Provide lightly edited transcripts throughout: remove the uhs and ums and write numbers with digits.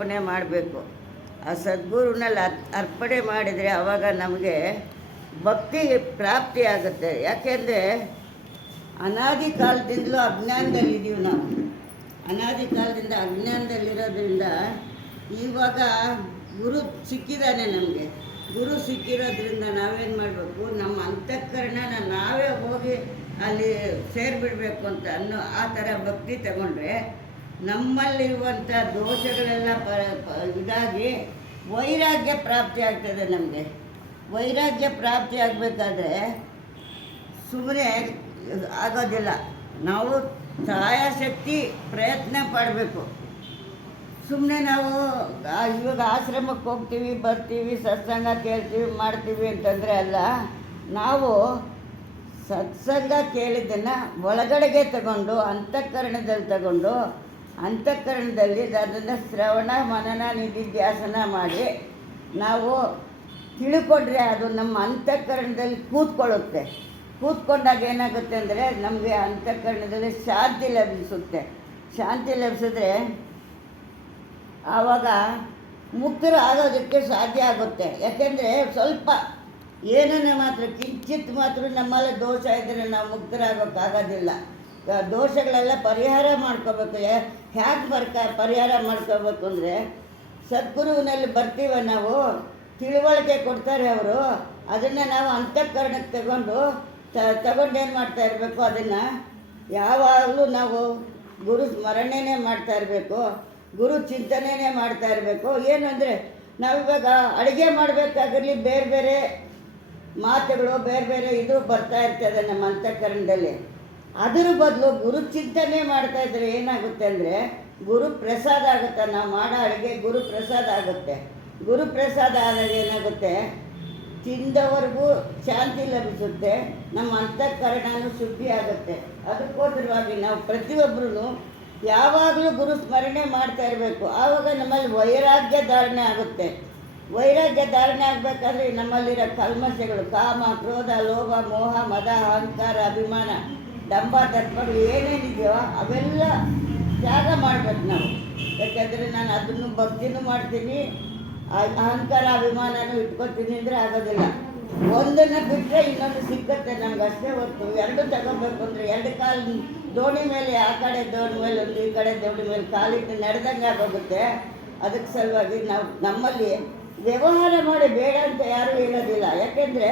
ಅರ್ಪಣೆ ಮಾಡಬೇಕು. ಆ ಸದ್ಗುರುನಲ್ಲಿ ಅರ್ಪಣೆ ಮಾಡಿದರೆ ಆವಾಗ ನಮಗೆ ಭಕ್ತಿ ಪ್ರಾಪ್ತಿಯಾಗುತ್ತೆ. ಯಾಕೆಂದರೆ ಅನಾದಿ ಕಾಲದಿಂದಲೂ ಅಜ್ಞಾನದಲ್ಲಿದ್ದೀವಿ ನಾವು. ಅನಾದಿ ಕಾಲದಿಂದ ಅಜ್ಞಾನದಲ್ಲಿರೋದ್ರಿಂದ ಇವಾಗ ಗುರು ಸಿಕ್ಕಿದ್ದಾನೆ ನಮಗೆ. ಗುರು ಸಿಕ್ಕಿರೋದ್ರಿಂದ ನಾವೇನು ಮಾಡಬೇಕು, ನಮ್ಮ ಅಂತಃಕರಣನ ನಾವೇ ಹೋಗಿ ಅಲ್ಲಿ ಸೇರಿಬಿಡ್ಬೇಕು ಅಂತ ಆ ಥರ ಭಕ್ತಿ ತಗೊಂಡ್ರೆ ನಮ್ಮಲ್ಲಿರುವಂಥ ದೋಷಗಳೆಲ್ಲ ಇದಾಗಿ ವೈರಾಗ್ಯ ಪ್ರಾಪ್ತಿ ಆಗ್ತದೆ ನಮಗೆ. ವೈರಾಗ್ಯ ಪ್ರಾಪ್ತಿ ಆಗಬೇಕಾದ್ರೆ ಸುಮ್ಮನೆ ಆಗೋದಿಲ್ಲ. ನಾವು ಛಾಯಾಶಕ್ತಿ ಪ್ರಯತ್ನ ಪಡಬೇಕು. ಸುಮ್ಮನೆ ನಾವು ಇವಾಗ ಆಶ್ರಮಕ್ಕೆ ಹೋಗ್ತೀವಿ, ಬರ್ತೀವಿ, ಸತ್ಸಂಗ ಕೇಳ್ತೀವಿ, ಮಾಡ್ತೀವಿ ಅಂತಂದರೆ ಅಲ್ಲ. ನಾವು ಸತ್ಸಂಗ ಕೇಳಿದ್ದನ್ನು ಒಳಗಡೆಗೆ ತಗೊಂಡು ಅಂತಃಕರಣದಲ್ಲಿ ಅದನ್ನು ಶ್ರವಣ ಮನನ ನಿಧಿಧ್ಯಾಸನ ಮಾಡಿ ನಾವು ತಿಳ್ಕೊಂಡ್ರೆ ಅದು ನಮ್ಮ ಅಂತಃಕರಣದಲ್ಲಿ ಕೂತ್ಕೊಂಡಾಗ ಏನಾಗುತ್ತೆ ಅಂದರೆ ನಮಗೆ ಅಂತಃಕರಣದಲ್ಲಿ ಶಾಂತಿ ಲಭಿಸುತ್ತೆ. ಶಾಂತಿ ಲಭಿಸಿದ್ರೆ ಆವಾಗ ಮುಕ್ತರು ಆಗೋದಕ್ಕೆ ಸಾಧ್ಯ ಆಗುತ್ತೆ. ಯಾಕೆಂದರೆ ಸ್ವಲ್ಪ ಏನನ್ನೇ ಮಾತ್ರ ಕಿಂಚಿತ್ ಮಾತ್ರ ನಮ್ಮಲ್ಲಿ ದೋಷ ಇದ್ದರೆ ನಾವು ಮುಕ್ತರಾಗೋಕ್ಕಾಗೋದಿಲ್ಲ. ದೋಷಗಳೆಲ್ಲ ಪರಿಹಾರ ಮಾಡ್ಕೋಬೇಕು. ಹೇಗೆ ಪರಿಹಾರ ಮಾಡ್ಕೋಬೇಕು ಅಂದರೆ ಸದ್ಗುರುವಿನಲ್ಲಿ ಬರ್ತೀವ ನಾವು, ತಿಳುವಳಿಕೆ ಕೊಡ್ತಾರೆ ಅವರು. ಅದನ್ನು ನಾವು ಅಂತಃಕರಣಕ್ಕೆ ತಗೊಂಡೇನು ಮಾಡ್ತಾ ಇರಬೇಕು, ಅದನ್ನು ಯಾವಾಗಲೂ ನಾವು ಗುರು ಸ್ಮರಣೆನೇ ಮಾಡ್ತಾ ಇರಬೇಕು, ಗುರು ಚಿಂತನೆನೇ ಮಾಡ್ತಾ ಇರಬೇಕು. ಏನು ಅಂದರೆ ನಾವಿವಾಗ ಅಡುಗೆ ಮಾಡಬೇಕಾಗಿರಲಿ, ಬೇರೆ ಬೇರೆ ಮಾತುಗಳು, ಬೇರೆ ಬೇರೆ ಇದು ಬರ್ತಾ ಇರ್ತದೆ ನಮ್ಮ ಅಂತಃಕರಣದಲ್ಲಿ. ಅದರ ಬದಲು ಗುರು ಚಿಂತನೆ ಮಾಡ್ತಾಯಿದ್ರೆ ಏನಾಗುತ್ತೆ ಅಂದರೆ ಗುರು ಪ್ರಸಾದ ಆಗುತ್ತೆ. ನಾವು ಮಾಡೋ ಅಡುಗೆ ಗುರು ಪ್ರಸಾದ ಆಗುತ್ತೆ. ಗುರು ಪ್ರಸಾದ ಆದಾಗ ಏನಾಗುತ್ತೆ, ತಿಂದವರೆಗೂ ಶಾಂತಿ ಲಭಿಸುತ್ತೆ, ನಮ್ಮ ಅಂತಃಕರಣನೂ ಶುದ್ಧಿ ಆಗುತ್ತೆ. ಅದಕ್ಕೋಸ್ಕರವಾಗಿ ನಾವು ಪ್ರತಿಯೊಬ್ಬರೂ ಯಾವಾಗಲೂ ಗುರು ಸ್ಮರಣೆ ಮಾಡ್ತಾ ಇರಬೇಕು. ಆವಾಗ ನಮ್ಮಲ್ಲಿ ವೈರಾಗ್ಯ ಧಾರಣೆ ಆಗುತ್ತೆ. ವೈರಾಗ್ಯ ಧಾರಣೆ ಆಗಬೇಕಾದ್ರೆ ನಮ್ಮಲ್ಲಿರೋ ಕಲ್ಮಶಗಳು, ಕಾಮ, ಕ್ರೋಧ, ಲೋಭ, ಮೋಹ, ಮದ, ಅಹಂಕಾರ, ಅಭಿಮಾನ, ದಂಭ, ದರ್ಪಗಳು ಏನೇನಿದೆಯೋ ಅವೆಲ್ಲ ತ್ಯಾಗ ಮಾಡಬೇಕು ನಾವು. ಯಾಕೆಂದರೆ ನಾನು ಅದನ್ನು ಭಕ್ತಿನೂ ಮಾಡ್ತೀನಿ, ಅಹಂಕಾರ ಅಭಿಮಾನನೂ ಇಟ್ಕೊತೀನಿ ಅಂದರೆ ಆಗೋದಿಲ್ಲ. ಒಂದನ್ನು ಬಿಟ್ಟರೆ ಇನ್ನೊಂದು ಸಿಕ್ಕತ್ತೆ ನಮ್ಗೆ, ಅಷ್ಟೇ ಹೊತ್ತು. ಎರಡು ತಗೋಬೇಕು ಅಂದರೆ ಎರಡು ಕಾಲು ದೋಣಿ ಮೇಲೆ, ಆ ಕಡೆ ದೋಣಿ ಮೇಲೆ ಒಂದು, ಈ ಕಡೆ ದೋಣಿ ಮೇಲೆ ಕಾಲಿಟ್ಟು ನಡೆದಂಗೆ ಆಗೋಗುತ್ತೆ. ಅದಕ್ಕೆ ಸಲುವಾಗಿ ನಾವು ನಮ್ಮಲ್ಲಿ ವ್ಯವಹಾರ ಮಾಡಿ ಬೇಡ ಅಂತ ಯಾರೂ ಹೇಳೋದಿಲ್ಲ. ಯಾಕೆಂದರೆ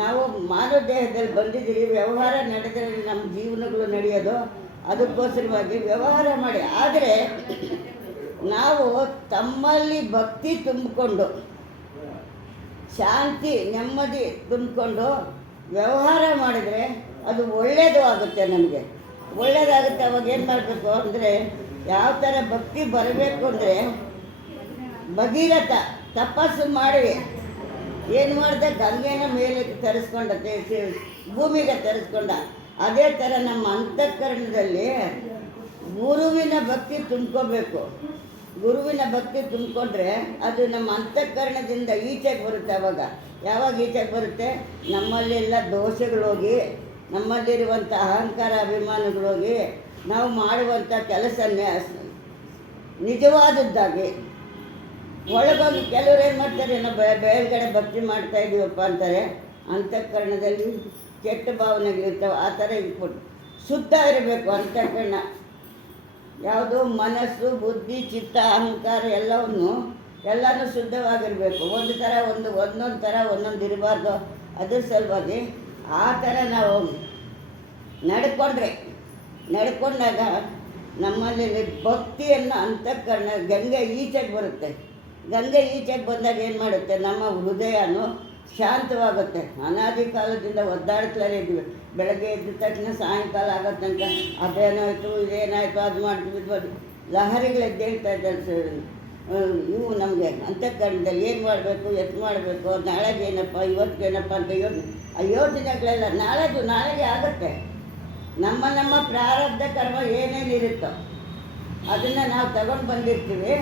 ನಾವು ಮಾನವ ದೇಹದಲ್ಲಿ ಬಂದಿದ್ದೀವಿ, ವ್ಯವಹಾರ ನಡೆದರೆ ನಮ್ಮ ಜೀವನಗಳು ನಡೆಯೋದು. ಅದಕ್ಕೋಸ್ಕರವಾಗಿ ವ್ಯವಹಾರ ಮಾಡಿ, ಆದರೆ ನಾವು ತಮ್ಮಲ್ಲಿ ಭಕ್ತಿ ತುಂಬಿಕೊಂಡು, ಶಾಂತಿ ನೆಮ್ಮದಿ ತುಂಬಿಕೊಂಡು ವ್ಯವಹಾರ ಮಾಡಿದರೆ ಅದು ಒಳ್ಳೆಯದು ಆಗುತ್ತೆ. ನಮಗೆ ಒಳ್ಳೆಯದಾಗುತ್ತೆ. ಅವಾಗ ಏನು ಮಾಡಬೇಕು ಅಂದರೆ, ಯಾವ ಥರ ಭಕ್ತಿ ಬರಬೇಕು ಅಂದರೆ, ಭಗೀರಥ ತಪಸ್ಸು ಮಾಡಿ ಏನು ಮಾಡಿದೆ, ಗಂಗೆನ ಮೇಲೆ ತರಿಸ್ಕೊಂಡ, ಭೂಮಿಗೆ ತರಿಸ್ಕೊಂಡ. ಅದೇ ಥರ ನಮ್ಮ ಅಂತಃಕರಣದಲ್ಲಿ ಗುರುವಿನ ಭಕ್ತಿ ತುಂಬ್ಕೋಬೇಕು. ಗುರುವಿನ ಭಕ್ತಿ ತುಂಬಿಕೊಂಡ್ರೆ ಅದು ನಮ್ಮ ಅಂತಃಕರಣದಿಂದ ಈಚೆಗೆ ಬರುತ್ತೆ. ಆವಾಗ ಯಾವಾಗ ಈಚೆಗೆ ಬರುತ್ತೆ, ನಮ್ಮಲ್ಲೆಲ್ಲ ದೋಷಗಳೋಗಿ, ನಮ್ಮಲ್ಲಿರುವಂಥ ಅಹಂಕಾರ ಅಭಿಮಾನಗಳೋಗಿ, ನಾವು ಮಾಡುವಂಥ ಕೆಲಸನ್ನೇ ನಿಜವಾದದ್ದಾಗಿ ಒಳಗೋಗಿ ಕೆಲವ್ರು ಏನು ಮಾಡ್ತಾರೆ, ನಾವು ಬೇರೆಗಡೆ ಭಕ್ತಿ ಮಾಡ್ತಾ ಇದ್ದೀವಪ್ಪ ಅಂತಾರೆ. ಅಂತಃಕರಣದಲ್ಲಿ ಕೆಟ್ಟ ಭಾವನೆಗಳಿರ್ತವೆ. ಆ ಥರ ಇಟ್ಬಿಟ್ಟು ಶುದ್ಧ ಇರಬೇಕು ಅಂತಃಕರಣ. ಯಾವುದು ಮನಸ್ಸು, ಬುದ್ಧಿ, ಚಿತ್ತ, ಅಹಂಕಾರ ಎಲ್ಲನೂ ಶುದ್ಧವಾಗಿರಬೇಕು. ಒಂದೊಂದು ಥರ ಒಂದೊಂದು ಇರಬಾರ್ದು. ಅದ್ರ ಸಲುವಾಗಿ ಆ ಥರ ನಾವು ನಡ್ಕೊಂಡಾಗ ನಮ್ಮಲ್ಲಿ ಭಕ್ತಿಯನ್ನು ಅಂತಃಕರಣ ಗಂಗೆ ಈಚೆಗೆ ಬರುತ್ತೆ. ಗಂಗೆ ಈಚೆಗೆ ಬಂದಾಗ ಏನು ಮಾಡುತ್ತೆ, ನಮ್ಮ ಹೃದಯನೂ ಶಾಂತವಾಗುತ್ತೆ. ಅನಾದಿ ಕಾಲದಿಂದ ಒದ್ದಾಡ್ತಲೇ ಇದ್ದೀವಿ. ಬೆಳಗ್ಗೆ ಎದ್ದ ತಕ್ಷಣ ಸಾಯಂಕಾಲ ಆಗೋ ತನಕ ಅದೇನಾಯಿತು, ಇದೇನಾಯಿತು, ಅದು ಮಾಡ್ತೀವಿ, ಲಹರಿಗಳು ಎದ್ದೇಳ್ತಾ ಇದ್ದಾರೆ. ಇವು ನಮಗೆ ಅಂತಃಕರಣದಲ್ಲಿ ಏನು ಮಾಡಬೇಕು, ಎಷ್ಟು ಮಾಡಬೇಕು, ನಾಳೆಗೆ ಏನಪ್ಪ, ಇವತ್ತಿಗೇನಪ್ಪ ಅಂತ ಯೋಚನೆಗಳೆಲ್ಲ ನಾಳೆಗೆ ಆಗುತ್ತೆ. ನಮ್ಮ ಪ್ರಾರಬ್ಧ ಕರ್ಮ ಏನೇನಿರುತ್ತೋ ಅದನ್ನು ನಾವು ತಗೊಂಡು ಬಂದಿರ್ತೀವಿ.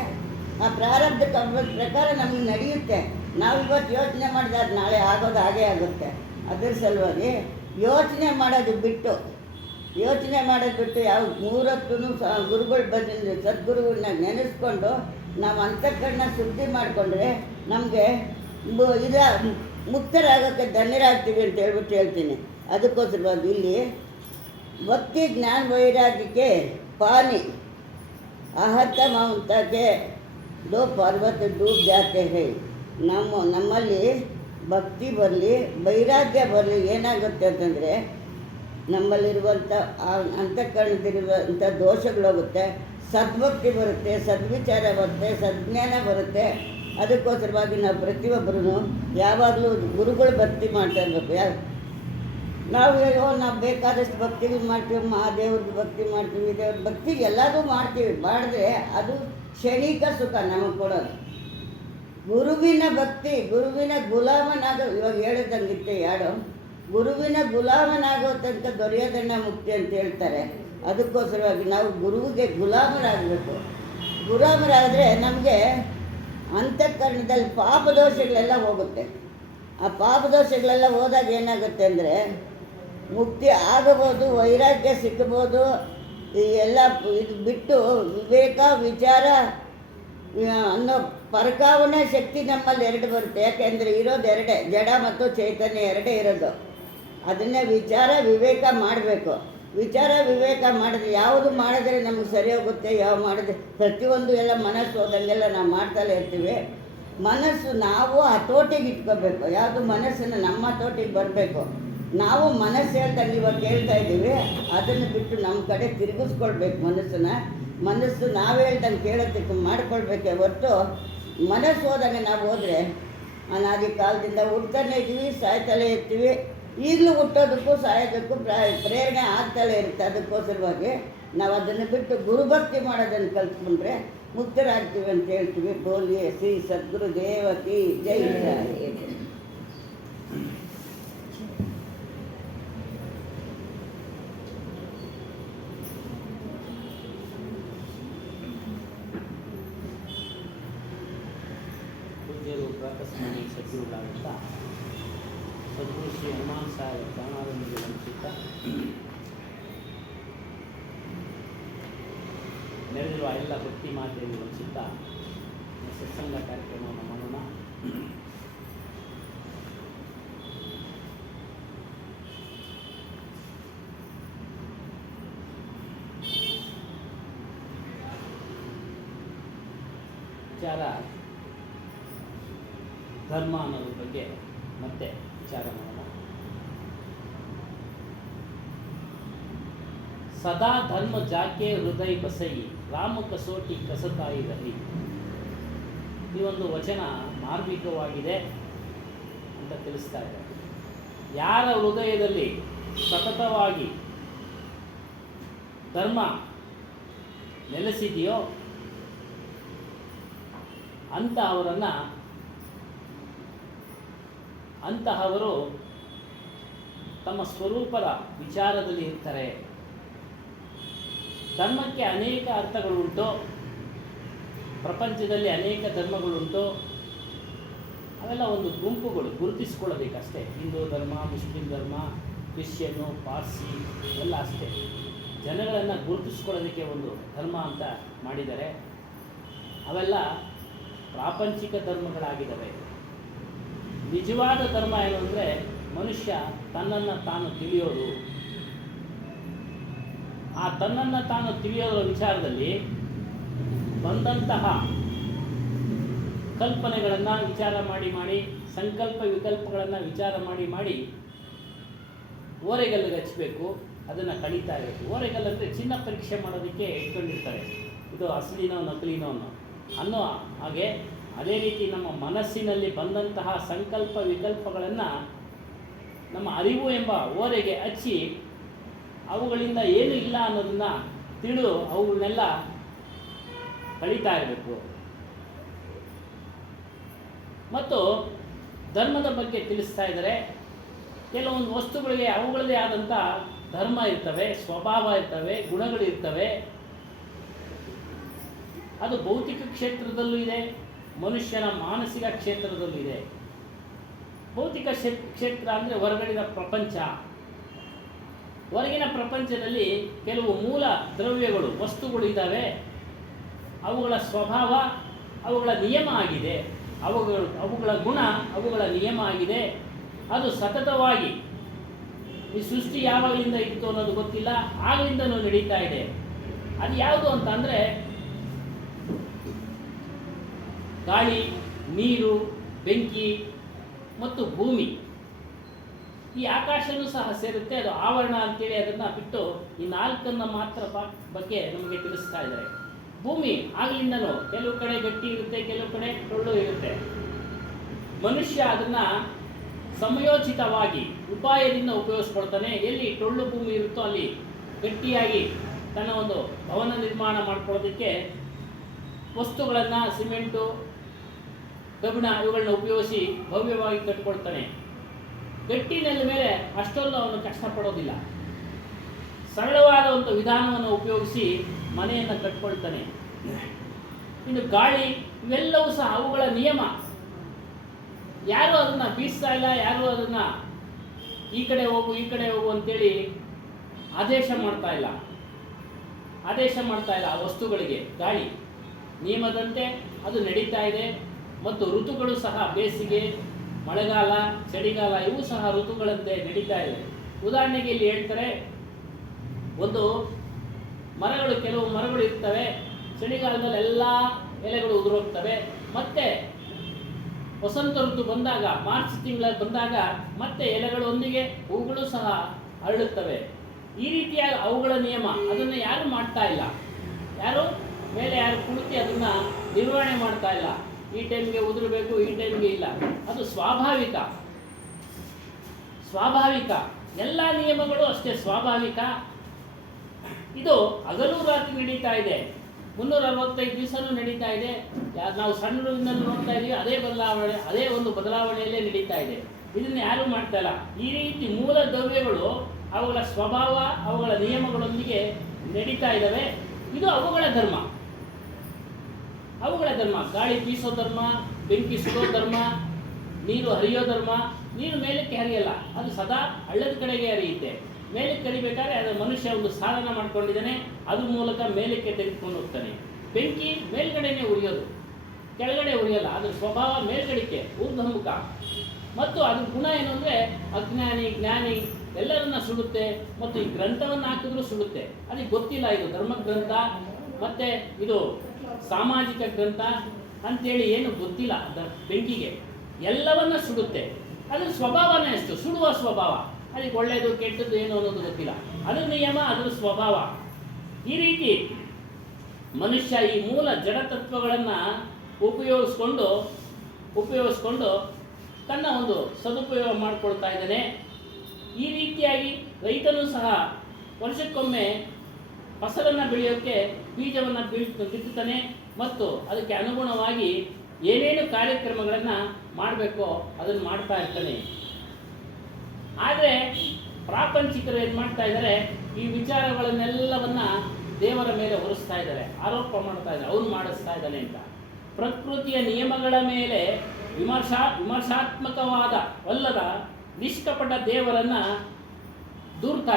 ಆ ಪ್ರಾರಬ್ಧ ಕರ್ಮದ ಪ್ರಕಾರ ನಮಗೆ ನಡೆಯುತ್ತೆ. ನಾವು ಇವತ್ತು ಯೋಚನೆ ಮಾಡಿದ್ರೆ ಅದು ನಾಳೆ ಆಗೋದು ಹಾಗೇ ಆಗುತ್ತೆ. ಅದ್ರ ಸಲುವಾಗಿ ಯೋಚನೆ ಮಾಡೋದು ಬಿಟ್ಟು ಯಾವ ಮೂರೊತ್ತೂ ಗುರುಗಳು ಬಂದಿದ್ದು ಸದ್ಗುರುಗಳನ್ನ ನೆನೆಸ್ಕೊಂಡು ನಾವು ಅಂತಃಕರಣ ಶುದ್ಧಿ ಮಾಡಿಕೊಂಡ್ರೆ ನಮಗೆ ಇದ ಮುಕ್ತರಾಗೋಕ್ಕೆ ಧನ್ಯರಾಗ್ತೀವಿ ಅಂತ ಹೇಳ್ಬಿಟ್ಟು ಹೇಳ್ತೀನಿ. ಅದಕ್ಕೋಸ್ಕರವಾಗಿ ಇಲ್ಲಿ ಭಕ್ತಿ ಜ್ಞಾನ ವೈರಾಗ್ಯಕ್ಕೆ ಪಾನಿ आहत ममता दो पर्वत डूब जाते हैं. ನಮ್ಮಲ್ಲಿ ಭಕ್ತಿ ಬರಲಿ, ವೈರಾಗ್ಯ ಬರಲಿ, ಏನಾಗುತ್ತೆ ಅಂತಂದರೆ ನಮ್ಮಲ್ಲಿರುವಂಥ ಅಂತಃಕರಣದಲ್ಲಿರುವಂಥ ದೋಷಗಳೋಗುತ್ತೆ, ಸದ್ಭಕ್ತಿ ಬರುತ್ತೆ, ಸದ್ವಿಚಾರ ಬರುತ್ತೆ, ಸದ್ಜ್ಞಾನ ಬರುತ್ತೆ. ಅದಕ್ಕೋಸ್ಕರವಾಗಿ ನಾವು ಪ್ರತಿಯೊಬ್ಬರೂ ಯಾವಾಗಲೂ ಗುರುಗಳು ಭಕ್ತಿ ಮಾಡ್ತಾ ಇರಬೇಕು. ನಾವು ನಾವು ಬೇಕಾದಷ್ಟು ಭಕ್ತಿಗಳು ಮಾಡ್ತೀವಿ, ಮಹಾದೇವ್ರದ್ದು ಭಕ್ತಿ ಮಾಡ್ತೀವಿ, ದೇವ್ರ ಭಕ್ತಿ ಎಲ್ಲದೂ ಮಾಡ್ತೀವಿ. ಮಾಡಿದ್ರೆ ಅದು ಕ್ಷಣಿಕ ಸುಖ ನಮಗೆ ಕೊಡೋದು. ಗುರುವಿನ ಭಕ್ತಿ, ಗುರುವಿನ ಗುಲಾಮನಾಗೋ, ಇವಾಗ ಹೇಳಿದಂಗಿತ್ತೆ ಯಾರು, ಗುರುವಿನ ಗುಲಾಮನಾಗೋ ತನಕ ದೊರೆಯೋದನ್ನ ಮುಕ್ತಿ ಅಂತ ಹೇಳ್ತಾರೆ. ಅದಕ್ಕೋಸ್ಕರವಾಗಿ ನಾವು ಗುರುವಿಗೆ ಗುಲಾಮರಾಗಬೇಕು. ಗುಲಾಮರಾದರೆ ನಮಗೆ ಅಂತಃಕರಣದಲ್ಲಿ ಪಾಪದೋಷಗಳೆಲ್ಲ ಹೋಗುತ್ತೆ. ಆ ಪಾಪದೋಷಗಳೆಲ್ಲ ಹೋದಾಗ ಏನಾಗುತ್ತೆ ಅಂದರೆ ಮುಕ್ತಿ ಆಗಬಹುದು, ವೈರಾಗ್ಯ ಸಿಕ್ಕಬಹುದು. ಈ ಎಲ್ಲ ಇದು ಬಿಟ್ಟು ವಿವೇಕ ವಿಚಾರ ಅನ್ನೋ ಪರಕಾವನೆ ಶಕ್ತಿ ನಮ್ಮಲ್ಲಿ ಎರಡು ಬರುತ್ತೆ. ಯಾಕೆಂದರೆ ಇರೋದು ಎರಡೇ, ಜಡ ಮತ್ತು ಚೈತನ್ಯ ಎರಡೇ ಇರೋದು. ಅದನ್ನೇ ವಿಚಾರ ವಿವೇಕ ಮಾಡಬೇಕು. ವಿಚಾರ ವಿವೇಕ ಮಾಡಿದ್ರೆ ಯಾವುದು ಮಾಡಿದ್ರೆ ನಮಗೆ ಸರಿ ಹೋಗುತ್ತೆ, ಯಾವ ಮಾಡಿದ್ರೆ ಪ್ರತಿಯೊಂದು ಎಲ್ಲ ಮನಸ್ಸು ಹೋದಂಗೆಲ್ಲ ನಾವು ಮಾಡ್ತಲೇ ಇರ್ತೀವಿ. ಮನಸ್ಸು ನಾವು ಹತೋಟಿಗೆ ಇಟ್ಕೋಬೇಕು. ಯಾವುದು ಮನಸ್ಸನ್ನು ನಮ್ಮ ಹತೋಟಿಗೆ ಬರಬೇಕು. ನಾವು ಮನಸ್ಸು ಹೇಳ್ದಂಗೆ ಇವಾಗ ಕೇಳ್ತಾ ಇದ್ದೀವಿ, ಅದನ್ನು ಬಿಟ್ಟು ನಮ್ಮ ಕಡೆ ತಿರುಗಿಸ್ಕೊಳ್ಬೇಕು ಮನಸ್ಸನ್ನು. ಮನಸ್ಸು ನಾವು ಹೇಳ್ದಂಗೆ ಕೇಳೋದಕ್ಕೆ ಮಾಡ್ಕೊಳ್ಬೇಕೆ ಹೊರತು ಮನಸ್ಸು ಹೋದಂಗೆ ನಾವು ಹೋದರೆ ಅನಾದಿ ಕಾಲದಿಂದ ಹುಡ್ತಾನೆ ಇದ್ದೀವಿ, ಸಾಯ್ತಲೇ ಇರ್ತೀವಿ. ಈಗಲೂ ಹುಟ್ಟೋದಕ್ಕೂ ಸಾಯೋದಕ್ಕೂ ಪ್ರೇರಣೆ ಆಗ್ತಲೇ ಇರುತ್ತೆ. ಅದಕ್ಕೋಸ್ಕರವಾಗಿ ನಾವು ಅದನ್ನು ಬಿಟ್ಟು ಗುರುಭಕ್ತಿ ಮಾಡೋದನ್ನು ಕಲ್ತ್ಕೊಂಡ್ರೆ ಮುಕ್ತರಾಗ್ತೀವಿ ಅಂತ ಹೇಳ್ತೀವಿ. ಬೋಲಿಯೇ ಶ್ರೀ ಸದ್ಗುರು ದೇವಕಿ ಜೈ ಜೈ. ಪ್ರಕಸ್ಮಣಿ ಸಚಿವರಾದಂಥ ಸದ್ಗುರು ಶ್ರೀ ಹನುಮಾನ್ ಸಾಹೇಬ ಪ್ರಾಣಾನಂದರಿಗೆ ವಂಚಿತ ನೆರೆದಿರುವ ಎಲ್ಲ ಭಕ್ತಿ ಮಾತೆಯನ್ನು ವಂಚಿತ ಸತ್ಸಂಗ ಕಾರ್ಯಕ್ರಮವನ್ನು ಮಾಡೋಣ. ವಿಚಾರ ಧರ್ಮ ಅನ್ನೋದ್ರ ಬಗ್ಗೆ ಮತ್ತೆ ವಿಚಾರ ಮಾಡೋಣ. ಸದಾ ಧರ್ಮ ಜಾಕೆ ಹೃದಯ ಬಸೈ ರಾಮ ಕಸೋಟಿ ಕಸತಾಯಿ ರಹಿ. ಈ ಒಂದು ವಚನ ಮಾರ್ಮಿಕವಾಗಿದೆ ಅಂತ ತಿಳಿಸ್ತಾ ಇದೆ. ಯಾರ ಹೃದಯದಲ್ಲಿ ಸತತವಾಗಿ ಧರ್ಮ ನೆಲೆಸಿದೆಯೋ ಅಂತಹವರು ತಮ್ಮ ಸ್ವರೂಪದ ವಿಚಾರದಲ್ಲಿ ಇರ್ತಾರೆ. ಧರ್ಮಕ್ಕೆ ಅನೇಕ ಅರ್ಥಗಳುಂಟು, ಪ್ರಪಂಚದಲ್ಲಿ ಅನೇಕ ಧರ್ಮಗಳುಂಟು. ಅವೆಲ್ಲ ಒಂದು ಗುಂಪುಗಳು, ಗುರುತಿಸ್ಕೊಳ್ಳಬೇಕಷ್ಟೇ. ಹಿಂದೂ ಧರ್ಮ, ಮುಸ್ಲಿಂ ಧರ್ಮ, ಕ್ರಿಶ್ಚಿಯನ್ನು, ಪಾರ್ಸಿ ಎಲ್ಲ ಅಷ್ಟೇ. ಜನಗಳನ್ನು ಗುರುತಿಸ್ಕೊಳ್ಳೋದಕ್ಕೆ ಒಂದು ಧರ್ಮ ಅಂತ ಮಾಡಿದ್ದಾರೆ. ಅವೆಲ್ಲ ಪ್ರಾಪಂಚಿಕ ಧರ್ಮಗಳಾಗಿದ್ದಾವೆ. ನಿಜವಾದ ಧರ್ಮ ಏನು ಅಂದರೆ ಮನುಷ್ಯ ತನ್ನನ್ನು ತಾನು ತಿಳಿಯೋದು. ಆ ತನ್ನನ್ನು ತಾನು ತಿಳಿಯೋದ್ರ ವಿಚಾರದಲ್ಲಿ ಬಂದಂತಹ ಕಲ್ಪನೆಗಳನ್ನು ವಿಚಾರ ಮಾಡಿ ಸಂಕಲ್ಪ ವಿಕಲ್ಪಗಳನ್ನು ವಿಚಾರ ಮಾಡಿ ಓರೆಗಲ್ಲಿಗೆ ಹಚ್ಚಬೇಕು, ಅದನ್ನು ಕಳೀತಾ ಇರಬೇಕು. ಓರೆಗಲ್ಲಂದರೆ ಚಿನ್ನ ಪರೀಕ್ಷೆ ಮಾಡೋದಕ್ಕೆ ಇಟ್ಕೊಂಡಿರ್ತಾರೆ, ಇದು ಅಸಲಿನೋ ನಕಲಿನೋ ಅನ್ನೋ ಹಾಗೆ. ಅದೇ ರೀತಿ ನಮ್ಮ ಮನಸ್ಸಿನಲ್ಲಿ ಬಂದಂತಹ ಸಂಕಲ್ಪ ವಿಕಲ್ಪಗಳನ್ನು ನಮ್ಮ ಅರಿವು ಎಂಬ ಓರೆಗೆ ಹಚ್ಚಿ ಅವುಗಳಿಂದ ಏನು ಇಲ್ಲ ಅನ್ನೋದನ್ನು ತಿಳಿದು ಅವುಗಳನ್ನೆಲ್ಲ ಕಳೀತಾ ಇರಬೇಕು. ಮತ್ತು ಧರ್ಮದ ಬಗ್ಗೆ ತಿಳಿಸ್ತಾ ಇದ್ದಾರೆ. ಕೆಲವೊಂದು ವಸ್ತುಗಳಿಗೆ ಅವುಗಳದೇ ಆದಂಥ ಧರ್ಮ ಇರ್ತವೆ, ಸ್ವಭಾವ ಇರ್ತವೆ, ಗುಣಗಳಿರ್ತವೆ. ಅದು ಭೌತಿಕ ಕ್ಷೇತ್ರದಲ್ಲೂ ಇದೆ, ಮನುಷ್ಯನ ಮಾನಸಿಕ ಕ್ಷೇತ್ರದಲ್ಲೂ ಇದೆ. ಭೌತಿಕ ಕ್ಷೇತ್ರ ಅಂದರೆ ಹೊರಗಡೆಯ ಪ್ರಪಂಚ. ಹೊರಗಿನ ಪ್ರಪಂಚದಲ್ಲಿ ಕೆಲವು ಮೂಲ ದ್ರವ್ಯಗಳು, ವಸ್ತುಗಳು ಇದ್ದಾವೆ. ಅವುಗಳ ಸ್ವಭಾವ ಅವುಗಳ ನಿಯಮ ಆಗಿದೆ. ಅವುಗಳ ಗುಣ ಅವುಗಳ ನಿಯಮ ಆಗಿದೆ. ಅದು ಸತತವಾಗಿ ಈ ಸೃಷ್ಟಿ ಯಾವಾಗಲಿಂದ ಇತ್ತು ಅನ್ನೋದು ಗೊತ್ತಿಲ್ಲ, ಆಗಲಿಂದನೂ ನಡೀತಾ ಇದೆ. ಅದು ಯಾವುದು ಅಂತ ಅಂದರೆ ಗಾಳಿ, ನೀರು, ಬೆಂಕಿ ಮತ್ತು ಭೂಮಿ. ಈ ಆಕಾಶನೂ ಸಹ ಸೇರುತ್ತೆ. ಅದು ಆವರಣ ಅಂತೇಳಿ ಅದನ್ನು ಬಿಟ್ಟು ಈ ನಾಲ್ಕನ್ನು ಮಾತ್ರ ಬಗ್ಗೆ ನಮಗೆ ತಿಳಿಸ್ತಾ ಇದ್ದಾರೆ. ಭೂಮಿ ಆಗಲಿಂದನೂ ಕೆಲವು ಕಡೆ ಗಟ್ಟಿ ಇರುತ್ತೆ, ಕೆಲವು ಕಡೆ ಟೊಳ್ಳು ಇರುತ್ತೆ. ಮನುಷ್ಯ ಅದನ್ನು ಸಮಯೋಚಿತವಾಗಿ ಉಪಾಯದಿಂದ ಉಪಯೋಗಿಸ್ಕೊಳ್ತಾನೆ. ಎಲ್ಲಿ ಟೊಳ್ಳು ಭೂಮಿ ಇರುತ್ತೋ ಅಲ್ಲಿ ಗಟ್ಟಿಯಾಗಿ ತನ್ನ ಒಂದು ಭವನ ನಿರ್ಮಾಣ ಮಾಡ್ಕೊಳ್ಳೋದಕ್ಕೆ ವಸ್ತುಗಳನ್ನು, ಸಿಮೆಂಟು, ಕಬ್ಬಿಣ ಇವುಗಳನ್ನ ಉಪಯೋಗಿಸಿ ಭವ್ಯವಾಗಿ ಕಟ್ಕೊಳ್ತಾನೆ. ಗಟ್ಟಿ ನೆಲದ ಮೇಲೆ ಅಷ್ಟೊಂದು ಅವನು ಕಷ್ಟಪಡೋದಿಲ್ಲ. ಸರಳವಾದ ಒಂದು ವಿಧಾನವನ್ನು ಉಪಯೋಗಿಸಿ ಮನೆಯನ್ನು ಕಟ್ಕೊಳ್ತಾನೆ. ಇನ್ನು ಗಾಳಿ ಇವೆಲ್ಲವೂ ಸಹ ಅವುಗಳ ನಿಯಮ. ಯಾರೂ ಅದನ್ನು ಬೀಸ್ತಾ ಇಲ್ಲ, ಯಾರೂ ಅದನ್ನು ಈ ಕಡೆ ಹೋಗು ಈ ಕಡೆ ಹೋಗು ಅಂತೇಳಿ ಆದೇಶ ಮಾಡ್ತಾ ಇಲ್ಲ ಆ ವಸ್ತುಗಳಿಗೆ. ಗಾಳಿ ನಿಯಮದಂತೆ ಅದು ನಡೀತಾ ಇದೆ. ಮತ್ತು ಋತುಗಳು ಸಹ ಬೇಸಿಗೆ, ಮಳೆಗಾಲ, ಚಳಿಗಾಲ ಇವು ಸಹ ಋತುಗಳಂತೆ ನಡೀತಾ ಇದೆ. ಉದಾಹರಣೆಗೆ ಇಲ್ಲಿ ಹೇಳ್ತಾರೆ, ಒಂದು ಕೆಲವು ಮರಗಳು ಇರ್ತವೆ, ಚಳಿಗಾಲದಲ್ಲಿ ಎಲ್ಲ ಎಲೆಗಳು ಉದುರೋಗ್ತವೆ. ಮತ್ತೆ ವಸಂತ ಋತು ಬಂದಾಗ, ಮಾರ್ಚ್ ತಿಂಗಳಲ್ಲಿ ಬಂದಾಗ ಮತ್ತೆ ಎಲೆಗಳೊಂದಿಗೆ ಹೂಗಳು ಸಹ ಅರಳುತ್ತವೆ. ಈ ರೀತಿಯಾಗಿ ಅವುಗಳ ನಿಯಮ. ಅದನ್ನು ಯಾರು ಮಾಡ್ತಾ ಇಲ್ಲ, ಯಾರು ಕುಳಿತು ಅದನ್ನು ನಿರ್ವಹಣೆ ಮಾಡ್ತಾ ಇಲ್ಲ. ಈ ಟೈಮ್ಗೆ ಉದುರಬೇಕು, ಈ ಟೈಮ್ಗೆ ಇಲ್ಲ. ಅದು ಸ್ವಾಭಾವಿಕ. ಎಲ್ಲ ನಿಯಮಗಳು ಅಷ್ಟೇ ಸ್ವಾಭಾವಿಕ. ಇದು ಹಗಲು ರಾತ್ರಿ ನಡೀತಾ ಇದೆ. 365 ದಿವಸನೂ ನಡೀತಾ ಇದೆ. ನಾವು ಸಣ್ಣದಿಂದ ನೋಡ್ತಾ ಇದೀವಿ, ಅದೇ ಒಂದು ಬದಲಾವಣೆಯಲ್ಲೇ ನಡೀತಾ ಇದೆ. ಇದನ್ನು ಯಾರೂ ಮಾಡ್ತಾ ಇಲ್ಲ. ಈ ರೀತಿ ಮೂಲ ದ್ರವ್ಯಗಳು ಅವುಗಳ ಸ್ವಭಾವ, ಅವುಗಳ ನಿಯಮಗಳೊಂದಿಗೆ ನಡೀತಾ ಇದ್ದಾವೆ. ಇದು ಅವುಗಳ ಧರ್ಮ. ಗಾಳಿ ಬೀಸೋ ಧರ್ಮ, ಬೆಂಕಿ ಸುಡೋ ಧರ್ಮ, ನೀರು ಹರಿಯೋ ಧರ್ಮ. ನೀರು ಮೇಲಕ್ಕೆ ಹರಿಯಲ್ಲ, ಅದು ಸದಾ ಹಳ್ಳದ ಕಡೆಗೆ ಹರಿಯುತ್ತೆ. ಮೇಲಕ್ಕೆ ಹರಿಬೇಕಾದ್ರೆ ಅದು ಮನುಷ್ಯ ಒಂದು ಸಾಧನ ಮಾಡ್ಕೊಂಡಿದ್ದಾನೆ, ಅದ್ರ ಮೂಲಕ ಮೇಲಕ್ಕೆ ತೆಗೆದುಕೊಂಡು ಹೋಗ್ತಾನೆ. ಬೆಂಕಿ ಮೇಲ್ಗಡೆನೇ ಉರಿಯೋದು, ಕೆಳಗಡೆ ಉರಿಯಲ್ಲ. ಅದ್ರ ಸ್ವಭಾವ ಮೇಲ್ಗಡಿಕೆ, ಊರ್ಧ್ವಮುಖ. ಮತ್ತು ಅದ್ರ ಗುಣ ಏನು ಅಂದರೆ ಅಜ್ಞಾನಿ, ಜ್ಞಾನಿ ಎಲ್ಲರನ್ನ ಸುಡುತ್ತೆ. ಮತ್ತು ಈ ಗ್ರಂಥವನ್ನು ಹಾಕಿದ್ರೂ ಸುಡುತ್ತೆ. ಅದಕ್ಕೆ ಗೊತ್ತಿಲ್ಲ ಇದು ಧರ್ಮ ಗ್ರಂಥ ಮತ್ತು ಇದು ಸಾಮಾಜಿಕ ಗ್ರಂಥ ಅಂತೇಳಿ ಏನು ಗೊತ್ತಿಲ್ಲ. ಬೆಂಕಿಗೆ ಎಲ್ಲವನ್ನ ಸುಡುತ್ತೆ. ಅದ್ರ ಸ್ವಭಾವನೇ ಅಷ್ಟು, ಸುಡುವ ಸ್ವಭಾವ. ಅದಕ್ಕೆ ಒಳ್ಳೆಯದು ಕೆಟ್ಟದ್ದು ಏನು ಅನ್ನೋದು ಗೊತ್ತಿಲ್ಲ. ಅದ್ರ ನಿಯಮ, ಅದ್ರ ಸ್ವಭಾವ. ಈ ರೀತಿ ಮನುಷ್ಯ ಈ ಮೂಲ ಜಡತತ್ವಗಳನ್ನು ಉಪಯೋಗಿಸ್ಕೊಂಡು ತನ್ನ ಒಂದು ಸದುಪಯೋಗ ಮಾಡಿಕೊಳ್ತಾ ಇದ್ದಾನೆ. ಈ ರೀತಿಯಾಗಿ ರೈತನೂ ಸಹ ವರ್ಷಕ್ಕೊಮ್ಮೆ ಫಸಲನ್ನು ಬೆಳೆಯೋಕ್ಕೆ ಬೀಜವನ್ನು ಬಿತ್ತುತ್ತಾನೆ ಮತ್ತು ಅದಕ್ಕೆ ಅನುಗುಣವಾಗಿ ಏನೇನು ಕಾರ್ಯಕ್ರಮಗಳನ್ನು ಮಾಡಬೇಕೋ ಅದನ್ನು ಮಾಡ್ತಾ ಇರ್ತಾನೆ. ಆದರೆ ಪ್ರಾಪಂಚಿಕರು ಏನು ಮಾಡ್ತಾ ಇದ್ದಾರೆ, ಈ ವಿಚಾರಗಳನ್ನೆಲ್ಲವನ್ನ ದೇವರ ಮೇಲೆ ಹೊರಿಸ್ತಾ ಇದ್ದಾರೆ, ಆರೋಪ ಮಾಡ್ತಾ ಇದ್ದಾರೆ, ಅವನು ಮಾಡಿಸ್ತಾ ಇದ್ದಾನೆ ಅಂತ. ಪ್ರಕೃತಿಯ ನಿಯಮಗಳ ಮೇಲೆ ವಿಮರ್ಶಾತ್ಮಕವಾದವಲ್ಲದ ನಿಷ್ಕಪಟ ದೇವರನ್ನು ದೂರ್ತಾ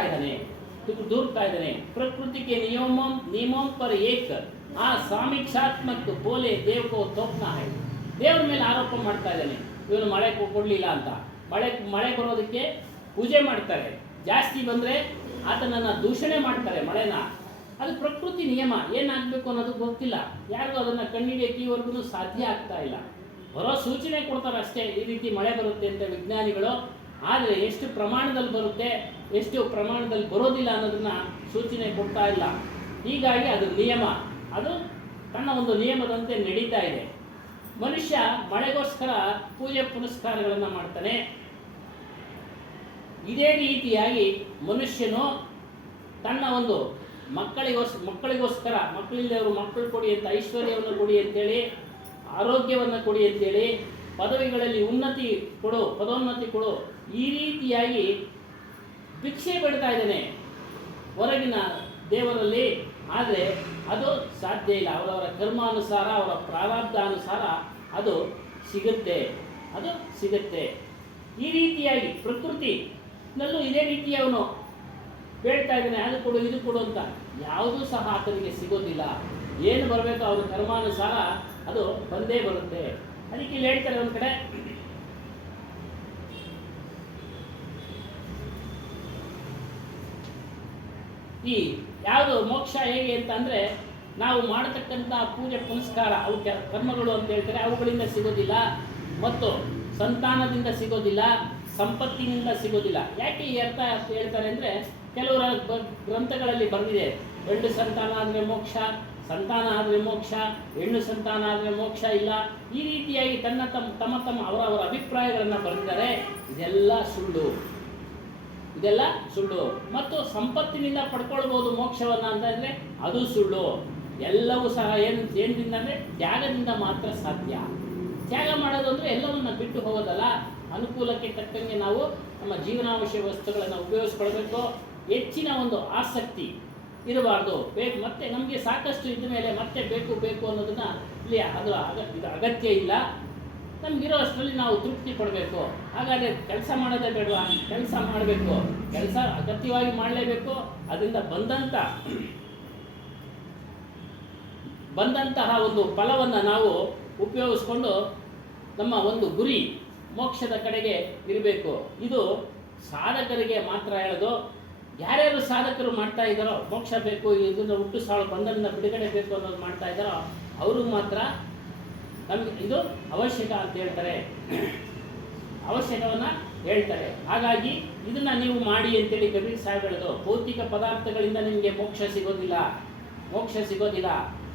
ಇದ್ದಾನೆ. ಪ್ರಕೃತಿಗೆ ನಿಯಮಂ ಪರ್ ಏಕ್ ಆ ಸಾಮೀಕ್ಷಾತ್ಮಕ ಬೋಲೆ ದೇವಕೋ ತೋಪ್ನ ಹೈ. ದೇವರ ಮೇಲೆ ಆರೋಪ ಮಾಡ್ತಾ ಇದ್ದಾನೆ, ಇವನು ಮಳೆ ಕೊಡಲಿಲ್ಲ ಅಂತ. ಮಳೆ ಬರೋದಕ್ಕೆ ಪೂಜೆ ಮಾಡ್ತಾರೆ, ಜಾಸ್ತಿ ಬಂದರೆ ಆತನನ್ನು ದೂಷಣೆ ಮಾಡ್ತಾರೆ ಮಳೆನ. ಅದು ಪ್ರಕೃತಿ ನಿಯಮ. ಏನಾಗಬೇಕು ಅನ್ನೋದು ಗೊತ್ತಿಲ್ಲ, ಯಾರಿಗೂ ಅದನ್ನು ಕಂಡುಹಿಡಿಯೋಕೆ ಈವರೆಗೂ ಸಾಧ್ಯ ಆಗ್ತಾ ಇಲ್ಲ. ಬರೋ ಸೂಚನೆ ಕೊಡ್ತಾರೆ ಅಷ್ಟೇ, ಈ ರೀತಿ ಮಳೆ ಬರುತ್ತೆ ಅಂತ ವಿಜ್ಞಾನಿಗಳು. ಆದರೆ ಎಷ್ಟು ಪ್ರಮಾಣದಲ್ಲಿ ಬರುತ್ತೆ, ಎಷ್ಟು ಪ್ರಮಾಣದಲ್ಲಿ ಬರೋದಿಲ್ಲ ಅನ್ನೋದನ್ನ ಸೂಚನೆ ಕೊಡ್ತಾ ಇಲ್ಲ. ಹೀಗಾಗಿ ಅದು ನಿಯಮ, ಅದು ತನ್ನ ಒಂದು ನಿಯಮದಂತೆ ನಡೀತಾ ಇದೆ. ಮನುಷ್ಯ ಮಳೆಗೋಸ್ಕರ ಪೂಜೆ ಪುನಸ್ಕಾರಗಳನ್ನು ಮಾಡ್ತಾನೆ. ಇದೇ ರೀತಿಯಾಗಿ ಮನುಷ್ಯನು ತನ್ನ ಒಂದು ಮಕ್ಕಳಿಗೋಸ್ಕರ, ಮಕ್ಕಳಿಲ್ಲದವರು ಮಕ್ಕಳು ಕೊಡಿ ಅಂತ, ಐಶ್ವರ್ಯವನ್ನು ಕೊಡಿ ಅಂತೇಳಿ, ಆರೋಗ್ಯವನ್ನು ಕೊಡಿ ಅಂತೇಳಿ, ಪದವಿಗಳಲ್ಲಿ ಪದೋನ್ನತಿ ಕೊಡು, ಈ ರೀತಿಯಾಗಿ ಭಿಕ್ಷೆ ಬಿಡ್ತಾ ಇದ್ದಾನೆ ಹೊರಗಿನ ದೇವರಲ್ಲಿ. ಆದರೆ ಅದು ಸಾಧ್ಯ ಇಲ್ಲ. ಅವರವರ ಕರ್ಮಾನುಸಾರ, ಅವರ ಪ್ರಾರಬ್ಧಾನುಸಾರ ಅದು ಸಿಗುತ್ತೆ. ಈ ರೀತಿಯಾಗಿ ಪ್ರಕೃತಿನಲ್ಲೂ ಇದೇ ರೀತಿ ಅವನು ಬೇಡ್ತಾ ಇದ್ದಾನೆ, ಅದು ಕೊಡು ಇದು ಕೊಡು ಅಂತ. ಯಾವುದೂ ಸಹ ಆತನಿಗೆ ಸಿಗೋದಿಲ್ಲ. ಏನು ಬರಬೇಕು ಅವ್ರ ಕರ್ಮಾನುಸಾರ ಅದು ಬಂದೇ ಬರುತ್ತೆ. ಅದಕ್ಕೆ ಇಲ್ಲಿ ಹೇಳ್ತಾರೆ ಒಂದು ಕಡೆ, ಈ ಯಾವುದು ಮೋಕ್ಷ ಹೇಗೆ ಅಂತಂದರೆ, ನಾವು ಮಾಡತಕ್ಕಂಥ ಪೂಜೆ ಪುನಸ್ಕಾರ ಅವು ಕರ್ಮಗಳು ಅಂತ ಹೇಳ್ತಾರೆ, ಅವುಗಳಿಂದ ಸಿಗೋದಿಲ್ಲ, ಮತ್ತು ಸಂತಾನದಿಂದ ಸಿಗೋದಿಲ್ಲ, ಸಂಪತ್ತಿನಿಂದ ಸಿಗೋದಿಲ್ಲ. ಯಾಕೆ ಈ ಅರ್ಥ ಹೇಳ್ತಾರೆ ಅಂದರೆ, ಕೆಲವರ ಗ್ರಂಥಗಳಲ್ಲಿ ಬರೆದಿದೆ, ಗಂಡು ಸಂತಾನ ಆದರೆ ಮೋಕ್ಷ, ಸಂತಾನ ಆದರೆ ಮೋಕ್ಷ, ಹೆಣ್ಣು ಸಂತಾನ ಆದರೆ ಮೋಕ್ಷ ಇಲ್ಲ. ಈ ರೀತಿಯಾಗಿ ತಮ್ಮ ಅವರವರ ಅಭಿಪ್ರಾಯಗಳನ್ನು ಬರೆದಿದ್ದಾರೆ. ಇದೆಲ್ಲ ಸುಳ್ಳು, ಇದೆಲ್ಲ ಸುಳ್ಳು. ಮತ್ತು ಸಂಪತ್ತಿನಿಂದ ಪಡ್ಕೊಳ್ಬೋದು ಮೋಕ್ಷವನ್ನು ಅಂತಂದರೆ ಅದು ಸುಳ್ಳು. ಎಲ್ಲವೂ ಸಹ ಏನಿಂದ ಅಂದರೆ ತ್ಯಾಗದಿಂದ ಮಾತ್ರ ಸಾಧ್ಯ. ತ್ಯಾಗ ಮಾಡೋದು ಅಂದರೆ ಎಲ್ಲವನ್ನ ಬಿಟ್ಟು ಹೋಗೋದಲ್ಲ. ಅನುಕೂಲಕ್ಕೆ ತಕ್ಕಂಗೆ ನಾವು ನಮ್ಮ ಜೀವನಾವಶ್ಯ ವಸ್ತುಗಳನ್ನು ಉಪಯೋಗಿಸ್ಕೊಳ್ಬೇಕು. ಹೆಚ್ಚಿನ ಒಂದು ಆಸಕ್ತಿ ಇರಬಾರ್ದು. ಮತ್ತೆ ನಮಗೆ ಸಾಕಷ್ಟು ಇದ್ದ ಮೇಲೆ ಮತ್ತೆ ಬೇಕು ಅನ್ನೋದನ್ನು ಇಲ್ಲಿ ಇದು ಅಗತ್ಯ ಇಲ್ಲ. ನಮಗಿರೋ ಅಷ್ಟರಲ್ಲಿ ನಾವು ತೃಪ್ತಿ ಪಡಬೇಕು. ಹಾಗಾದರೆ ಕೆಲಸ ಮಾಡೋದೇ ಬೇಡವಾ? ಕೆಲಸ ಮಾಡಬೇಕು. ಕೆಲಸ ಅಗತ್ಯವಾಗಿ ಮಾಡಲೇಬೇಕು. ಅದರಿಂದ ಬಂದಂತಹ ಒಂದು ಫಲವನ್ನು ನಾವು ಉಪಯೋಗಿಸ್ಕೊಂಡು ನಮ್ಮ ಒಂದು ಗುರಿ ಮೋಕ್ಷದ ಕಡೆಗೆ ಇರಬೇಕು. ಇದು ಸಾಧಕರಿಗೆ ಮಾತ್ರ ಹೇಳೋದು. ಯಾರ್ಯಾರು ಸಾಧಕರು ಮಾಡ್ತಾ ಇದ್ದಾರೋ, ಮೋಕ್ಷ ಬೇಕು, ಇದನ್ನು ಹುಟ್ಟು ಸಾಳು ಬಂಧನದಿಂದ ಬಿಡುಗಡೆ ಬೇಕು ಅನ್ನೋದು ಮಾಡ್ತಾ ಇದ್ದಾರೋ ಅವ್ರಿಗೆ ಮಾತ್ರ ನಮಗೆ ಇದು ಅವಶ್ಯಕ ಅಂತ ಹೇಳ್ತಾರೆ, ಅವಶ್ಯಕವನ್ನು ಹೇಳ್ತಾರೆ. ಹಾಗಾಗಿ ಇದನ್ನು ನೀವು ಮಾಡಿ ಅಂತೇಳಿ ಕಬೀರ್ ಸಾಹೇಬ್ ಹೇಳೋದು. ಭೌತಿಕ ಪದಾರ್ಥಗಳಿಂದ ನಿಮಗೆ ಮೋಕ್ಷ ಸಿಗೋದಿಲ್ಲ.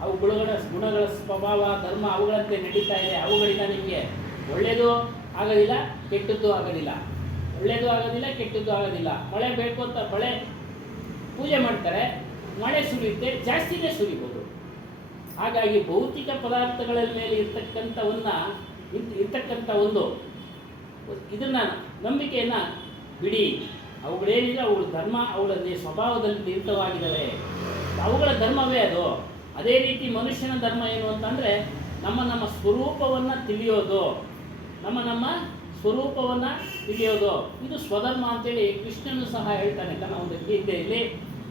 ಅವು ಗುಣಗಳ ಸ್ವಭಾವ ಧರ್ಮ ಅವುಗಳಂತೆ ನಡೀತಾ ಇದೆ. ಅವುಗಳಿಂದ ನಿಮಗೆ ಒಳ್ಳೆಯದು ಆಗೋದಿಲ್ಲ, ಕೆಟ್ಟದ್ದು ಆಗೋದಿಲ್ಲ. ಒಳ್ಳೆಯದು ಆಗೋದಿಲ್ಲ, ಕೆಟ್ಟದ್ದು ಆಗೋದಿಲ್ಲ. ಮಳೆ ಬೇಕು ಅಂತ ಮಳೆ ಪೂಜೆ ಮಾಡ್ತಾರೆ, ಮಳೆ ಸುರಿಯುತ್ತೆ, ಜಾಸ್ತಿನೇ ಸುರಿಬೋದು. ಹಾಗಾಗಿ ಭೌತಿಕ ಪದಾರ್ಥಗಳ ಮೇಲೆ ಇರ್ತಕ್ಕಂಥ ಒಂದು ಇದನ್ನು ನಂಬಿಕೆಯನ್ನು ಬಿಡಿ. ಅವುಗಳೇನಿದೆ ಅವುಗಳ ಧರ್ಮ ಅವುಗಳ ಸ್ವಭಾವದಲ್ಲಿ ನಿರತವಾಗಿದ್ದಾವೆ. ಅವುಗಳ ಧರ್ಮವೇ ಅದು. ಅದೇ ರೀತಿ ಮನುಷ್ಯನ ಧರ್ಮ ಏನು ಅಂತಂದರೆ ನಮ್ಮ ಸ್ವರೂಪವನ್ನು ತಿಳಿಯೋದು, ನಮ್ಮ ಸ್ವರೂಪವನ್ನು ತಿಳಿಯೋದು. ಇದು ಸ್ವಧರ್ಮ ಅಂತೇಳಿ ಕೃಷ್ಣನು ಸಹ ಹೇಳ್ತಾನೆ ತನ್ನ ಒಂದು ಗೀತೆಯಲ್ಲಿ.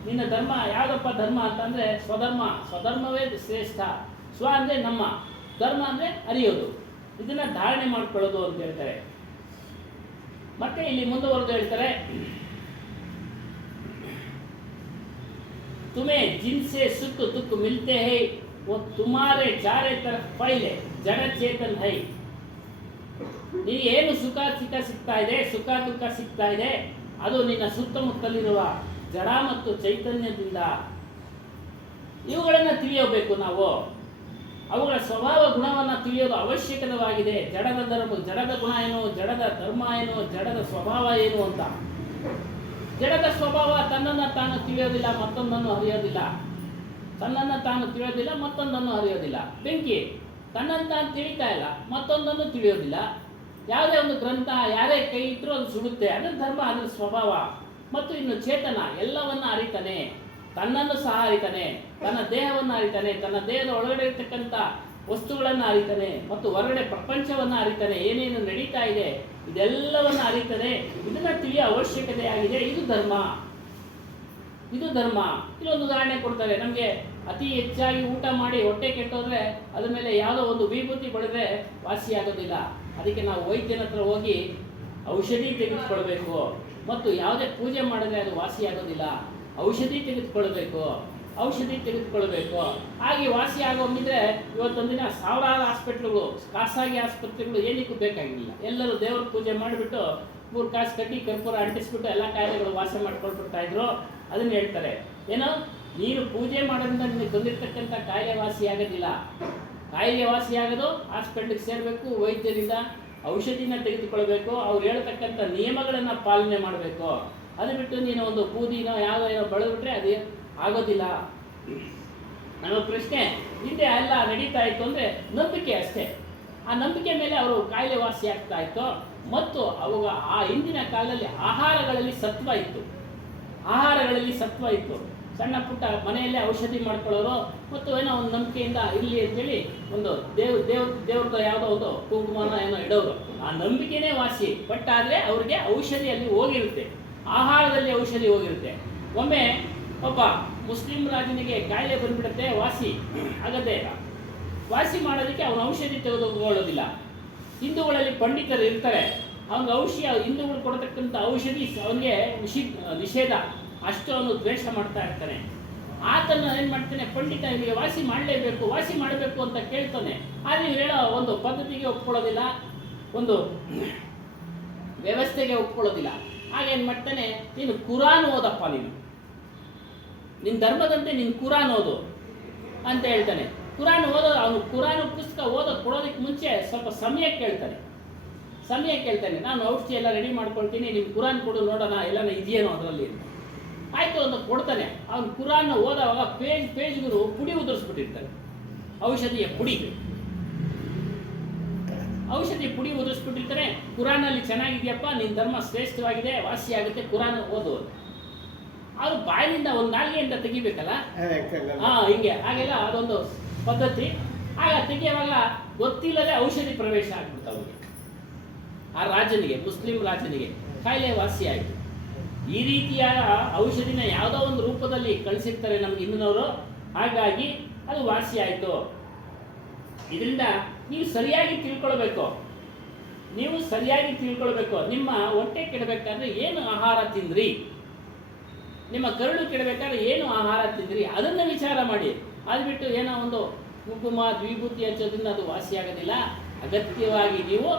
ನಿನ್ನ ಧರ್ಮ ಯಾವುದಪ್ಪ ಧರ್ಮ ಅಂತಂದರೆ ಸ್ವಧರ್ಮವೇ ಶ್ರೇಷ್ಠ. ಸ್ವ ಅಂದರೆ ನಮ್ಮ, ಧರ್ಮ ಅಂದರೆ ಅರಿಯೋದು, ಇದನ್ನು ಧಾರಣೆ ಮಾಡ್ಕೊಳ್ಳೋದು ಅಂತ ಹೇಳ್ತಾರೆ. ಮತ್ತೆ ಇಲ್ಲಿ ಮುಂದುವರೆದು ಹೇಳ್ತಾರೆ, तुम्हें जिनसे सुख दुख मिलते हैं वो तुम्हारे चारे तरफ फैले जड़ चेतन है. ಏನು ಸುಖ ಸಿಗ್ತಾ ಇದೆ, ಸುಖ ದುಃಖ ಸಿಗ್ತಾ ಇದೆ, ಅದು ನಿನ್ನ ಸುತ್ತಮುತ್ತಲಿರುವ ಜಡ ಮತ್ತು ಚೈತನ್ಯದಿಂದ. ಇವುಗಳನ್ನು ತಿಳಿಯಬೇಕು ನಾವು. ಅವುಗಳ ಸ್ವಭಾವ ಗುಣವನ್ನು ತಿಳಿಯೋದು ಅವಶ್ಯಕವಾಗಿದೆ. ಜಡದ ಗುಣ ಏನು, ಜಡದ ಧರ್ಮ ಏನು, ಜಡದ ಸ್ವಭಾವ ಏನು ಅಂತ. ಜಡದ ಸ್ವಭಾವ ತನ್ನನ್ನು ತಾನು ತಿಳಿಯೋದಿಲ್ಲ, ಮತ್ತೊಂದನ್ನು ಅರಿಯೋದಿಲ್ಲ. ಬೆಂಕಿ ತನ್ನನ್ನು ತಾನು ತಿಳಿತಾ ಇಲ್ಲ, ಮತ್ತೊಂದನ್ನು ತಿಳಿಯೋದಿಲ್ಲ. ಯಾವುದೇ ಒಂದು ಗ್ರಂಥ ಯಾರೇ ಕೈ ಇಟ್ಟರೂ ಅದು ಸುಡುತ್ತೆ. ಅದರ ಧರ್ಮ, ಅದರ ಸ್ವಭಾವ. ಮತ್ತು ಇನ್ನು ಚೇತನ ಎಲ್ಲವನ್ನ ಅರಿತಾನೆ, ತನ್ನನ್ನು ಸಹ ಅರಿತಾನೆ, ತನ್ನ ದೇಹವನ್ನು ಅರಿತಾನೆ, ತನ್ನ ದೇಹದ ಒಳಗಡೆ ಇರ್ತಕ್ಕಂಥ ವಸ್ತುಗಳನ್ನು ಅರಿತಾನೆ, ಮತ್ತು ಹೊರಗಡೆ ಪ್ರಪಂಚವನ್ನು ಅರಿತಾನೆ. ಏನೇನು ನಡೀತಾ ಇದೆ ಇದೆಲ್ಲವನ್ನು ಅರಿತಾನೆ. ಇದನ್ನು ತಿಳಿಯೋ ಅವಶ್ಯಕತೆ ಆಗಿದೆ. ಇದು ಧರ್ಮ. ಇಲ್ಲೊಂದು ಉದಾಹರಣೆ ಕೊಡ್ತಾರೆ. ನಮಗೆ ಅತಿ ಹೆಚ್ಚಾಗಿ ಊಟ ಮಾಡಿ ಹೊಟ್ಟೆ ಕೆಟ್ಟೋದ್ರೆ ಅದ್ರ ಮೇಲೆ ಯಾವುದೋ ಒಂದು ವಿಭೂತಿ ಬಳಿದ್ರೆ ವಾಸಿ ಆಗೋದಿಲ್ಲ. ಅದಕ್ಕೆ ನಾವು ವೈದ್ಯನ ಹತ್ರ ಹೋಗಿ ಔಷಧಿ ತೆಗೆದುಕೊಳ್ಬೇಕು. ಮತ್ತು ಯಾವುದೇ ಪೂಜೆ ಮಾಡಿದ್ರೆ ಅದು ವಾಸಿ ಆಗೋದಿಲ್ಲ. ಔಷಧಿ ತೆಗೆದುಕೊಳ್ಬೇಕು. ಹಾಗೆ ವಾಸಿ ಆಗೋಗಿದ್ರೆ ಇವತ್ತೊಂದಿನ ಸಾವಿರಾರು ಹಾಸ್ಪಿಟ್ಲ್ಗಳು, ಖಾಸಗಿ ಆಸ್ಪತ್ರೆಗಳು ಏನಕ್ಕೂ ಬೇಕಾಗಿಲ್ಲ. ಎಲ್ಲರೂ ದೇವ್ರ ಪೂಜೆ ಮಾಡಿಬಿಟ್ಟು 3 ಕಾಸು ಕಟ್ಟಿ ಕರ್ಪೂರ ಅಂಟಿಸ್ಬಿಟ್ಟು ಎಲ್ಲ ಕಾಯಿಲೆಗಳು ವಾಸಿ ಮಾಡ್ಕೊಳ್ಬಿಡ್ತಾ ಇದ್ರು. ಅದನ್ನು ಹೇಳ್ತಾರೆ, ಏನೋ ನೀನು ಪೂಜೆ ಮಾಡೋದ್ರಿಂದ ನಿನಗೆ ಬಂದಿರತಕ್ಕಂಥ ಕಾಯಿಲೆ ವಾಸಿ ಆಗೋದಿಲ್ಲ. ಕಾಯಿಲೆ ವಾಸಿ ಆಗೋದು ಹಾಸ್ಪಿಟ್ಲಿಗೆ ಸೇರಬೇಕು, ವೈದ್ಯರಿಂದ ಔಷಧಿನ ತೆಗೆದುಕೊಳ್ಬೇಕು, ಅವ್ರು ಹೇಳ್ತಕ್ಕಂಥ ನಿಯಮಗಳನ್ನು ಪಾಲನೆ ಮಾಡಬೇಕು. ಅದು ಬಿಟ್ಟು ನೀನು ಒಂದು ಬೂದಿನೋ ಯಾವುದೋ ಏನೋ ಬೆಳೆದ್ಬಿಟ್ರೆ ಅದು ಆಗೋದಿಲ್ಲ. ನಮ್ಮ ಪ್ರಶ್ನೆ ಹಿಂದೆ ಎಲ್ಲ ನಡೀತಾ ಇತ್ತು ಅಂದರೆ ನಂಬಿಕೆ ಅಷ್ಟೇ. ಆ ನಂಬಿಕೆ ಮೇಲೆ ಅವರು ಕಾಯಿಲೆ ವಾಸಿ ಆಗ್ತಾ ಇತ್ತು. ಮತ್ತು ಅವಾಗ ಆ ಹಿಂದಿನ ಕಾಲದಲ್ಲಿ ಆಹಾರಗಳಲ್ಲಿ ಸತ್ವ ಇತ್ತು. ಸಣ್ಣ ಪುಟ್ಟ ಮನೆಯಲ್ಲೇ ಔಷಧಿ ಮಾಡ್ಕೊಳ್ಳೋರು, ಮತ್ತು ಏನೋ ಒಂದು ನಂಬಿಕೆಯಿಂದ ಇರಲಿ ಅಂತೇಳಿ ಒಂದು ದೇವ್ರದ ಯಾವುದೋ ಒಂದು ಕುಂಕುಮನ ಏನೋ ಇಡೋರು. ಆ ನಂಬಿಕೆನೇ ವಾಸಿ. ಬಟ್ ಆದರೆ ಅವ್ರಿಗೆ ಔಷಧಿಯಲ್ಲಿ ಹೋಗಿರುತ್ತೆ, ಆಹಾರದಲ್ಲಿ ಔಷಧಿ ಹೋಗಿರುತ್ತೆ. ಒಮ್ಮೆ ಒಬ್ಬ ಮುಸ್ಲಿಂ ರಾಜನಿಗೆ ಕಾಯಿಲೆ ಬಂದ್ಬಿಡುತ್ತೆ, ವಾಸಿ ಆಗದೇ ಇಲ್ಲ. ವಾಸಿ ಮಾಡೋದಕ್ಕೆ ಅವನು ಔಷಧಿ ತೆಗೆದುಕೊಳ್ಳೋದಿಲ್ಲ. ಹಿಂದೂಗಳಲ್ಲಿ ಪಂಡಿತರು ಇರ್ತಾರೆ, ಅವನಿಗೆ ಹಿಂದೂಗಳು ಕೊಡತಕ್ಕಂಥ ಔಷಧಿ ಅವನಿಗೆ ನಿಷೇಧ, ಅಷ್ಟು ಅವನು ದ್ವೇಷ ಮಾಡ್ತಾ ಇರ್ತಾನೆ. ಆತನ ಏನು ಮಾಡ್ತಾನೆ, ಪಂಡಿತ ಇವನಿಗೆ ವಾಸಿ ಮಾಡಬೇಕು ಅಂತ ಕೇಳ್ತಾನೆ. ಆದರೆ ಹೇಳೋ ಒಂದು ಪದ್ಧತಿಗೆ ಒಪ್ಕೊಳ್ಳೋದಿಲ್ಲ, ಒಂದು ವ್ಯವಸ್ಥೆಗೆ ಒಪ್ಕೊಳ್ಳೋದಿಲ್ಲ. ಆಗೇನು ಮಾಡ್ತಾನೆ, ನೀನು ಕುರಾನ್ ಓದಪ್ಪ, ನಿನ್ನ ಧರ್ಮದಂತೆ ನೀನು ಕುರಾನ್ ಓದು ಅಂತ ಹೇಳ್ತಾನೆ. ಕುರಾನ್ ಓದೋದು, ಅವನು ಕುರಾನ್ ಪುಸ್ತಕ ಕೊಡೋದಕ್ಕೆ ಮುಂಚೆ ಸ್ವಲ್ಪ ಸಮಯ ಕೇಳ್ತಾನೆ. ನಾನು ಔಷಧಿ ಎಲ್ಲ ರೆಡಿ ಮಾಡ್ಕೊಳ್ತೀನಿ, ನೀವು ಕುರಾನ್ ಕೊಡು ನೋಡೋಣ ಎಲ್ಲನ ಇದೆಯೇನೋ ಅದರಲ್ಲಿ. ಆಯಿತು ಅಂತ ಕೊಡ್ತಾನೆ. ಅವನು ಕುರಾನ್ ಓದೋವಾಗ ಪೇಜ್ಗಳು ಪುಡಿ ಉದುರಿಸ್ಬಿಟ್ಟಿರ್ತಾನೆ, ಔಷಧಿಯ ಪುಡಿ ಉದುರಿಸ್ಬಿಟ್ಟಿರ್ತಾನೆ. ಕುರಾನಲ್ಲಿ ಚೆನ್ನಾಗಿದೆಯಪ್ಪ, ನಿನ್ನ ಧರ್ಮ ಶ್ರೇಷ್ಠವಾಗಿದೆ, ವಾಸಿ ಆಗುತ್ತೆ, ಕುರಾನ್ ಓದು. ಅವ್ರು ಬಾಯಿನಿಂದ ಒಂದು ನಾಲ್ಗೆಯಿಂದ ತೆಗಿಬೇಕಲ್ಲ, ಹಿಂಗೆ ಹಾಗೆಲ್ಲ ಅದೊಂದು ಪದ್ಧತಿ. ಆಗ ತೆಗಿಯುವಾಗ ಗೊತ್ತಿಲ್ಲದೆ ಔಷಧಿ ಪ್ರವೇಶ ಆಗ್ಬಿಡ್ತು ಅವನಿಗೆ, ಆ ರಾಜನಿಗೆ, ಮುಸ್ಲಿಂ ರಾಜನಿಗೆ ಕಾಯಿಲೆ ವಾಸಿ ಆಯಿತು. ಈ ರೀತಿಯ ಔಷಧಿನ ಯಾವುದೋ ಒಂದು ರೂಪದಲ್ಲಿ ಕಳಿಸಿರ್ತಾರೆ ನಮ್ಗೆ ಹಿಂದಿನವರು, ಹಾಗಾಗಿ ಅದು ವಾಸಿ ಆಯಿತು. ಇದರಿಂದ ನೀವು ಸರಿಯಾಗಿ ತಿಳ್ಕೊಳ್ಬೇಕು. ನಿಮ್ಮ ಹೊಟ್ಟೆ ಕೆಡಬೇಕಾದ್ರೆ ಏನು ಆಹಾರ ತಿಂದ್ರಿ, ನಿಮ್ಮ ಕರುಳು ಕೆಡಬೇಕಾದ್ರೆ ಏನು ಆಹಾರ ತಿಂದ್ರಿ, ಅದನ್ನು ವಿಚಾರ ಮಾಡಿ. ಅದು ಬಿಟ್ಟು ಏನೋ ಒಂದು ಕುಂಕುಮ ದ್ವಿಭೂತಿ ಹಚ್ಚೋದ್ರಿಂದ ಅದು ವಾಸಿ ಆಗೋದಿಲ್ಲ. ಅಗತ್ಯವಾಗಿ ನೀವು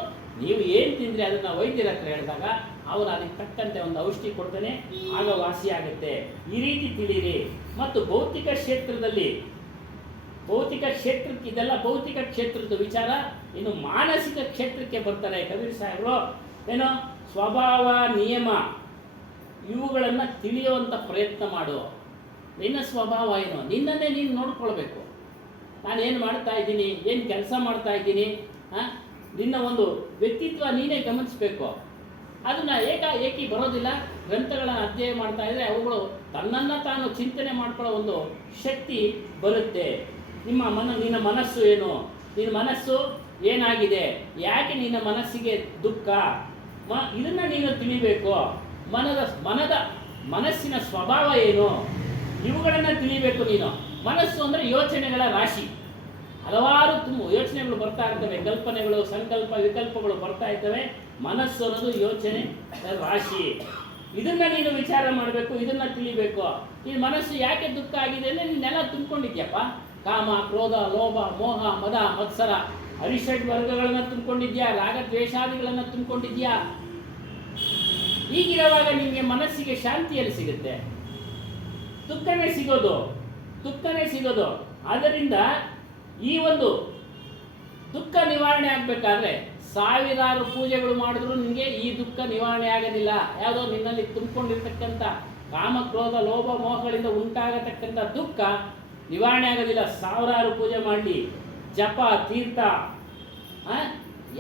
ಏನು ತಿಂದ್ರಿ ಅದನ್ನು ವೈದ್ಯರ ಹತ್ರ ಹೇಳಿದಾಗ ಅವರು ಅದಕ್ಕೆ ತಕ್ಕಂತೆ ಒಂದು ಔಷಧಿ ಕೊಡ್ತಾನೆ, ಆಗ ವಾಸಿ ಆಗುತ್ತೆ. ಈ ರೀತಿ ತಿಳಿಯಿರಿ. ಮತ್ತು ಭೌತಿಕ ಕ್ಷೇತ್ರಕ್ಕೆ ಇದೆಲ್ಲ ಭೌತಿಕ ಕ್ಷೇತ್ರದ ವಿಚಾರ. ಇನ್ನು ಮಾನಸಿಕ ಕ್ಷೇತ್ರಕ್ಕೆ ಬರ್ತಾರೆ ಕಬೀರ್ ಸಾಹೇಬರು. ಏನೋ ಸ್ವಭಾವ, ನಿಯಮ, ಇವುಗಳನ್ನು ತಿಳಿಯುವಂಥ ಪ್ರಯತ್ನ ಮಾಡು. ನಿನ್ನ ಸ್ವಭಾವ ಏನು, ನಿನ್ನನ್ನೇ ನೀನು ನೋಡ್ಕೊಳ್ಬೇಕು. ನಾನೇನು ಮಾಡ್ತಾ ಇದ್ದೀನಿ, ಏನು ಕೆಲಸ ಮಾಡ್ತಾ ಇದ್ದೀನಿ, ನಿನ್ನ ಒಂದು ವ್ಯಕ್ತಿತ್ವ ನೀನೇ ಗಮನಿಸಬೇಕು. ಅದನ್ನು ಏಕಿ ಬರೋದಿಲ್ಲ. ಗ್ರಂಥಗಳನ್ನು ಅಧ್ಯಯನ ಮಾಡ್ತಾ ಇದ್ದರೆ ಅವುಗಳು ತನ್ನನ್ನು ತಾನು ಚಿಂತನೆ ಮಾಡ್ಕೊಳ್ಳೋ ಒಂದು ಶಕ್ತಿ ಬರುತ್ತೆ. ನಿನ್ನ ಮನಸ್ಸು ಏನು, ನಿನ್ನ ಮನಸ್ಸು ಏನಾಗಿದೆ, ಯಾಕೆ ನಿನ್ನ ಮನಸ್ಸಿಗೆ ದುಃಖ, ಇದನ್ನು ನೀನು ತಿಳಿಬೇಕು. ಮನಸ್ಸಿನ ಸ್ವಭಾವ ಏನು, ಇವುಗಳನ್ನು ತಿಳಿಬೇಕು ನೀನು. ಮನಸ್ಸು ಅಂದರೆ ಯೋಚನೆಗಳ ರಾಶಿ. ಹಲವಾರು ಯೋಚನೆಗಳು ಬರ್ತಾ ಇರ್ತವೆ, ಕಲ್ಪನೆಗಳು, ಸಂಕಲ್ಪ, ವಿಕಲ್ಪಗಳು ಬರ್ತಾ ಇರ್ತವೆ. ಮನಸ್ಸು ಅನ್ನೋದು ಯೋಚನೆ ರಾಶಿ. ಇದನ್ನು ನೀನು ವಿಚಾರ ಮಾಡಬೇಕು, ಇದನ್ನು ತಿಳಿಬೇಕು. ಈ ಮನಸ್ಸು ಯಾಕೆ ದುಃಖ ಆಗಿದೆ ಅಂದರೆ ನೀನೆಲ್ಲ ತುಂಬಿಕೊಂಡಿದ್ಯಪ್ಪ. ಕಾಮ, ಕ್ರೋಧ, ಲೋಭ, ಮೋಹ, ಮದ, ಮತ್ಸರ, ಅರಿಷಡ್ ವರ್ಗಗಳನ್ನು ತುಂಬಿಕೊಂಡಿದ್ಯಾ, ರಾಗ ದ್ವೇಷಾದಿಗಳನ್ನು ತುಂಬಿಕೊಂಡಿದ್ಯಾ. ಹೀಗಿರುವಾಗ ನಿಮಗೆ ಮನಸ್ಸಿಗೆ ಶಾಂತಿಯಲ್ಲಿ ಸಿಗುತ್ತೆ, ದುಃಖನೇ ಸಿಗೋದು. ಆದ್ದರಿಂದ ಈ ಒಂದು ದುಃಖ ನಿವಾರಣೆ ಆಗಬೇಕಾದ್ರೆ ಸಾವಿರಾರು ಪೂಜೆಗಳು ಮಾಡಿದ್ರು ನಿಮಗೆ ಈ ದುಃಖ ನಿವಾರಣೆ ಆಗೋದಿಲ್ಲ. ಯಾವುದೋ ನಿನ್ನಲ್ಲಿ ತುಂಬಿಕೊಂಡಿರ್ತಕ್ಕಂಥ ಕಾಮ, ಕ್ರೋಧ, ಲೋಭ, ಮೋಹಗಳಿಂದ ಉಂಟಾಗತಕ್ಕಂಥ ದುಃಖ ನಿವಾರಣೆ ಆಗೋದಿಲ್ಲ. ಸಾವಿರಾರು ಪೂಜೆ ಮಾಡಲಿ, ಜಪ, ತೀರ್ಥ,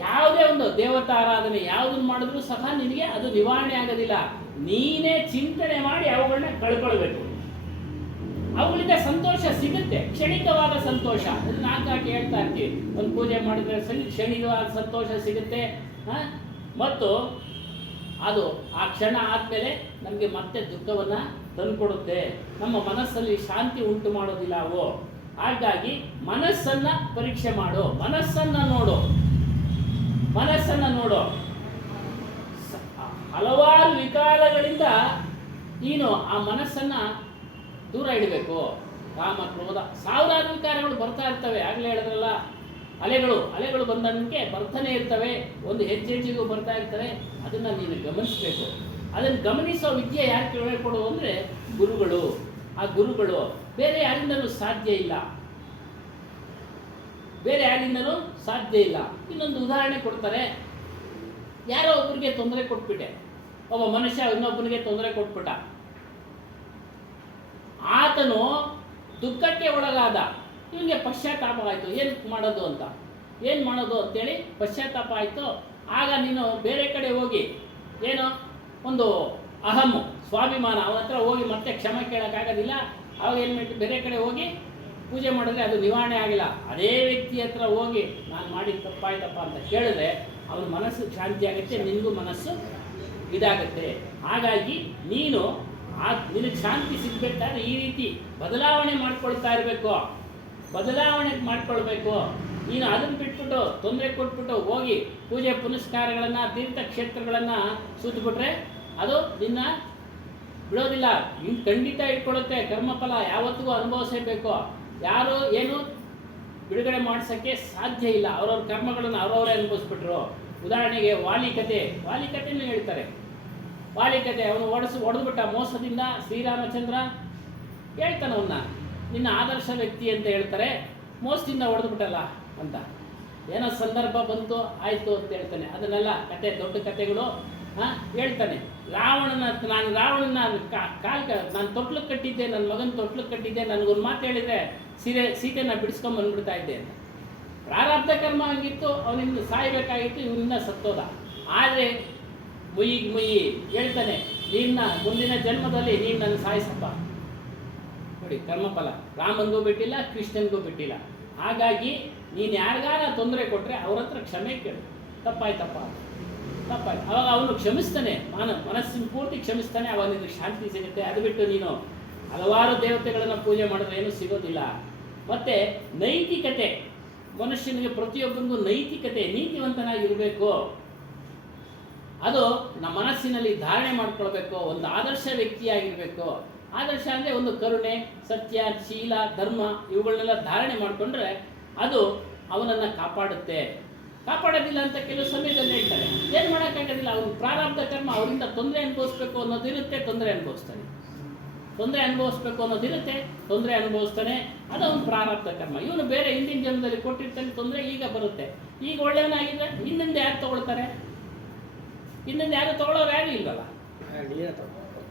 ಯಾವುದೇ ಒಂದು ದೇವತಾ ಆರಾಧನೆ ಯಾವುದನ್ನು ಮಾಡಿದ್ರೂ ಸಹ ನಿನಗೆ ಅದು ನಿವಾರಣೆ ಆಗೋದಿಲ್ಲ. ನೀನೇ ಚಿಂತನೆ ಮಾಡಿ ಅವುಗಳನ್ನ ಕಳ್ಕೊಳ್ಬೇಕು. ಅವುಗಳಿಂದ ಸಂತೋಷ ಸಿಗುತ್ತೆ, ಕ್ಷಣಿಕವಾದ ಸಂತೋಷ. ಅದನ್ನ ಹಾಗಾಗಿ ಹೇಳ್ತಾ ಇರ್ತೀವಿ, ಒಂದು ಪೂಜೆ ಮಾಡಿದ್ರೆ ಕ್ಷಣಿಕವಾದ ಸಂತೋಷ ಸಿಗುತ್ತೆ. ಮತ್ತು ಅದು ಆ ಕ್ಷಣ ಆದಮೇಲೆ ನಮಗೆ ಮತ್ತೆ ದುಃಖವನ್ನು ತಂದುಕೊಡುತ್ತೆ. ನಮ್ಮ ಮನಸ್ಸಲ್ಲಿ ಶಾಂತಿ ಉಂಟು ಮಾಡೋದಿಲ್ಲ ಅವು. ಹಾಗಾಗಿ ಮನಸ್ಸನ್ನು ಪರೀಕ್ಷೆ ಮಾಡು, ಮನಸ್ಸನ್ನು ನೋಡು. ಹಲವಾರು ವಿಕಾರಗಳಿಂದ ನೀನು ಆ ಮನಸ್ಸನ್ನು ದೂರ ಇಡಬೇಕು. ಕಾಮ, ಕ್ರೋಧ, ಸಾವಿರಾರು ವಿಕಾರಗಳು ಬರ್ತಾ ಇರ್ತವೆ. ಆಗಲೇ ಹೇಳಿದ್ರಲ್ಲ, ಅಲೆಗಳು ಬಂದಂಗೆ ಬರ್ತಾನೆ ಇರ್ತವೆ, ಒಂದು ಹೆಜ್ಜೆಗೂ ಬರ್ತಾ ಇರ್ತವೆ. ಅದನ್ನು ನೀನು ಗಮನಿಸಬೇಕು. ಅದನ್ನು ಗಮನಿಸೋ ವಿದ್ಯೆ ಯಾರು ಕೇಳಿಕೊಡು ಅಂದರೆ ಗುರುಗಳು. ಆ ಗುರುಗಳು ಬೇರೆ ಯಾರಿಂದಲೂ ಸಾಧ್ಯ ಇಲ್ಲ. ಇನ್ನೊಂದು ಉದಾಹರಣೆ ಕೊಡ್ತಾರೆ. ಯಾರೋ ಒಬ್ಬರಿಗೆ ತೊಂದರೆ ಕೊಟ್ಬಿಟ್ಟೆ, ಒಬ್ಬ ಮನುಷ್ಯ ಇನ್ನೊಬ್ಬನಿಗೆ ತೊಂದರೆ ಕೊಟ್ಬಿಟ್ಟ. ಆತನು ದುಃಖಕ್ಕೆ ಒಳಗಾದ. ಇವನಿಗೆ ಪಶ್ಚಾತ್ತಾಪ ಆಯಿತು, ಏನು ಮಾಡೋದು ಅಂತೇಳಿ ಪಶ್ಚಾತ್ತಾಪ ಆಯಿತು. ಆಗ ನೀನು ಬೇರೆ ಕಡೆ ಹೋಗಿ ಏನೋ ಒಂದು ಅಹಮ್ಮು, ಸ್ವಾಭಿಮಾನ, ಅವನ ಹತ್ರ ಹೋಗಿ ಮತ್ತೆ ಕ್ಷಮೆ ಕೇಳೋಕ್ಕಾಗೋದಿಲ್ಲ. ಅವಾಗ ಏನು ಮಾಡಿ ಬೇರೆ ಕಡೆ ಹೋಗಿ ಪೂಜೆ ಮಾಡಿದ್ರೆ ಅದು ನಿವಾರಣೆ ಆಗಿಲ್ಲ. ಅದೇ ವ್ಯಕ್ತಿ ಹತ್ರ ಹೋಗಿ ನಾನು ಮಾಡಿದ ತಪ್ಪಾಯ್ತಪ್ಪ ಅಂತ ಕೇಳಿದ್ರೆ ಅವನ ಮನಸ್ಸು ಶಾಂತಿ ಆಗುತ್ತೆ, ನಿನಗೂ ಮನಸ್ಸು ಇದಾಗುತ್ತೆ. ಹಾಗಾಗಿ ನಿನಗೆ ಶಾಂತಿ ಸಿಗಬೇಕಾದ್ರೆ ಈ ರೀತಿ ಬದಲಾವಣೆ ಮಾಡ್ಕೊಳ್ತಾ ಇರಬೇಕು. ಬದಲಾವಣೆ ಮಾಡ್ಕೊಳ್ಬೇಕು. ನೀನು ಅದನ್ನು ಬಿಟ್ಬಿಟ್ಟು ತೊಂದರೆ ಕೊಟ್ಬಿಟ್ಟು ಹೋಗಿ ಪೂಜೆ ಪುನಸ್ಕಾರಗಳನ್ನು ತೀರ್ಥಕ್ಷೇತ್ರಗಳನ್ನು ಸುತ್ತಬಿಟ್ರೆ ಅದು ನಿನ್ನ ಬಿಡೋದಿಲ್ಲ. ಇನ್ನು ಖಂಡಿತ ಇಟ್ಕೊಳ್ಳುತ್ತೆ. ಕರ್ಮಫಲ ಯಾವತ್ತಿಗೂ ಅನುಭವಿಸಬೇಕು. ಯಾರು ಏನು ಬಿಡುಗಡೆ ಮಾಡಿಸೋಕ್ಕೆ ಸಾಧ್ಯ ಇಲ್ಲ. ಅವ್ರವ್ರ ಕರ್ಮಗಳನ್ನು ಅವರವರೇ ಅನುಭವಿಸ್ಬಿಟ್ರು. ಉದಾಹರಣೆಗೆ ವಾಲಿಕತೆಯನ್ನು ಹೇಳ್ತಾರೆ. ವಾಲಿಕತೆ ಅವನು ಹೊಡೆದ್ಬಿಟ್ಟ ಮೋಸದಿಂದ. ಶ್ರೀರಾಮಚಂದ್ರ ಹೇಳ್ತಾನೆ ಅವನ್ನ, ನಿನ್ನ ಆದರ್ಶ ವ್ಯಕ್ತಿ ಅಂತ ಹೇಳ್ತಾರೆ, ಮೋಸದಿಂದ ಹೊಡೆದ್ಬಿಟ್ಟಲ್ಲ ಅಂತ. ಏನೋ ಸಂದರ್ಭ ಬಂತು ಆಯಿತು ಅಂತ ಹೇಳ್ತಾನೆ. ಅದನ್ನೆಲ್ಲ ಕತೆ, ದೊಡ್ಡ ಕತೆಗಳು ಹೇಳ್ತಾನೆ. ನಾನು ರಾವಣನ ನಾನು ತೊಟ್ಲಕ್ಕೆ ಕಟ್ಟಿದ್ದೆ, ನನ್ನ ಮಗನ ತೊಟ್ಲಕ್ಕೆ ಕಟ್ಟಿದ್ದೆ, ನನಗೊಂದು ಮಾತು ಹೇಳಿದರೆ ಸೀತೆನ ಬಿಡಿಸ್ಕೊಂಡು ಬಂದ್ಬಿಡ್ತಾ ಇದ್ದೆ ಅಂತ. ಪ್ರಾರಬ್ಧ ಕರ್ಮ ಹಂಗಿತ್ತು, ಅವನಿಂದ ಸಾಯಬೇಕಾಗಿತ್ತು, ಇವನಿಂದ ಸತ್ತೋದ. ಆದರೆ ಮುಯಿ ಹೇಳ್ತಾನೆ, ನಿನ್ನ ಮುಂದಿನ ಜನ್ಮದಲ್ಲಿ ನೀನು ನನ್ನ ಸಾಯಿಸಪ್ಪ. ನೋಡಿ ಕರ್ಮಫಲ ರಾಮನಿಗೂ ಬಿಟ್ಟಿಲ್ಲ, ಕೃಷ್ಣನಿಗೂ ಬಿಟ್ಟಿಲ್ಲ. ಹಾಗಾಗಿ ನೀನು ಯಾರಿಗಾರ ತೊಂದರೆ ಕೊಟ್ಟರೆ ಅವ್ರ ಹತ್ರ ಕ್ಷಮೆ ಕೇಳು. ತಪ್ಪಾಯ್ತು ಅವಾಗ ಅವನು ಕ್ಷಮಿಸ್ತಾನೆ. ಮನಸ್ಸಿನ ಪೂರ್ತಿ ಕ್ಷಮಿಸ್ತಾನೆ. ಅವಾಗ ನಿನಗೆ ಶಾಂತಿ ಸಿಗುತ್ತೆ. ಅದು ಬಿಟ್ಟು ನೀನು ಹಲವಾರು ದೇವತೆಗಳನ್ನು ಪೂಜೆ ಮಾಡಿದ್ರೆ ಏನೂ ಸಿಗೋದಿಲ್ಲ. ಮತ್ತು ನೈತಿಕತೆ, ಮನುಷ್ಯನಿಗೆ ಪ್ರತಿಯೊಬ್ಬನಿಗೂ ನೈತಿಕತೆ, ನೀತಿವಂತನಾಗಿರಬೇಕು. ಅದು ನಮ್ಮ ಮನಸ್ಸಿನಲ್ಲಿ ಧಾರಣೆ ಮಾಡ್ಕೊಳ್ಬೇಕು. ಒಂದು ಆದರ್ಶ ವ್ಯಕ್ತಿಯಾಗಿರಬೇಕು. ಆದರ್ಶ ಅಂದರೆ ಒಂದು ಕರುಣೆ, ಸತ್ಯ, ಶೀಲ, ಧರ್ಮ ಇವುಗಳನ್ನೆಲ್ಲ ಧಾರಣೆ ಮಾಡಿಕೊಂಡ್ರೆ ಅದು ಅವನನ್ನು ಕಾಪಾಡುತ್ತೆ. ಕಾಪಾಡೋದಿಲ್ಲ ಅಂತ ಕೆಲವು ಸಮಯದಲ್ಲಿ ಹೇಳ್ತಾರೆ. ಏನು ಮಾಡೋಕ್ಕಾಗೋದಿಲ್ಲ. ಅವನು ಪ್ರಾರಬ್ಧ ಕರ್ಮ, ಅವರಿಂದ ತೊಂದರೆ ಅನುಭವಿಸ್ಬೇಕು ಅನ್ನೋದಿರುತ್ತೆ, ತೊಂದರೆ ಅನುಭವಿಸ್ತಾನೆ. ತೊಂದರೆ ಅನುಭವಿಸ್ತಾನೆ. ಅದು ಅವನು ಪ್ರಾರಬ್ಧ ಕರ್ಮ. ಇವನು ಬೇರೆ ಹಿಂದಿನ ಜನ್ಮದಲ್ಲಿ ಕೊಟ್ಟಿರ್ತಾನೆ ತೊಂದರೆ, ಈಗ ಬರುತ್ತೆ. ಈಗ ಒಳ್ಳೆಯವನಾಗಿದ್ದರೆ ಹಿಂದಿಂದ ಯಾರು ತಗೊಳ್ತಾರೆ? ಹಿಂದಿಂದ ಯಾರು ತಗೊಳ್ಳೋರು ಯಾರು ಇಲ್ವಲ್ಲ.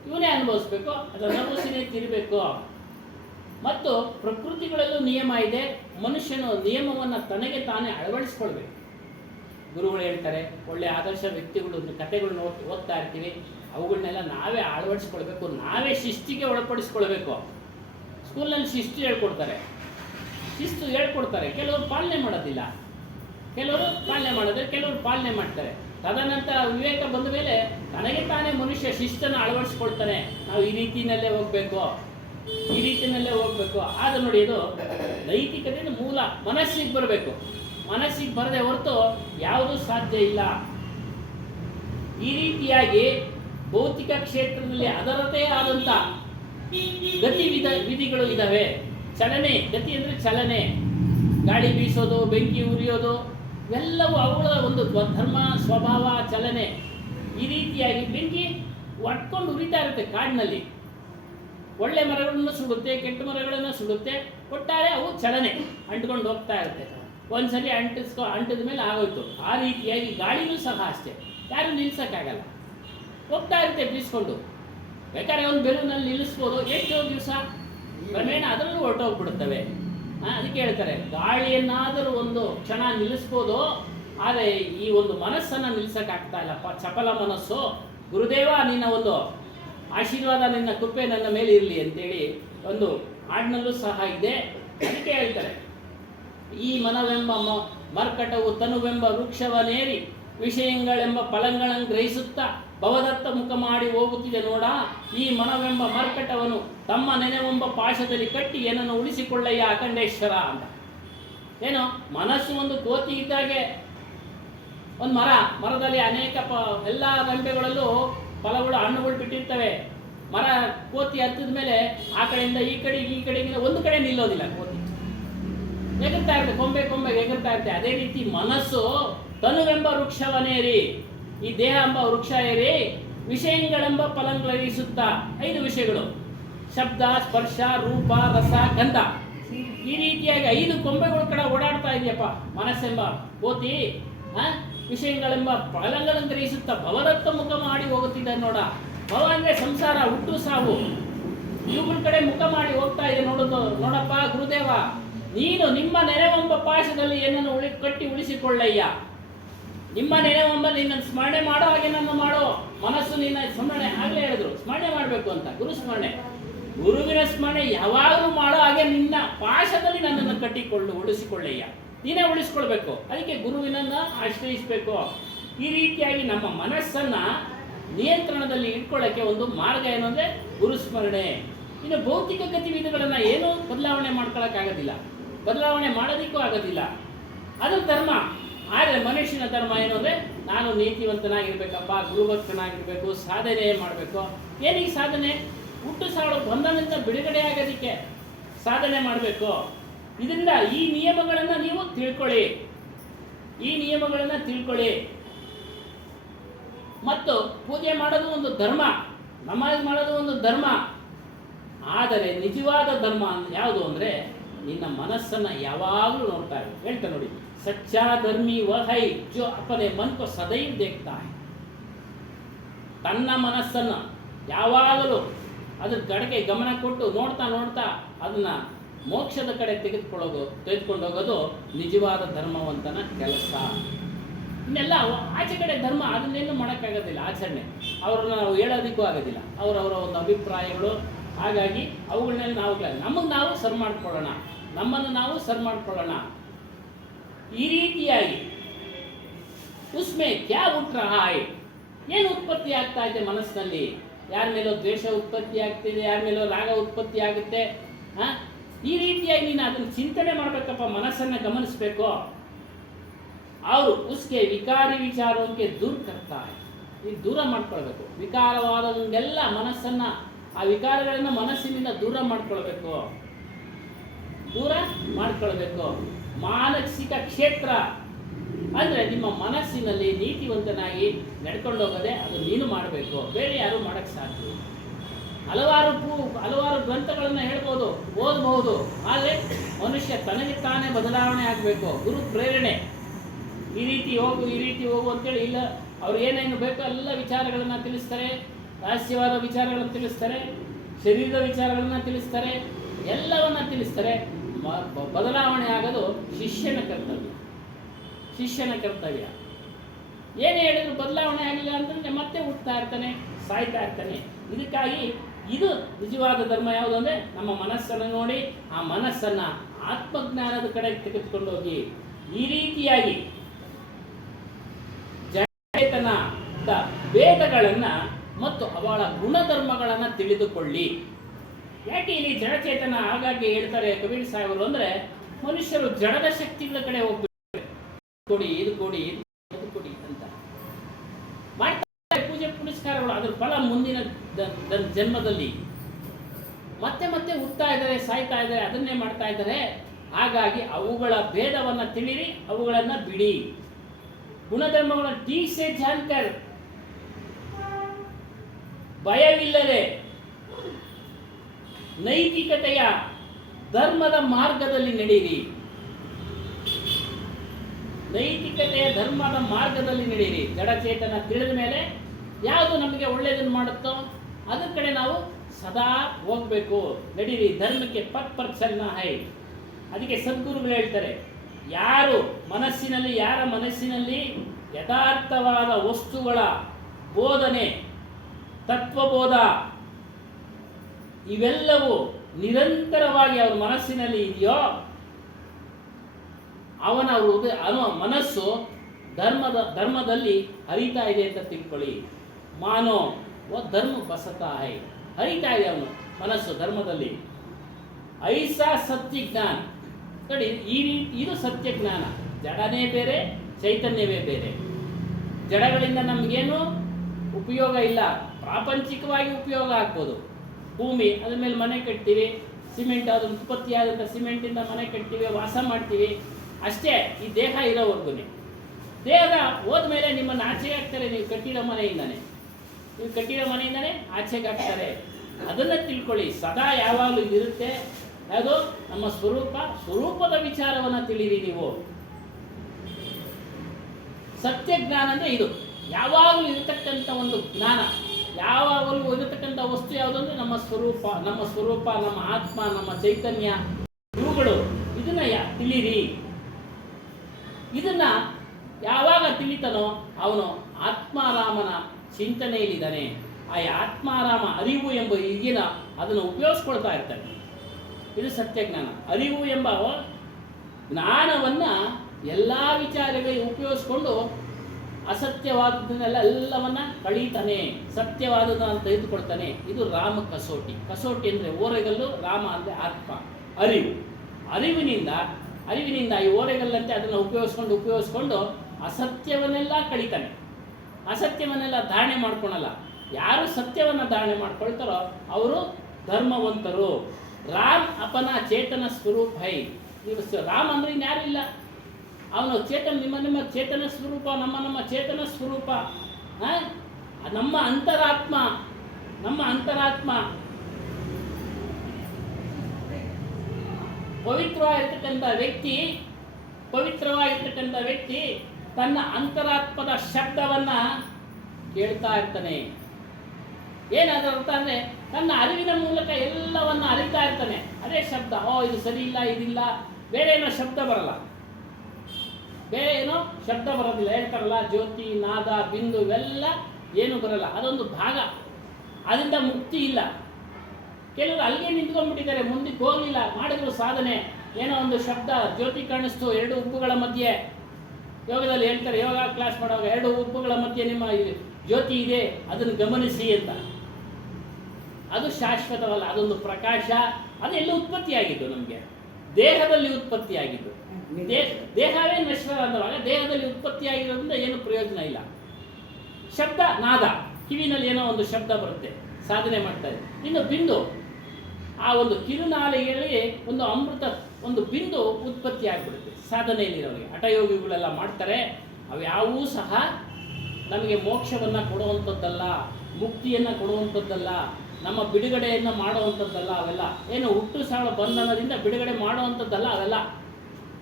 ಇವನೇ ಅನುಭವಿಸ್ಬೇಕು. ಅದರ ಅನುಭವಿಸಿನೇ ತಿರಬೇಕು. ಮತ್ತು ಪ್ರಕೃತಿಗಳಲ್ಲೂ ನಿಯಮ ಇದೆ. ಮನುಷ್ಯನು ನಿಯಮವನ್ನು ತನಗೆ ತಾನೇ ಅಳವಡಿಸ್ಕೊಳ್ಬೇಕು. ಗುರುಗಳು ಹೇಳ್ತಾರೆ, ಒಳ್ಳೆಯ ಆದರ್ಶ ವ್ಯಕ್ತಿಗಳು ಕಥೆಗಳನ್ನ ಓದ್ತಾ ಇರ್ತೀವಿ, ಅವುಗಳನ್ನೆಲ್ಲ ನಾವೇ ಅಳವಡಿಸ್ಕೊಳ್ಬೇಕು. ನಾವೇ ಶಿಸ್ತಿಗೆ ಒಳಪಡಿಸ್ಕೊಳ್ಬೇಕು. ಸ್ಕೂಲ್ನಲ್ಲಿ ಶಿಸ್ತು ಹೇಳ್ಕೊಡ್ತಾರೆ. ಕೆಲವರು ಪಾಲನೆ ಮಾಡೋದಿಲ್ಲ, ಕೆಲವರು ಪಾಲನೆ ಮಾಡ್ತಾರೆ. ತದನಂತರ ವಿವೇಕ ಬಂದ ಮೇಲೆ ತನಗೆ ತಾನೇ ಮನುಷ್ಯ ಶಿಸ್ತನ್ನು ಅಳವಡಿಸ್ಕೊಳ್ತಾನೆ. ನಾವು ಈ ರೀತಿಯಲ್ಲೇ ಹೋಗಬೇಕು. ಆಗ ನೋಡಿ, ಇದು ನೈತಿಕತೆಯ ಮೂಲ ಮನಸ್ಸಿಗೆ ಬರಬೇಕು. ಮನಸ್ಸಿಗೆ ಬರದೆ ಹೊರತು ಯಾವುದೂ ಸಾಧ್ಯ ಇಲ್ಲ. ಈ ರೀತಿಯಾಗಿ ಭೌತಿಕ ಕ್ಷೇತ್ರದಲ್ಲಿ ಅದರದೇ ಆದಂಥ ವಿಧಿಗಳು ಇದ್ದಾವೆ. ಚಲನೆ, ಗತಿ ಅಂದರೆ ಚಲನೆ, ಗಾಳಿ ಬೀಸೋದು, ಬೆಂಕಿ ಉರಿಯೋದು, ಎಲ್ಲವೂ ಅವುಗಳ ಒಂದು ಧರ್ಮ, ಸ್ವಭಾವ, ಚಲನೆ. ಈ ರೀತಿಯಾಗಿ ಬೆಂಕಿ ಒಟ್ಕೊಂಡು ಉರಿತಾ ಇರುತ್ತೆ ಕಾಡಿನಲ್ಲಿ. ಒಳ್ಳೆ ಮರಗಳನ್ನು ಸುಡುತ್ತೆ, ಕೆಟ್ಟ ಮರಗಳನ್ನು ಸುಡುತ್ತೆ. ಒಟ್ಟಾರೆ ಅವು ಚಲನೆ ಅಂಟ್ಕೊಂಡು ಹೋಗ್ತಾ ಇರುತ್ತೆ. ಒಂದ್ಸರಿ ಅಂಟಿದ ಮೇಲೆ ಆಗೋಯ್ತು. ಆ ರೀತಿಯಾಗಿ ಗಾಳಿನೂ ಸಹ ಅಷ್ಟೇ, ಯಾರು ನಿಲ್ಸೋಕ್ಕಾಗಲ್ಲ, ಹೋಗ್ತಾ ಇರುತ್ತೆ ಬೀಸ್ಕೊಂಡು. ಬೇಕಾದ್ರೆ ಒಂದು ಬೆಲೂನಲ್ಲಿ ನಿಲ್ಲಿಸ್ಬೋದು, ಎಷ್ಟೋ ದಿವಸ ಕ್ರಮೇಣ ಅದರಲ್ಲೂ ಹೊರಟೋಗ್ಬಿಡುತ್ತವೆ. ಅದಕ್ಕೆ ಹೇಳ್ತಾರೆ, ಗಾಳಿಯನ್ನಾದರೂ ಒಂದು ಕ್ಷಣ ನಿಲ್ಲಿಸ್ಬೋದು, ಆದರೆ ಈ ಒಂದು ಮನಸ್ಸನ್ನು ನಿಲ್ಲಿಸೋಕ್ಕಾಗ್ತಾ ಇಲ್ಲಪ್ಪ. ಚಪಲ ಮನಸ್ಸು. ಗುರುದೇವ, ನಿನ್ನ ಒಂದು ಆಶೀರ್ವಾದ, ನಿನ್ನ ಕೃಪೆ ನನ್ನ ಮೇಲೆ ಇರಲಿ ಅಂತೇಳಿ ಒಂದು ಹಾಡಿನಲ್ಲೂ ಸಹ ಇದೆ. ಅದಕ್ಕೆ ಹೇಳ್ತಾರೆ, ಈ ಮನವೆಂಬ ಮರ್ಕಟವು ತನುವೆಂಬ ವೃಕ್ಷವನೇರಿ ವಿಷಯಗಳೆಂಬ ಫಲಗಳನ್ನು ಗ್ರಹಿಸುತ್ತಾ ಭವದತ್ತ ಮುಖ ಮಾಡಿ ಹೋಗುತ್ತಿದೆ ನೋಡ. ಈ ಮನವೆಂಬ ಮರ್ಕಟವನ್ನು ತಮ್ಮ ನೆನೆವೆಂಬ ಪಾಶದಲ್ಲಿ ಕಟ್ಟಿ ಏನನ್ನು ಉಳಿಸಿಕೊಳ್ಳಯ್ಯ ಅಖಂಡೇಶ್ವರ ಅಂತ. ಏನು, ಮನಸ್ಸು ಒಂದು ಕೋತಿ ಇದ್ದಾಗೆ. ಒಂದು ಮರದಲ್ಲಿ ಅನೇಕ ಎಲ್ಲ ರೆಂಬೆಗಳಲ್ಲೂ ಫಲಗಳು, ಹಣ್ಣುಗಳು ಬಿಟ್ಟಿರ್ತವೆ. ಮರ ಕೋತಿ ಹತ್ತಿದ ಮೇಲೆ ಆ ಕಡೆಯಿಂದ ಈ ಕಡೆಗಿಂದ ಒಂದು ಕಡೆ ನಿಲ್ಲೋದಿಲ್ಲ. ಕೋತಿ ಎಗರ್ತಾ ಇರುತ್ತೆ, ಕೊಂಬೆ ಎಗರ್ತಾ ಇರುತ್ತೆ. ಅದೇ ರೀತಿ ಮನಸ್ಸು ತನುವೆಂಬ ವೃಕ್ಷವನೇರಿ, ಈ ದೇಹ ಎಂಬ ವೃಕ್ಷ ಏರಿ ವಿಷಯಗಳೆಂಬ ಫಲಗಳರಿಸುತ್ತಾ 5 ವಿಷಯಗಳು, ಶಬ್ದ, ಸ್ಪರ್ಶ, ರೂಪ, ರಸ, ಗಂಧ. ಈ ರೀತಿಯಾಗಿ 5 ಕೊಂಬೆಗಳ ಕಡೆ ಓಡಾಡ್ತಾ ಇದೆಯಪ್ಪ ಮನಸ್ಸೆಂಬ ಕೋತಿ. ವಿಷಯಗಳೆಂಬ ಫಲಗಳನ್ನು ಗ್ರಹಿಸುತ್ತಾ ಭವದತ್ತ ಮುಖ ಮಾಡಿ ಹೋಗುತ್ತಿದ್ದ ನೋಡ. ಭವ ಅಂದರೆ ಸಂಸಾರ, ಹುಟ್ಟು ಸಾವು, ಇವುಗಳ ಕಡೆ ಮುಖ ಮಾಡಿ ಹೋಗ್ತಾ ಇದೆ ನೋಡಪ್ಪ ಗುರುದೇವ. ನೀನು ನಿಮ್ಮ ನೆನೆವೆಂಬ ಪಾಶದಲ್ಲಿ ಏನನ್ನು ಕಟ್ಟಿ ಉಳಿಸಿಕೊಳ್ಳಯ್ಯ. ನಿಮ್ಮ ನೆನೆವೆಂಬ ನಿನ್ನನ್ನು ಸ್ಮರಣೆ ಮಾಡೋ ಹಾಗೆ ನಮ್ಮ ಮಾಡೋ. ಮನಸ್ಸು ನಿನ್ನ ಸ್ಮರಣೆ, ಆಗಲೇ ಹೇಳಿದ್ರು ಸ್ಮರಣೆ ಮಾಡಬೇಕು ಅಂತ. ಗುರು ಸ್ಮರಣೆ, ಗುರುವಿನ ಸ್ಮರಣೆ ಯಾವಾಗಲೂ ಮಾಡೋ ಹಾಗೆ ನಿನ್ನ ಪಾಶದಲ್ಲಿ ನನ್ನನ್ನು ಉಳಿಸಿಕೊಳ್ಳಯ್ಯ. ನೀನೇ ಉಳಿಸ್ಕೊಳ್ಬೇಕು. ಅದಕ್ಕೆ ಗುರುವಿನನ್ನು ಆಶ್ರಯಿಸಬೇಕು. ಈ ರೀತಿಯಾಗಿ ನಮ್ಮ ಮನಸ್ಸನ್ನು ನಿಯಂತ್ರಣದಲ್ಲಿ ಇಟ್ಕೊಳ್ಳೋಕ್ಕೆ ಒಂದು ಮಾರ್ಗ ಏನು ಅಂದರೆ ಗುರುಸ್ಮರಣೆ. ಇನ್ನು ಭೌತಿಕ ಗತಿವಿಧಿಗಳನ್ನು ಏನೂ ಬದಲಾವಣೆ ಮಾಡ್ಕೊಳ್ಳೋಕ್ಕಾಗೋದಿಲ್ಲ. ಬದಲಾವಣೆ ಮಾಡೋದಕ್ಕೂ ಆಗೋದಿಲ್ಲ. ಅದು ಧರ್ಮ. ಆದರೆ ಮನುಷ್ಯನ ಧರ್ಮ ಏನು ಅಂದರೆ, ನಾನು ನೀತಿವಂತನಾಗಿರ್ಬೇಕಪ್ಪ, ಗುರುಭಕ್ತನಾಗಿರಬೇಕು, ಸಾಧನೆ ಮಾಡಬೇಕು. ಏನೀಗ ಸಾಧನೆ? ಹುಟ್ಟು ಸಾಳು ಬಂಧನದಿಂದ ಬಿಡುಗಡೆ ಆಗೋದಕ್ಕೆ ಸಾಧನೆ ಮಾಡಬೇಕು. ಇದರಿಂದ ಈ ನಿಯಮಗಳನ್ನು ನೀವು ತಿಳ್ಕೊಳ್ಳಿ, ಈ ನಿಯಮಗಳನ್ನು ತಿಳ್ಕೊಳ್ಳಿ. ಮತ್ತು ಪೂಜೆ ಮಾಡೋದು ಒಂದು ಧರ್ಮ, ನಮಾಜ್ ಮಾಡೋದು ಒಂದು ಧರ್ಮ. ಆದರೆ ನಿಜವಾದ ಧರ್ಮ ಯಾವುದು ಅಂದರೆ, ನಿನ್ನ ಮನಸ್ಸನ್ನು ಯಾವಾಗಲೂ ನೋಡ್ತಾ ಇರು. ಹೇಳ್ತಾ ನೋಡಿ, ಸಚ್ಚಾ ಧರ್ಮಿ ವಹೈ ಜೋ ಅಪನೆ ಮನ್ ಕೋ ಸದೈವ್ ದೇಖ್ತಾ ಹೈ. ತನ್ನ ಮನಸ್ಸನ್ನು ಯಾವಾಗಲೂ ಅದ್ರ ಕಡೆಗೆ ಗಮನ ಕೊಟ್ಟು ನೋಡ್ತಾ ನೋಡ್ತಾ ಅದನ್ನ ಮೋಕ್ಷದ ಕಡೆ ತೆಗೆದುಕೊಂಡು ಹೋಗೋದು ನಿಜವಾದ ಧರ್ಮವಂತನ ಕೆಲಸ. ಇನ್ನೆಲ್ಲ ಆಚೆ ಕಡೆ ಧರ್ಮ ಅದನ್ನೇನು ಮಾಡೋಕ್ಕಾಗೋದಿಲ್ಲ, ಆಚರಣೆ ಅವ್ರನ್ನ ನಾವು ಹೇಳೋದಕ್ಕೂ ಆಗೋದಿಲ್ಲ, ಅವರವರ ಒಂದು ಅಭಿಪ್ರಾಯಗಳು. ಹಾಗಾಗಿ ಅವುಗಳನ್ನೆಲ್ಲ ನಮಗೆ ನಾವು ಸರಿ ಮಾಡ್ಕೊಳ್ಳೋಣ, ನಮ್ಮನ್ನು ನಾವು ಸರಿ ಮಾಡ್ಕೊಳ್ಳೋಣ. ಈ ರೀತಿಯಾಗಿ ಉಸ್ಮೆ ಕ್ಯಾ ಉಟ್ ರಹಾ ಹೈ, ಏನು ಉತ್ಪತ್ತಿ ಆಗ್ತಾ ಇದೆ ಮನಸ್ಸಿನಲ್ಲಿ? ಯಾರ ಮೇಲೋ ದ್ವೇಷ ಉತ್ಪತ್ತಿ ಆಗ್ತಿದೆ, ಯಾರ ಮೇಲೋ ರಾಗ ಉತ್ಪತ್ತಿ ಆಗುತ್ತೆ. ಈ ರೀತಿಯಾಗಿ ನೀನು ಅದನ್ನು ಚಿಂತನೆ ಮಾಡಬೇಕಪ್ಪ, ಮನಸ್ಸನ್ನು ಗಮನಿಸಬೇಕು. ಅವರು ಉಸ್ಕೆ ವಿಕಾರಿ ವಿಚಾರಕ್ಕೆ ದೂರ ಕರ್ತಾರೆ, ಇದು ದೂರ ಮಾಡ್ಕೊಳ್ಬೇಕು. ವಿಕಾರವಾದವನ್ನೆಲ್ಲ ಮನಸ್ಸನ್ನು, ಆ ವಿಕಾರಗಳನ್ನು ಮನಸ್ಸಿನಿಂದ ದೂರ ಮಾಡ್ಕೊಳ್ಬೇಕು, ದೂರ ಮಾಡ್ಕೊಳ್ಬೇಕು. ಮಾನಸಿಕ ಕ್ಷೇತ್ರ ಅಂದರೆ ನಿಮ್ಮ ಮನಸ್ಸಿನಲ್ಲಿ ನೀತಿವಂತನಾಗಿ ನಡ್ಕೊಂಡು ಹೋಗೋದೇ ಅದು ನೀನು ಮಾಡಬೇಕು, ಬೇರೆ ಯಾರು ಮಾಡೋಕ್ಕೆ ಸಾಧ್ಯ. ಹಲವಾರು ಗ್ರಂಥಗಳನ್ನು ಹೇಳ್ಬೋದು, ಓದಬಹುದು. ಆದರೆ ಮನುಷ್ಯ ತನಗೆ ತಾನೇ ಬದಲಾವಣೆ ಆಗಬೇಕು. ಗುರು ಪ್ರೇರಣೆ, ಈ ರೀತಿ ಹೋಗು, ಈ ರೀತಿ ಹೋಗು ಅಂತೇಳಿ ಇಲ್ಲ. ಅವ್ರು ಏನೇನು ಬೇಕೋ ಎಲ್ಲ ವಿಚಾರಗಳನ್ನು ತಿಳಿಸ್ತಾರೆ, ರಹಸ್ಯವಾದ ವಿಚಾರಗಳನ್ನು ತಿಳಿಸ್ತಾರೆ, ಶರೀರದ ವಿಚಾರಗಳನ್ನು ತಿಳಿಸ್ತಾರೆ, ಎಲ್ಲವನ್ನ ತಿಳಿಸ್ತಾರೆ. ಬದಲಾವಣೆ ಆಗೋದು ಶಿಷ್ಯನ ಕರ್ತವ್ಯ, ಶಿಷ್ಯನ ಕರ್ತವ್ಯ. ಏನೇ ಹೇಳಿದ್ರು ಬದಲಾವಣೆ ಆಗಲಿಲ್ಲ ಅಂತಂದರೆ ಮತ್ತೆ ಹುಡ್ತಾ ಇರ್ತಾನೆ, ಸಾಯ್ತಾ ಇರ್ತಾನೆ. ಇದಕ್ಕಾಗಿ ಇದು ನಿಜವಾದ ಧರ್ಮ ಯಾವುದು ಅಂದರೆ, ನಮ್ಮ ಮನಸ್ಸನ್ನು ನೋಡಿ ಆ ಮನಸ್ಸನ್ನು ಆತ್ಮಜ್ಞಾನದ ಕಡೆ ತೆಗೆದುಕೊಂಡೋಗಿ ಈ ರೀತಿಯಾಗಿ ಜಡಚೇತನ ವೇದಗಳನ್ನು ಮತ್ತು ಅವಳ ಗುಣಧರ್ಮಗಳನ್ನು ತಿಳಿದುಕೊಳ್ಳಿ. ಯಾಕೆ ಇಲ್ಲಿ ಜಡಚೇತನ ಹಾಗಾಗಿ ಹೇಳ್ತಾರೆ ಕಬೀರ್ ಸಾಹೇಬರು ಅಂದರೆ, ಮನುಷ್ಯರು ಜಡದ ಶಕ್ತಿಗಳ ಕಡೆ ಹೋಗ್ಬೇಕು, ಕೊಡಿ ಇದು ಕೊಡಿ ಇದು ಕೊಡಿ ಅಂತ ಮಾಡ್ತಾರೆ. ಪೂಜೆ ಪುನಸ್ಕಾರಗಳು, ಅದ್ರ ಫಲ ಮುಂದಿನ ಜನ್ಮದಲ್ಲಿ ಮತ್ತೆ ಮತ್ತೆ ಹುಡ್ತಾ ಇದ್ದಾರೆ, ಸಾಯ್ತಾ ಇದ್ದಾರೆ, ಅದನ್ನೇ ಮಾಡ್ತಾ ಇದ್ದಾರೆ. ಹಾಗಾಗಿ ಅವುಗಳ ಭೇದವನ್ನು ತಿಳಿರಿ, ಅವುಗಳನ್ನು ಬಿಡಿ. ಗುಣಧರ್ಮಗಳ ಟೀಸೆ ಜಾನ್ಕರ್, ಭಯವಿಲ್ಲದೆ ನೈತಿಕತೆಯ ಧರ್ಮದ ಮಾರ್ಗದಲ್ಲಿ ನಡೆಯಿರಿ, ನೈತಿಕತೆಯ ಧರ್ಮದ ಮಾರ್ಗದಲ್ಲಿ ನಡೆಯಿರಿ. ಜಡಚೇತನ ತಿಳಿದ ಮೇಲೆ ಯಾವುದು ನಮಗೆ ಒಳ್ಳೆಯದನ್ನು ಮಾಡುತ್ತೋ ಅದರ ಕಡೆ ನಾವು ಸದಾ ಹೋಗ್ಬೇಕು, ನಡೀರಿ. ಧರ್ಮಕ್ಕೆ ಪರ್ ಚಲನ ಹೈ. ಅದಕ್ಕೆ ಸದ್ಗುರುಗಳು ಹೇಳ್ತಾರೆ, ಯಾರ ಮನಸ್ಸಿನಲ್ಲಿ ಯಥಾರ್ಥವಾದ ವಸ್ತುಗಳ ಬೋಧನೆ, ತತ್ವಬೋಧ ಇವೆಲ್ಲವೂ ನಿರಂತರವಾಗಿ ಅವರ ಮನಸ್ಸಿನಲ್ಲಿ ಇದೆಯೋ ಅವನ ಮನಸ್ಸು ಧರ್ಮದಲ್ಲಿ ಹರಿತಾ ಇದೆ ಅಂತ ತಿಳ್ಕೊಳ್ಳಿ. ಮಾನೋ ಧರ್ಮ ಬಸತಾ ಹೈ, ಹರಿತಾ ಇದೆ ಅವನು ಮನಸ್ಸು ಧರ್ಮದಲ್ಲಿ. ಐಸಾ ಸತ್ಯ ಜ್ಞಾನ ನೋಡಿ, ಈ ರೀತಿ ಇದು ಸತ್ಯ ಜ್ಞಾನ. ಜಡನೇ ಬೇರೆ, ಚೈತನ್ಯವೇ ಬೇರೆ. ಜಡಗಳಿಂದ ನಮಗೇನು ಉಪಯೋಗ ಇಲ್ಲ, ಪ್ರಾಪಂಚಿಕವಾಗಿ ಉಪಯೋಗ ಆಗ್ಬೋದು. ಭೂಮಿ, ಅದ್ರ ಮೇಲೆ ಮನೆ ಕಟ್ತೀವಿ, ಸಿಮೆಂಟ್, ಅದು ಉತ್ಪತ್ತಿಯಾದಂಥ ಸಿಮೆಂಟಿಂದ ಮನೆ ಕಟ್ತೀವಿ, ವಾಸ ಮಾಡ್ತೀವಿ ಅಷ್ಟೇ. ಈ ದೇಹ ಇರೋವರೆಗೂ ದೇಹದ ಹೋದ್ಮೇಲೆ ನಿಮ್ಮನ್ನು ಆಚೆಗೆ ಹಾಕ್ತಾರೆ. ನೀವು ಕಟ್ಟಿರೋ ಮನೆಯಿಂದನೇ ಆಚೆಗೆ ಹಾಕ್ತಾರೆ. ಅದನ್ನು ತಿಳ್ಕೊಳ್ಳಿ. ಸದಾ ಯಾವಾಗಲೂ ಇದಿರುತ್ತೆ. ಅದು ನಮ್ಮ ಸ್ವರೂಪದ ವಿಚಾರವನ್ನು ತಿಳಿರಿ ನೀವು. ಸತ್ಯ ಜ್ಞಾನ ಅಂದರೆ ಇದು, ಯಾವಾಗಲೂ ಇರತಕ್ಕಂಥ ಒಂದು ಜ್ಞಾನ. ಯಾವಾಗಲೂ ಇರತಕ್ಕಂಥ ವಸ್ತು ಯಾವುದು ಅಂದರೆ ನಮ್ಮ ಸ್ವರೂಪ, ನಮ್ಮ ಆತ್ಮ, ನಮ್ಮ ಚೈತನ್ಯ, ಇವುಗಳು. ಇದನ್ನ ತಿಳಿರಿ. ಇದನ್ನ ಯಾವಾಗ ತಿಳಿತಾನೋ ಅವನು ಆತ್ಮಾರಾಮನ ಚಿಂತನೆಯಲ್ಲಿದ್ದಾನೆ. ಆ ಆತ್ಮಾರಾಮ ಅರಿವು ಎಂಬ ಈಗಿನ ಅದನ್ನು ಉಪಯೋಗಿಸ್ಕೊಳ್ತಾ ಇರ್ತಾನೆ. ಇದು ಸತ್ಯಜ್ಞಾನ. ಅರಿವು ಎಂಬ ಜ್ಞಾನವನ್ನು ಎಲ್ಲ ವಿಚಾರಗಳಿಗೆ ಉಪಯೋಗಿಸ್ಕೊಂಡು ಅಸತ್ಯವಾದದ್ದನ್ನೆಲ್ಲವನ್ನ ಕಳೀತಾನೆ, ಸತ್ಯವಾದದನ್ನು ತೆಗೆದುಕೊಳ್ತಾನೆ. ಇದು ರಾಮ ಕಸೋಟಿ. ಕಸೋಟಿ ಅಂದರೆ ಓರೆಗಲ್ಲು, ರಾಮ ಅಂದರೆ ಆತ್ಮ, ಅರಿವು. ಅರಿವಿನಿಂದ ಈ ಓರೆಗಲ್ಲಂತೆ ಅದನ್ನು ಉಪಯೋಗಿಸ್ಕೊಂಡು ಅಸತ್ಯವನ್ನೆಲ್ಲ ಕಳೀತಾನೆ. ಅಸತ್ಯವನ್ನೆಲ್ಲ ಧಾರಣೆ ಮಾಡ್ಕೊಳಲ್ಲ. ಯಾರು ಸತ್ಯವನ್ನು ಧಾರಣೆ ಮಾಡ್ಕೊಳ್ತಾರೋ ಅವರು ಧರ್ಮವಂತರು. ರಾಮ್ ಅಪನ ಚೇತನ ಸ್ವರೂಪ ಹೈ. ರಾಮ್ ಅಂದ್ರೆ ಇನ್ಯಾರು ಇಲ್ಲ, ಅವನು ನಿಮ್ಮ ಚೇತನ ಸ್ವರೂಪ, ನಮ್ಮ ಚೇತನ ಸ್ವರೂಪ, ನಮ್ಮ ಅಂತರಾತ್ಮ. ಪವಿತ್ರವಾಗಿರ್ತಕ್ಕಂಥ ವ್ಯಕ್ತಿ ತನ್ನ ಅಂತರಾತ್ಮದ ಶಬ್ದವನ್ನ ಕೇಳ್ತಾ ಇರ್ತಾನೆ. ಏನಾದ್ರ ಅರ್ಥ ಅಂದ್ರೆ ತನ್ನ ಅರಿವಿನ ಮೂಲಕ ಎಲ್ಲವನ್ನ ಅರಿತಾ ಇರ್ತಾನೆ. ಅದೇ ಶಬ್ದ. ಇದು ಸರಿ ಇಲ್ಲ, ಇದಿಲ್ಲ, ಬೇರೆ ಏನೋ ಶಬ್ದ ಬರಲ್ಲ, ಹೇಳ್ತಾರಲ್ಲ, ಜ್ಯೋತಿ, ನಾದ, ಬಿಂದು ಇವೆಲ್ಲ ಏನು ಬರಲ್ಲ. ಅದೊಂದು ಭಾಗ, ಅದರಿಂದ ಮುಕ್ತಿ ಇಲ್ಲ. ಕೆಲವರು ಅಲ್ಲಿಗೆ ನಿಂತ್ಕೊಂಡ್ಬಿಟ್ಟಿದ್ದಾರೆ, ಮುಂದಕ್ಕೆ ಹೋಗಲಿಲ್ಲ. ಮಾಡಿದ್ರು ಸಾಧನೆ, ಏನೋ ಒಂದು ಶಬ್ದ ಜ್ಯೋತಿ ಕಾಣಿಸ್ತು 2 ಉಪ್ಪುಗಳ ಮಧ್ಯೆ. ಯೋಗದಲ್ಲಿ ಹೇಳ್ತಾರೆ, ಯೋಗ ಕ್ಲಾಸ್ ಮಾಡುವಾಗ 2 ಉಪ್ಪುಗಳ ಮಧ್ಯೆ ನಿಮ್ಮ ಜ್ಯೋತಿ ಇದೆ, ಅದನ್ನು ಗಮನಿಸಿ ಅಂತ. ಅದು ಶಾಶ್ವತವಲ್ಲ, ಅದೊಂದು ಪ್ರಕಾಶ. ಅದೆಲ್ಲ ಉತ್ಪತ್ತಿಯಾಗಿದ್ದು ನಮಗೆ ದೇಹದಲ್ಲಿ ಉತ್ಪತ್ತಿಯಾಗಿದ್ದು. ದೇಹವೇ ನಶ್ವರ ಅನ್ನುವಾಗ ದೇಹದಲ್ಲಿ ಉತ್ಪತ್ತಿಯಾಗಿರೋದ್ರಿಂದ ಏನು ಪ್ರಯೋಜನ ಇಲ್ಲ. ಶಬ್ದ, ನಾದ, ಕಿವಿನಲ್ಲಿ ಏನೋ ಒಂದು ಶಬ್ದ ಬರುತ್ತೆ, ಸಾಧನೆ ಮಾಡ್ತಾರೆ. ಇನ್ನು ಬಿಂದು, ಆ ಒಂದು ಕಿರುನಾಲಿಗೆಯಲ್ಲಿ ಒಂದು ಅಮೃತ, ಒಂದು ಬಿಂದು ಉತ್ಪತ್ತಿ ಆಗಿಬಿಡುತ್ತೆ ಸಾಧನೆಯಲ್ಲಿರೋರಿಗೆ. ಹಠಯೋಗಿಗಳೆಲ್ಲ ಮಾಡ್ತಾರೆ. ಅವ್ಯಾವೂ ಸಹ ನಮಗೆ ಮೋಕ್ಷವನ್ನು ಕೊಡುವಂಥದ್ದಲ್ಲ, ಮುಕ್ತಿಯನ್ನು ಕೊಡುವಂಥದ್ದಲ್ಲ, ನಮ್ಮ ಬಿಡುಗಡೆಯನ್ನು ಮಾಡುವಂಥದ್ದಲ್ಲ. ಅವೆಲ್ಲ ಏನು ಹುಟ್ಟು ಸಾವು ಬಂಧನದಿಂದ ಬಿಡುಗಡೆ ಮಾಡುವಂಥದ್ದಲ್ಲ.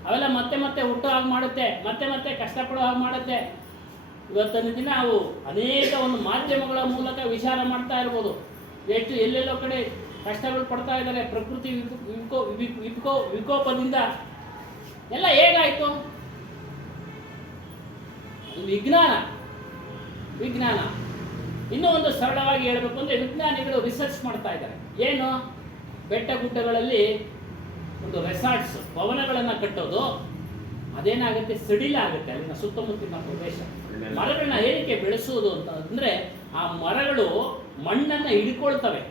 ಅವೆಲ್ಲ ಮತ್ತೆ ಹುಟ್ಟು ಹಾಗೆ ಮಾಡುತ್ತೆ, ಮತ್ತೆ ಕಷ್ಟಪಡೋ ಹಾಗೆ ಮಾಡುತ್ತೆ. ಇವತ್ತಿನ ದಿನ ಅವು ಅನೇಕ ಒಂದು ಮಾಧ್ಯಮಗಳ ಮೂಲಕ ವಿಚಾರ ಮಾಡ್ತಾ ಇರ್ಬೋದು. ಎಲ್ಲೆಲ್ಲೋ ಕಡೆ ಕಷ್ಟಗಳು ಪಡ್ತಾ ಇದ್ದಾರೆ. ಪ್ರಕೃತಿ ವಿಕೋಪದಿಂದ ಎಲ್ಲ ಹೇಗಾಯಿತು? ವಿಜ್ಞಾನ. ಇನ್ನೂ ಒಂದು ಸರಳವಾಗಿ ಹೇಳಬೇಕು ಅಂದರೆ, ವಿಜ್ಞಾನಿಗಳು ರಿಸರ್ಚ್ ಮಾಡ್ತಾ ಇದ್ದಾರೆ. ಏನು? ಬೆಟ್ಟ ಗುಡ್ಡಗಳಲ್ಲಿ ಒಂದು ರೆಸಾರ್ಟ್ಸ್, ಭವನಗಳನ್ನು ಕಟ್ಟೋದು. ಅದೇನಾಗುತ್ತೆ? ಸಡಿಲ ಆಗುತ್ತೆ ಅಲ್ಲಿನ ಸುತ್ತಮುತ್ತಲಿನ ಪ್ರದೇಶ. ಮರಗಳನ್ನ ಏನಕ್ಕೆ ಬೆಳೆಸುವುದು ಅಂತ ಅಂದರೆ, ಆ ಮರಗಳು ಮಣ್ಣನ್ನು ಹಿಡ್ಕೊಳ್ತವೆ,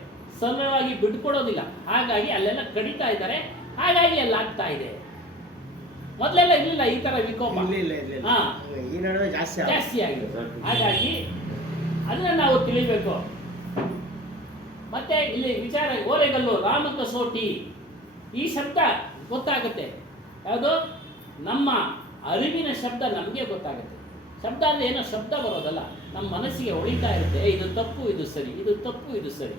ಸರಳವಾಗಿ ಬಿಟ್ಕೊಡೋದಿಲ್ಲ. ಹಾಗಾಗಿ ಅಲ್ಲೆಲ್ಲ ಕಡಿತಾ ಇದ್ದಾರೆ, ಹಾಗಾಗಿ ಅಲ್ಲಿ ಆಗ್ತಾ ಇದೆ. ಮೊದಲೆಲ್ಲ ಇರಲಿಲ್ಲ ಈ ತರ ವಿಕೋಪ, ಜಾಸ್ತಿ ಆಗಿದೆ. ಹಾಗಾಗಿ ಅದನ್ನ ನಾವು ತಿಳಿಬೇಕು. ಮತ್ತೆ ಇಲ್ಲಿ ವಿಚಾರ, ಓರೆಗಲ್ಲು, ರಾಮ ಕಸೋಟಿ, ಈ ಶಬ್ದ ಗೊತ್ತಾಗುತ್ತೆ. ಯಾವುದು? ನಮ್ಮ ಅರಿವಿನ ಶಬ್ದ ನಮಗೆ ಗೊತ್ತಾಗುತ್ತೆ. ಶಬ್ದ ಅಂದರೆ ಏನೋ ಶಬ್ದ ಬರೋದಲ್ಲ, ನಮ್ಮ ಮನಸ್ಸಿಗೆ ಹೊಳಿತಾ ಇರುತ್ತೆ. ಇದು ತಪ್ಪು, ಇದು ಸರಿ, ಇದು ತಪ್ಪು, ಇದು ಸರಿ,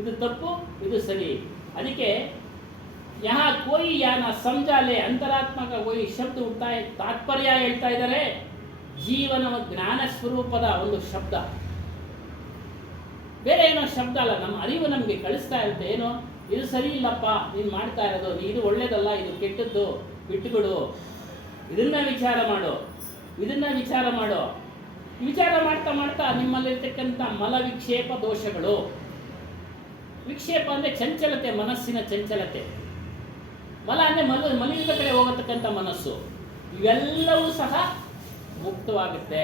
ಇದು ತಪ್ಪು, ಇದು ಸರಿ. ಅದಕ್ಕೆ ಯಹ ಕೋಯಿ ಯಾನ ಸಮಜಾಲೆ ಅಂತರಾತ್ಮಕ ಕೋಯಿ ಶಬ್ದ ಉಡ್ತಾ ತಾತ್ಪರ್ಯ ಹೇಳ್ತಾ ಇದ್ದಾರೆ. ಜೀವನ ಜ್ಞಾನ ಸ್ವರೂಪದ ಒಂದು ಶಬ್ದ, ಬೇರೆ ಏನೋ ಶಬ್ದ ಅಲ್ಲ. ನಮ್ಮ ಅರಿವು ನಮಗೆ ಕಳಿಸ್ತಾ ಇರುತ್ತೆ. ಏನೋ ಇದು ಸರಿ ಇಲ್ಲಪ್ಪ, ನೀನು ಮಾಡ್ತಾ ಇರೋದು, ಇದು ಒಳ್ಳೇದಲ್ಲ, ಇದು ಕೆಟ್ಟದ್ದು, ಬಿಟ್ಟುಬಿಡು, ಇದನ್ನ ವಿಚಾರ ಮಾಡು, ಇದನ್ನ ವಿಚಾರ ಮಾಡು. ವಿಚಾರ ಮಾಡ್ತಾ ಮಾಡ್ತಾ ನಿಮ್ಮಲ್ಲಿರ್ತಕ್ಕಂಥ ಮಲ ವಿಕ್ಷೇಪ ದೋಷಗಳು, ವಿಕ್ಷೇಪ ಅಂದರೆ ಚಂಚಲತೆ, ಮನಸ್ಸಿನ ಚಂಚಲತೆ. ಮಲ ಅಂದರೆ ಮಲಿನದ ಕಡೆ ಹೋಗತಕ್ಕಂಥ ಮನಸ್ಸು. ಇವೆಲ್ಲವೂ ಸಹ ಮುಕ್ತವಾಗುತ್ತೆ,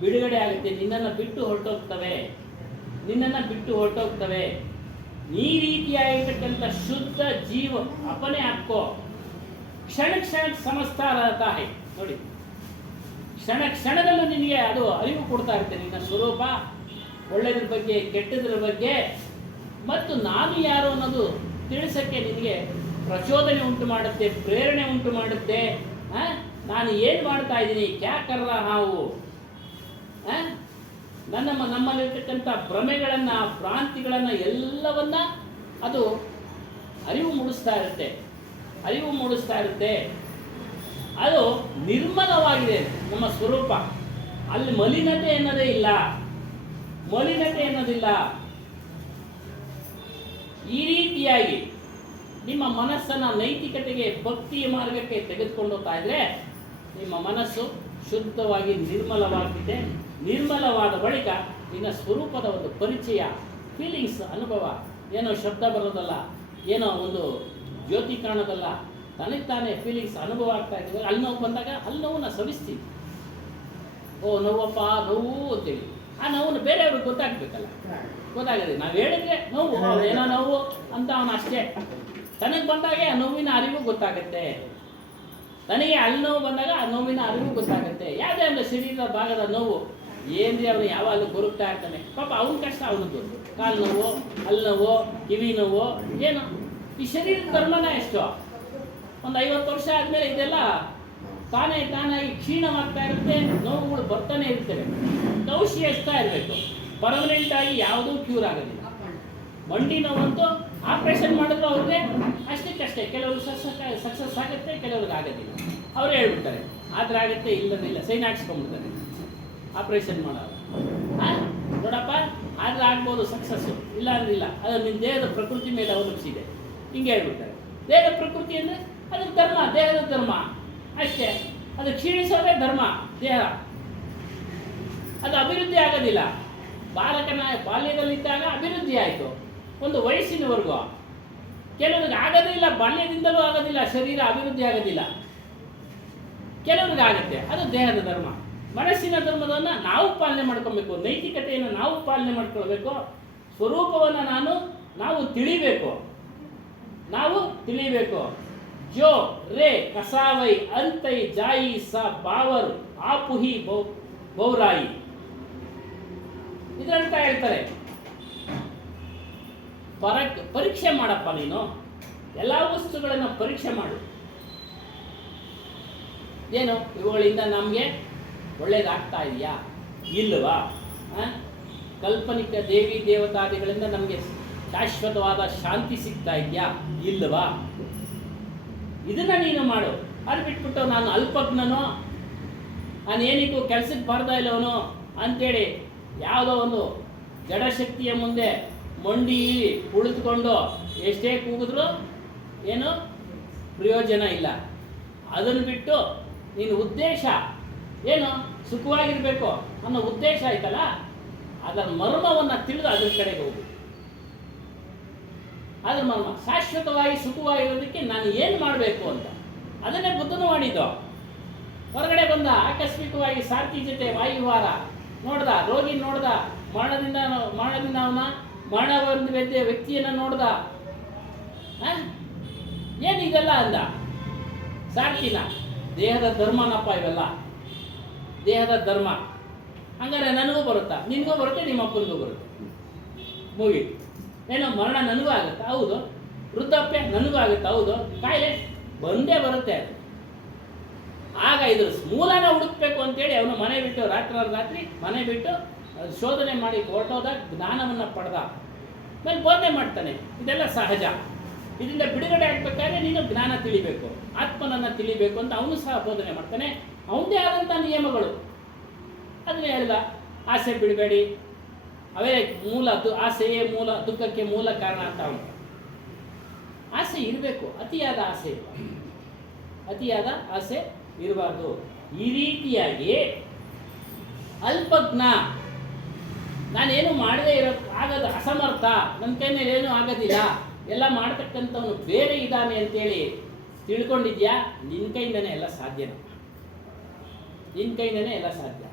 ಬಿಡುಗಡೆ ಆಗುತ್ತೆ. ನಿನ್ನನ್ನು ಬಿಟ್ಟು ಹೊರಟೋಗ್ತವೆ. ಈ ರೀತಿಯಾಗಿರ್ತಕ್ಕಂಥ ಶುದ್ಧ ಜೀವ ಅಪನೆ ಹಾಕೋ. ಕ್ಷಣ ಸಮಸ್ತಾರ ತಾಯಿ ನೋಡಿ, ಕ್ಷಣದಲ್ಲೂ ನಿನಗೆ ಅದು ಅರಿವು ಕೊಡ್ತಾ ಇರುತ್ತೆ. ನಿನ್ನ ಸ್ವರೂಪ, ಒಳ್ಳೆಯದ್ರ ಬಗ್ಗೆ, ಕೆಟ್ಟದ್ರ ಬಗ್ಗೆ, ಮತ್ತು ನಾನು ಯಾರು ಅನ್ನೋದು ತಿಳಿಸಕ್ಕೆ ನಿನಗೆ ಪ್ರಚೋದನೆ ಉಂಟು ಮಾಡುತ್ತೆ, ಪ್ರೇರಣೆ ಉಂಟು ಮಾಡುತ್ತೆ. ನಾನು ಏನು ಮಾಡ್ತಾ ಇದ್ದೀನಿ, ಕ್ಯಾ ಕರ್ರ ಹಾವು, ನಮ್ಮಲ್ಲಿರ್ತಕ್ಕಂಥ ಭ್ರಮೆಗಳನ್ನು, ಭ್ರಾಂತಿಗಳನ್ನು ಎಲ್ಲವನ್ನ ಅದು ಅರಿವು ಮೂಡಿಸ್ತಾ ಇರುತ್ತೆ. ಅದು ನಿರ್ಮಲವಾಗಿದೆ ನಮ್ಮ ಸ್ವರೂಪ. ಅಲ್ಲಿ ಮಲಿನತೆ ಅನ್ನೋದಿಲ್ಲ. ಈ ರೀತಿಯಾಗಿ ನಿಮ್ಮ ಮನಸ್ಸನ್ನು ನೈತಿಕತೆಗೆ, ಭಕ್ತಿಯ ಮಾರ್ಗಕ್ಕೆ ತೆಗೆದುಕೊಂಡು ಹೋಗ್ತಾ ಇದ್ರೆ ನಿಮ್ಮ ಮನಸ್ಸು ಶುದ್ಧವಾಗಿ ನಿರ್ಮಲವಾಗಿದೆ. ನಿರ್ಮಲವಾದ ಬಳಿಕ ನಿನ್ನ ಸ್ವರೂಪದ ಒಂದು ಪರಿಚಯ, ಫೀಲಿಂಗ್ಸ್, ಅನುಭವ. ಏನೋ ಶಬ್ದ ಬರೋದಲ್ಲ, ಏನೋ ಒಂದು ಜ್ಯೋತಿ ಕಾಣೋದಲ್ಲ, ತನಗೆ ತಾನೇ ಫೀಲಿಂಗ್ಸ್ ಅನುಭವ ಆಗ್ತಾ ಇದ್ದೀವಿ. ಅಲ್ಲಿ ನೋವು ಬಂದಾಗ ಅಲ್ಲಿ ನೋವನ್ನ ಸವಿಸ್ತೀವಿ. ನೋವಪ್ಪ, ನೋವು ಅಂತೇಳಿ ಆ ನೋವನ್ನು ಬೇರೆಯವ್ರಿಗೆ ಗೊತ್ತಾಗಬೇಕಲ್ಲ, ಗೊತ್ತಾಗದೆ ನಾವು ಹೇಳಿದ್ರೆ ನೋವು, ಏನೋ ನೋವು ಅಂತ ಅವನು ಅಷ್ಟೇ. ತನಗೆ ಬಂದಾಗ ಆ ನೋವಿನ ಅರಿವು ಗೊತ್ತಾಗುತ್ತೆ. ನನಗೆ ಅಲ್ಲಿ ನೋವು ಬಂದಾಗ ಆ ನೋವಿನ ಅರಿವು ಗೊತ್ತಾಗುತ್ತೆ. ಯಾವುದೇ ಒಂದು ಶರೀರದ ಭಾಗದ ನೋವು ಏನ್ರಿ ಅವನು ಯಾವಾಗಲೂ ಗುರುಗ್ತಾ ಇರ್ತಾನೆ. ಪಾಪ ಅವನ ಕಷ್ಟ ಅವನದ್ದು. ಕಾಲು ನೋವು, ಹಲ್ಲು ನೋವು, ಕಿವಿ ನೋವು, ಏನು ಈ ಶರೀರದ ಧರ್ಮನ ಎಷ್ಟು ಒಂದು 50 ವರ್ಷ ಆದಮೇಲೆ ಇದೆಲ್ಲ ತಾನಾಗಿ ಕ್ಷೀಣವಾಗ್ತಾ ಇರುತ್ತೆ. ನೋವುಗಳು ಬರ್ತಾನೆ ಇರ್ತವೆ. ಔಷಧಿ ಹಚ್ತಾ ಇರಬೇಕು. ಪರ್ಮನೆಂಟ್ ಆಗಿ ಯಾವುದೂ ಕ್ಯೂರ್ ಆಗೋದಿಲ್ಲ. ಮಂಡಿ ನೋವಂತೂ ಆಪ್ರೇಷನ್ ಮಾಡಿದ್ರು ಅವ್ರಿಗೆ ಅಷ್ಟಕ್ಕಷ್ಟೇ. ಕೆಲವರು ಸಕ್ಸಸ್ ಆಗುತ್ತೆ, ಕೆಲವ್ರಿಗೆ ಆಗೋದಿಲ್ಲ. ಅವ್ರು ಹೇಳ್ಬಿಡ್ತಾರೆ ಆದ್ರೆ ಆಗುತ್ತೆ, ಇಲ್ಲದಿಲ್ಲ ಸೈನ್ ಹಾಕ್ಸ್ಕೊಂಡ್ಬಿಡ್ತಾರೆ ಆಪ್ರೇಷನ್ ಮಾಡೋದು. ನೋಡಪ್ಪ ಆದ್ರೆ ಆಗ್ಬೋದು ಸಕ್ಸಸ್ಸು, ಇಲ್ಲ ಅಂದಿಲ್ಲ. ಅದು ನಿಮ್ಮ ದೇಹದ ಪ್ರಕೃತಿ ಮೇಲೆ ಅವಲಂಬಿಸಿದೆ. ಹಿಂಗೆ ಹೇಳ್ಬಿಡ್ತಾರೆ. ದೇಹದ ಪ್ರಕೃತಿ ಅಂದರೆ ಅದು ಧರ್ಮ, ದೇಹದ ಧರ್ಮ ಅಷ್ಟೇ. ಅದು ಕ್ಷೀಣಿಸೋದೇ ಧರ್ಮ. ದೇಹ ಅದು ಅಭಿವೃದ್ಧಿ ಆಗೋದಿಲ್ಲ. ಬಾಲ್ಯದಲ್ಲಿದ್ದಾಗ ಅಭಿವೃದ್ಧಿ ಆಯಿತು ಒಂದು ವಯಸ್ಸಿನವರೆಗೂ. ಕೆಲವ್ರಿಗೆ ಆಗೋದಿಲ್ಲ, ಬಾಲ್ಯದಿಂದಲೂ ಆಗೋದಿಲ್ಲ, ಶರೀರ ಅಭಿವೃದ್ಧಿ ಆಗೋದಿಲ್ಲ. ಕೆಲವ್ರಿಗೆ ಆಗುತ್ತೆ. ಅದು ದೇಹದ ಧರ್ಮ. ಮನಸ್ಸಿನ ಧರ್ಮವನ್ನು ನಾವು ಪಾಲನೆ ಮಾಡ್ಕೊಬೇಕು. ನೈತಿಕತೆಯನ್ನು ನಾವು ಪಾಲನೆ ಮಾಡ್ಕೊಳ್ಬೇಕು. ಸ್ವರೂಪವನ್ನು ನಾವು ತಿಳಿಬೇಕು. ಜೋ ರೇ ಕಸಾವೈ ಅಂತೈ ಜಾಯಿ ಸ ಬಾವರ್ ಆಪುಹಿ ಬೌರಾಯಿ. ಇದರಂತ ಹೇಳ್ತಾರೆ, ಪರೀಕ್ಷೆ ಮಾಡಪ್ಪ. ನೀನು ಎಲ್ಲ ವಸ್ತುಗಳನ್ನು ಪರೀಕ್ಷೆ ಮಾಡು. ಏನು ಇವುಗಳಿಂದ ನಮಗೆ ಒಳ್ಳೇದಾಗ್ತಾ ಇದೆಯಾ ಇಲ್ಲವಾ? ಕಾಲ್ಪನಿಕ ದೇವಿ ದೇವತಾದಿಗಳಿಂದ ನಮಗೆ ಶಾಶ್ವತವಾದ ಶಾಂತಿ ಸಿಗ್ತಾ ಇದೆಯಾ ಇಲ್ಲವಾ? ಇದನ್ನ ನೀನು ಮಾಡು. ಅದು ಬಿಟ್ಬಿಟ್ಟು ನಾನು ಅಲ್ಪಜ್ಞನೋ, ನಾನು ಏನಿಗೂ ಕೆಲಸಕ್ಕೆ ಬರ್ತಾ ಇಲ್ಲವನು ಅಂತೇಳಿ ಯಾವುದೋ ಒಂದು ಜಡಶಕ್ತಿಯ ಮುಂದೆ ಮಂಡಿ ಕುಳಿತುಕೊಂಡು ಎಷ್ಟೇ ಕೂಗಿದ್ರು ಏನು ಪ್ರಯೋಜನ ಇಲ್ಲ. ಅದನ್ನು ಬಿಟ್ಟು ನೀನು ಉದ್ದೇಶ ಏನು ಸುಖವಾಗಿರಬೇಕು ಅನ್ನೋ ಉದ್ದೇಶ ಆಯ್ತಲ್ಲ, ಅದರ ಮರ್ಮವನ್ನು ತಿಳಿದು ಅದ್ರ ಕಡೆಗೆ ಹೋಗು. ಅದ್ರ ಮರ್ಮ ಶಾಶ್ವತವಾಗಿ ಸುಖವಾಗಿರೋದಕ್ಕೆ ನಾನು ಏನು ಮಾಡಬೇಕು ಅಂತ ಅದನ್ನೇ ಬುದ್ಧನು ಮಾಡಿದ್ದು. ಹೊರಗಡೆ ಬಂದ, ಆಕಸ್ಮಿಕವಾಗಿ ಸಾರ್ಥಿ ಜೊತೆ ವಾಯುವಾರ ನೋಡ್ದ, ರೋಗಿ ನೋಡ್ದ, ಮರಣದಿಂದ ಅವನ ಮರಣ ಹೊಂದಿದ ವ್ಯಕ್ತಿಯನ್ನು ನೋಡ್ದ. ಏನು ಇದೆಲ್ಲ ಅಂದ ಸಾರ್ಥಿನ? ದೇಹದ ಧರ್ಮನಪ್ಪ ಇವೆಲ್ಲ, ದೇಹದ ಧರ್ಮ. ಹಂಗಾರೆ ನನಗೂ ಬರುತ್ತಾ? ನಿನಗೂ ಬರುತ್ತೆ, ನಿಮ್ಮ ಅಪ್ಪನಿಗೂ ಬರುತ್ತೆ. ಮುಗೀತು. ಏನೋ ಮರಣ ನನಗೂ ಆಗುತ್ತಾ? ಹೌದು. ವೃದ್ಧಾಪ್ಯ ನನಗೂ ಆಗುತ್ತಾ? ಹೌದು. ಕಾಯಿಲೆ ಬಂದೇ ಬರುತ್ತೆ. ಅದು ಆಗ ಇದ್ರ ಮೂಲನ ಹುಡುಕ್ಬೇಕು ಅಂತೇಳಿ ಅವನು ಮನೆ ಬಿಟ್ಟು ರಾತ್ರಿ ಮನೆ ಬಿಟ್ಟು ಶೋಧನೆ ಮಾಡಿ ಹೊರಟೋದಾಗ ಜ್ಞಾನವನ್ನು ಪಡೆದ ಮೇಲೆ ಬೋಧನೆ ಮಾಡ್ತಾನೆ. ಇದೆಲ್ಲ ಸಹಜ. ಇದರಿಂದ ಬಿಡುಗಡೆ ಆಗ್ಬೇಕಾದ್ರೆ ನೀನು ಜ್ಞಾನ ತಿಳಿಬೇಕು, ಆತ್ಮನನ್ನು ತಿಳಿಬೇಕು ಅಂತ ಅವನು ಸಹ ಬೋಧನೆ ಮಾಡ್ತಾನೆ. ಅವನದೇ ಆದಂಥ ನಿಯಮಗಳು ಅದನ್ನೇ ಹೇಳಿದ. ಆಸೆ ಬಿಡಬೇಡಿ, ಅವೇ ಮೂಲ. ಆಸೆಯೇ ಮೂಲ, ದುಃಖಕ್ಕೆ ಮೂಲ ಕಾರಣ ಅಂತ ಅವನು. ಆಸೆ ಇರಬೇಕು, ಅತಿಯಾದ ಆಸೆ ಇರಬಾರ್ದು. ಈ ರೀತಿಯಾಗಿ ಅಲ್ಪಜ್ಞ, ನಾನೇನು ಮಾಡದೇ ಆಗೋದು ಅಸಮರ್ಥ, ನನ್ನ ಕೈಯಲ್ಲಿ ಏನೂ ಆಗೋದಿಲ್ಲ, ಎಲ್ಲ ಮಾಡ್ತಕ್ಕಂಥವನು ಬೇರೆ ಇದ್ದಾನೆ ಅಂತೇಳಿ ತಿಳ್ಕೊಂಡಿದ್ಯಾ? ನಿನ್ನ ಕೈಯಿಂದನೇ ಎಲ್ಲ ಸಾಧ್ಯನ, ನಿನ್ನ ಕೈಯಿಂದನೇ ಎಲ್ಲ ಸಾಧ್ಯ.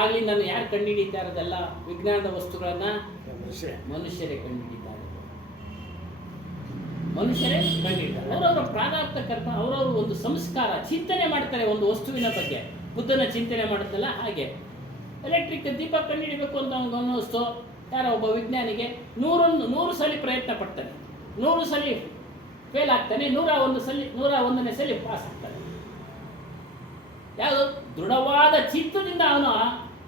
ಆಗಲಿ ನಾನು ಯಾರು ಕಂಡುಹಿಡಿತಾ ಇರೋದೆಲ್ಲ ವಿಜ್ಞಾನದ ವಸ್ತುಗಳನ್ನು ಮನುಷ್ಯರೇ ಕಂಡುಹಿಡಿತಾರೆ. ಅವರವರ ಪ್ರಾಣಾರ್ಥ ಕರ್ಮ, ಅವರವರು ಒಂದು ಸಂಸ್ಕಾರ, ಚಿಂತನೆ ಮಾಡ್ತಾರೆ ಒಂದು ವಸ್ತುವಿನ ಬಗ್ಗೆ. ಬುದ್ಧನ ಚಿಂತನೆ ಮಾಡುತ್ತಲ್ಲ ಹಾಗೆ. ಎಲೆಕ್ಟ್ರಿಕ್ ದೀಪ ಕಂಡುಹಿಡಿಬೇಕು ಅಂತ ಅನ್ನಿಸ್ತು. ಯಾರೋ ಒಬ್ಬ ವಿಜ್ಞಾನಿಗೆ 100 ಸಲ ಪ್ರಯತ್ನ ಪಡ್ತಾನೆ, 100 ಸಲ ಫೇಲ್ ಆಗ್ತಾನೆ, 101ನೇ ಸಲ ಪಾಸ್ ಆಗ್ತಾನೆ. ಯಾವುದು ದೃಢವಾದ ಚಿತ್ತದಿಂದ ಅವನು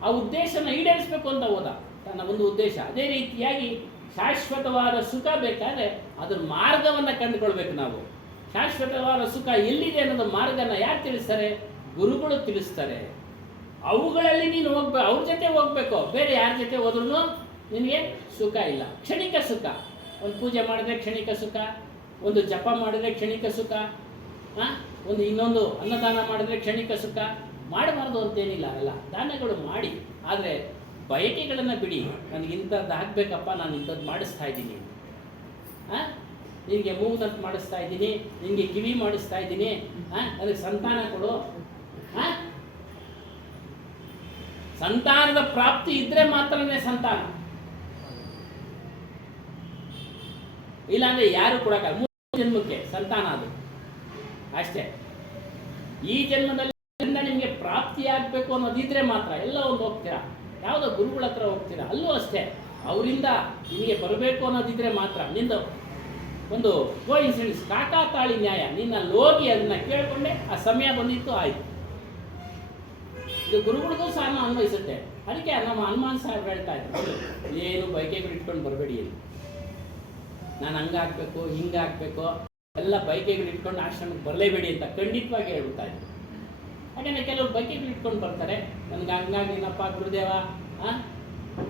ಆ ಉದ್ದೇಶನ ಈಡೇರಿಸಬೇಕು ಅಂತ ಹೋದ, ತನ್ನ ಒಂದು ಉದ್ದೇಶ. ಅದೇ ರೀತಿಯಾಗಿ ಶಾಶ್ವತವಾದ ಸುಖ ಬೇಕಾದರೆ ಅದ್ರ ಮಾರ್ಗವನ್ನು ಕಂಡುಕೊಳ್ಬೇಕು ನಾವು. ಶಾಶ್ವತವಾದ ಸುಖ ಎಲ್ಲಿದೆ ಅನ್ನೋದು ಮಾರ್ಗನ ಯಾರು ತಿಳಿಸ್ತಾರೆ? ಗುರುಗಳು ತಿಳಿಸ್ತಾರೆ. ಅವುಗಳಲ್ಲಿ ನೀನು ಹೋಗ್ಬೇಕು, ಅವ್ರ ಜೊತೆ ಹೋಗ್ಬೇಕು. ಬೇರೆ ಯಾರ ಜೊತೆ ಹೋದ್ರೂ ನಿನಗೆ ಸುಖ ಇಲ್ಲ. ಕ್ಷಣಿಕ ಸುಖ, ಒಂದು ಪೂಜೆ ಮಾಡಿದ್ರೆ ಕ್ಷಣಿಕ ಸುಖ, ಒಂದು ಜಪ ಮಾಡಿದ್ರೆ ಕ್ಷಣಿಕ ಸುಖ, ಒಂದು ಇನ್ನೊಂದು ಅನ್ನದಾನ ಮಾಡಿದ್ರೆ ಕ್ಷಣಿಕ ಸುಖ. ಮಾಡಬಾರ್ದು ಅಂತೇನಿಲ್ಲ, ಎಲ್ಲ ದಾನಗಳು ಮಾಡಿ. ಆದರೆ ಬಯಕೆಗಳನ್ನು ಬಿಡಿ. ನನಗೆ ಇಂಥದ್ದು ಆಗಬೇಕಪ್ಪ, ನಾನು ಇಂಥದ್ದು ಮಾಡಿಸ್ತಾ ಇದ್ದೀನಿ, ನಿನಗೆ ಮೂಗ್ನಂತ ಮಾಡಿಸ್ತಾ ಇದ್ದೀನಿ, ನಿನಗೆ ಕಿವಿ ಮಾಡಿಸ್ತಾ ಇದ್ದೀನಿ, ನನಗೆ ಸಂತಾನ ಕೊಡು. ಸಂತಾನದ ಪ್ರಾಪ್ತಿ ಇದ್ರೆ ಮಾತ್ರನೇ ಸಂತಾನ, ಇಲ್ಲಾಂದ್ರೆ ಯಾರು ಕೊಡೋಕ್ಕಾಗಲ್ಲ. ಜನ್ಮಕ್ಕೆ ಸಂತಾನ ಅದು ಅಷ್ಟೇ. ಈ ಜನ್ಮದಲ್ಲಿ ನಿಮಗೆ ಪ್ರಾಪ್ತಿಯಾಗಬೇಕು ಅನ್ನೋದಿದ್ರೆ ಮಾತ್ರ ಎಲ್ಲ ಒಂದು ಹೋಗ್ತೀರಾ, ಯಾವುದೋ ಗುರುಗಳ ಹತ್ರ ಹೋಗ್ತೀರಾ, ಅಲ್ಲೂ ಅಷ್ಟೇ ಅವರಿಂದ ನಿಮಗೆ ಬರಬೇಕು ಅನ್ನೋದಿದ್ರೆ ಮಾತ್ರ. ನಿಂದು ಒಂದು ಕೋಇನ್ಸಿಡೆನ್ಸ್, ಕಾಕಾತಾಳಿ ನ್ಯಾಯ, ನಿನ್ನಲ್ಲಿ ಹೋಗಿ ಅದನ್ನ ಕೇಳ್ಕೊಂಡೆ ಆ ಸಮಯ ಬಂದಿತ್ತು ಆಯ್ತು. ಇದು ಗುರುಗಳಿಗೂ ಸಹ ಅನ್ವಯಿಸುತ್ತೆ. ಅದಕ್ಕೆ ನಮ್ಮ ಹನುಮಾನ್ ಸಾಹೇಬ್ ಹೇಳ್ತಾ ಇದ್ರು, ಏನು ಬೈಕೆಗಳು ಇಟ್ಕೊಂಡು ಬರಬೇಡಿ ಅಲ್ಲಿ, ನಾನು ಹಂಗಾಗಬೇಕು ಹಿಂಗಾಗಬೇಕು ಎಲ್ಲ ಬೈಕೆಗಳು ಇಟ್ಕೊಂಡು ಆಶ್ರಮಕ್ಕೆ ಬರಲೇಬೇಡಿ ಅಂತ ಖಂಡಿತವಾಗಿ ಹೇಳ್ಬಿಡ್ತಾ ಇದ್ರು. ಹಾಗೆಯೇ ಕೆಲವರು ಬೈಕೆಗಳು ಇಟ್ಕೊಂಡು ಬರ್ತಾರೆ, ನನಗೆ ಹಂಗಾಗಿನಪ್ಪ ಗುರುದೇವ,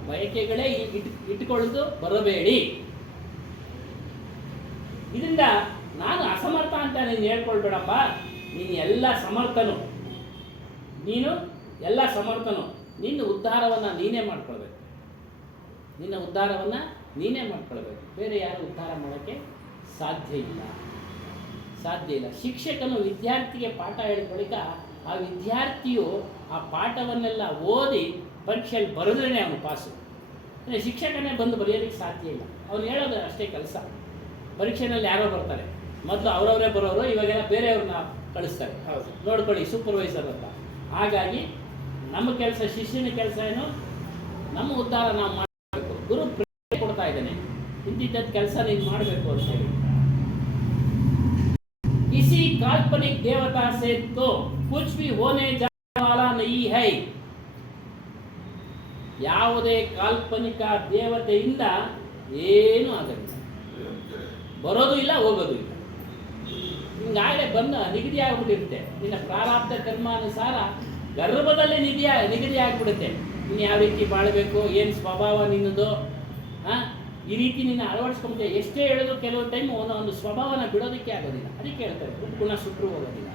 ಬಯಕೆಗಳೇ ಇಟ್ಕೊಳ್ಳೋದು ಬರಬೇಡಿ. ಇದರಿಂದ ನಾನು ಅಸಮರ್ಥ ಅಂತ ನೀನು ಹೇಳ್ಕೊಳ್ಬೇಡಪ್ಪ, ನೀನು ಎಲ್ಲ ಸಮರ್ಥನು, ನೀನು ಎಲ್ಲ ಸಮರ್ಥನು. ನಿನ್ನ ಉದ್ಧಾರವನ್ನು ನೀನೇ ಮಾಡ್ಕೊಳ್ಬೇಕು, ನಿನ್ನ ಉದ್ಧಾರವನ್ನು ನೀನೇ ಮಾಡ್ಕೊಳ್ಬೇಕು. ಬೇರೆ ಯಾರು ಉದ್ಧಾರ ಮಾಡೋಕ್ಕೆ ಸಾಧ್ಯ ಇಲ್ಲ, ಸಾಧ್ಯ ಇಲ್ಲ. ಶಿಕ್ಷಕನು ವಿದ್ಯಾರ್ಥಿಗೆ ಪಾಠ ಹೇಳಿದ ಬಳಿಕ ಆ ವಿದ್ಯಾರ್ಥಿಯು ಆ ಪಾಠವನ್ನೆಲ್ಲ ಓದಿ ಪರೀಕ್ಷೆಯಲ್ಲಿ ಬರೆದ್ರೇ ಅವನು ಪಾಸು. ಅಂದರೆ ಶಿಕ್ಷಕನೇ ಬಂದು ಬರೆಯೋದಕ್ಕೆ ಸಾಧ್ಯ ಇಲ್ಲ, ಅವನು ಹೇಳೋದು ಅಷ್ಟೇ ಕೆಲಸ. ಪರೀಕ್ಷೆನಲ್ಲಿ ಯಾರೋ ಬರ್ತಾರೆ, ಮೊದಲು ಅವರವರೇ ಬರೋರು, ಇವಾಗೆಲ್ಲ ಬೇರೆಯವ್ರನ್ನ ಕಳಿಸ್ತಾರೆ, ಹೌದು ನೋಡ್ಕೊಳ್ಳಿ ಸೂಪರ್ವೈಸರ್ ಅಂತ. ಹಾಗಾಗಿ ನಮ್ಮ ಕೆಲಸ, ಶಿಷ್ಯನ ಕೆಲಸ ಏನು, ನಮ್ಮ ಉದ್ಧಾರ ನಾವು ಮಾಡಬೇಕು. ಗುರು ಪ್ರೇರಣೆ ಕೊಡ್ತಾ ಇದ್ದಾನೆ, ಇಂತಿದ್ದದ್ದು ಕೆಲಸ ನೀನು ಮಾಡಬೇಕು ಅಂತ ಹೇಳಿ. किसी काल्पनिक देवता से तो कुछ भी होने जाने वाला नहीं है. ಯಾವುದೇ ಕಾಲ್ಪನಿಕ ದೇವತೆಯಿಂದ ಏನೂ ಆಗೋದಿಲ್ಲ, ಬರೋದು ಇಲ್ಲ ಹೋಗೋದು ಇಲ್ಲ. ಹಿಂಗಾಗಲೇ ಬಂದು ನಿಗದಿ ಆಗಿಬಿಟ್ಟಿರುತ್ತೆ. ನಿನ್ನ ಪ್ರಾರಬ್ಧ ಕರ್ಮಾನುಸಾರ ಗರ್ಭದಲ್ಲಿ ನಿಗದಿ ಆಗಿಬಿಡುತ್ತೆ. ನೀನು ಯಾವ ರೀತಿ ಬಾಳಬೇಕು, ಏನು ಸ್ವಭಾವ ನಿನ್ನದು, ಈ ರೀತಿ ನಿನ್ನ ಅಳವಡಿಸ್ಕೊಂಡ್ರೆ ಎಷ್ಟೇ ಹೇಳಿದ್ರು ಕೆಲವು ಟೈಮ್ ಒಂದು ಸ್ವಭಾವನ ಬಿಡೋದಕ್ಕೆ ಆಗೋದಿಲ್ಲ. ಅದಕ್ಕೆ ಹೇಳ್ತಾರೆ ಹುಟ್ಟುಗುಣ ಸುಟ್ಟರು ಹೋಗೋದಿಲ್ಲ,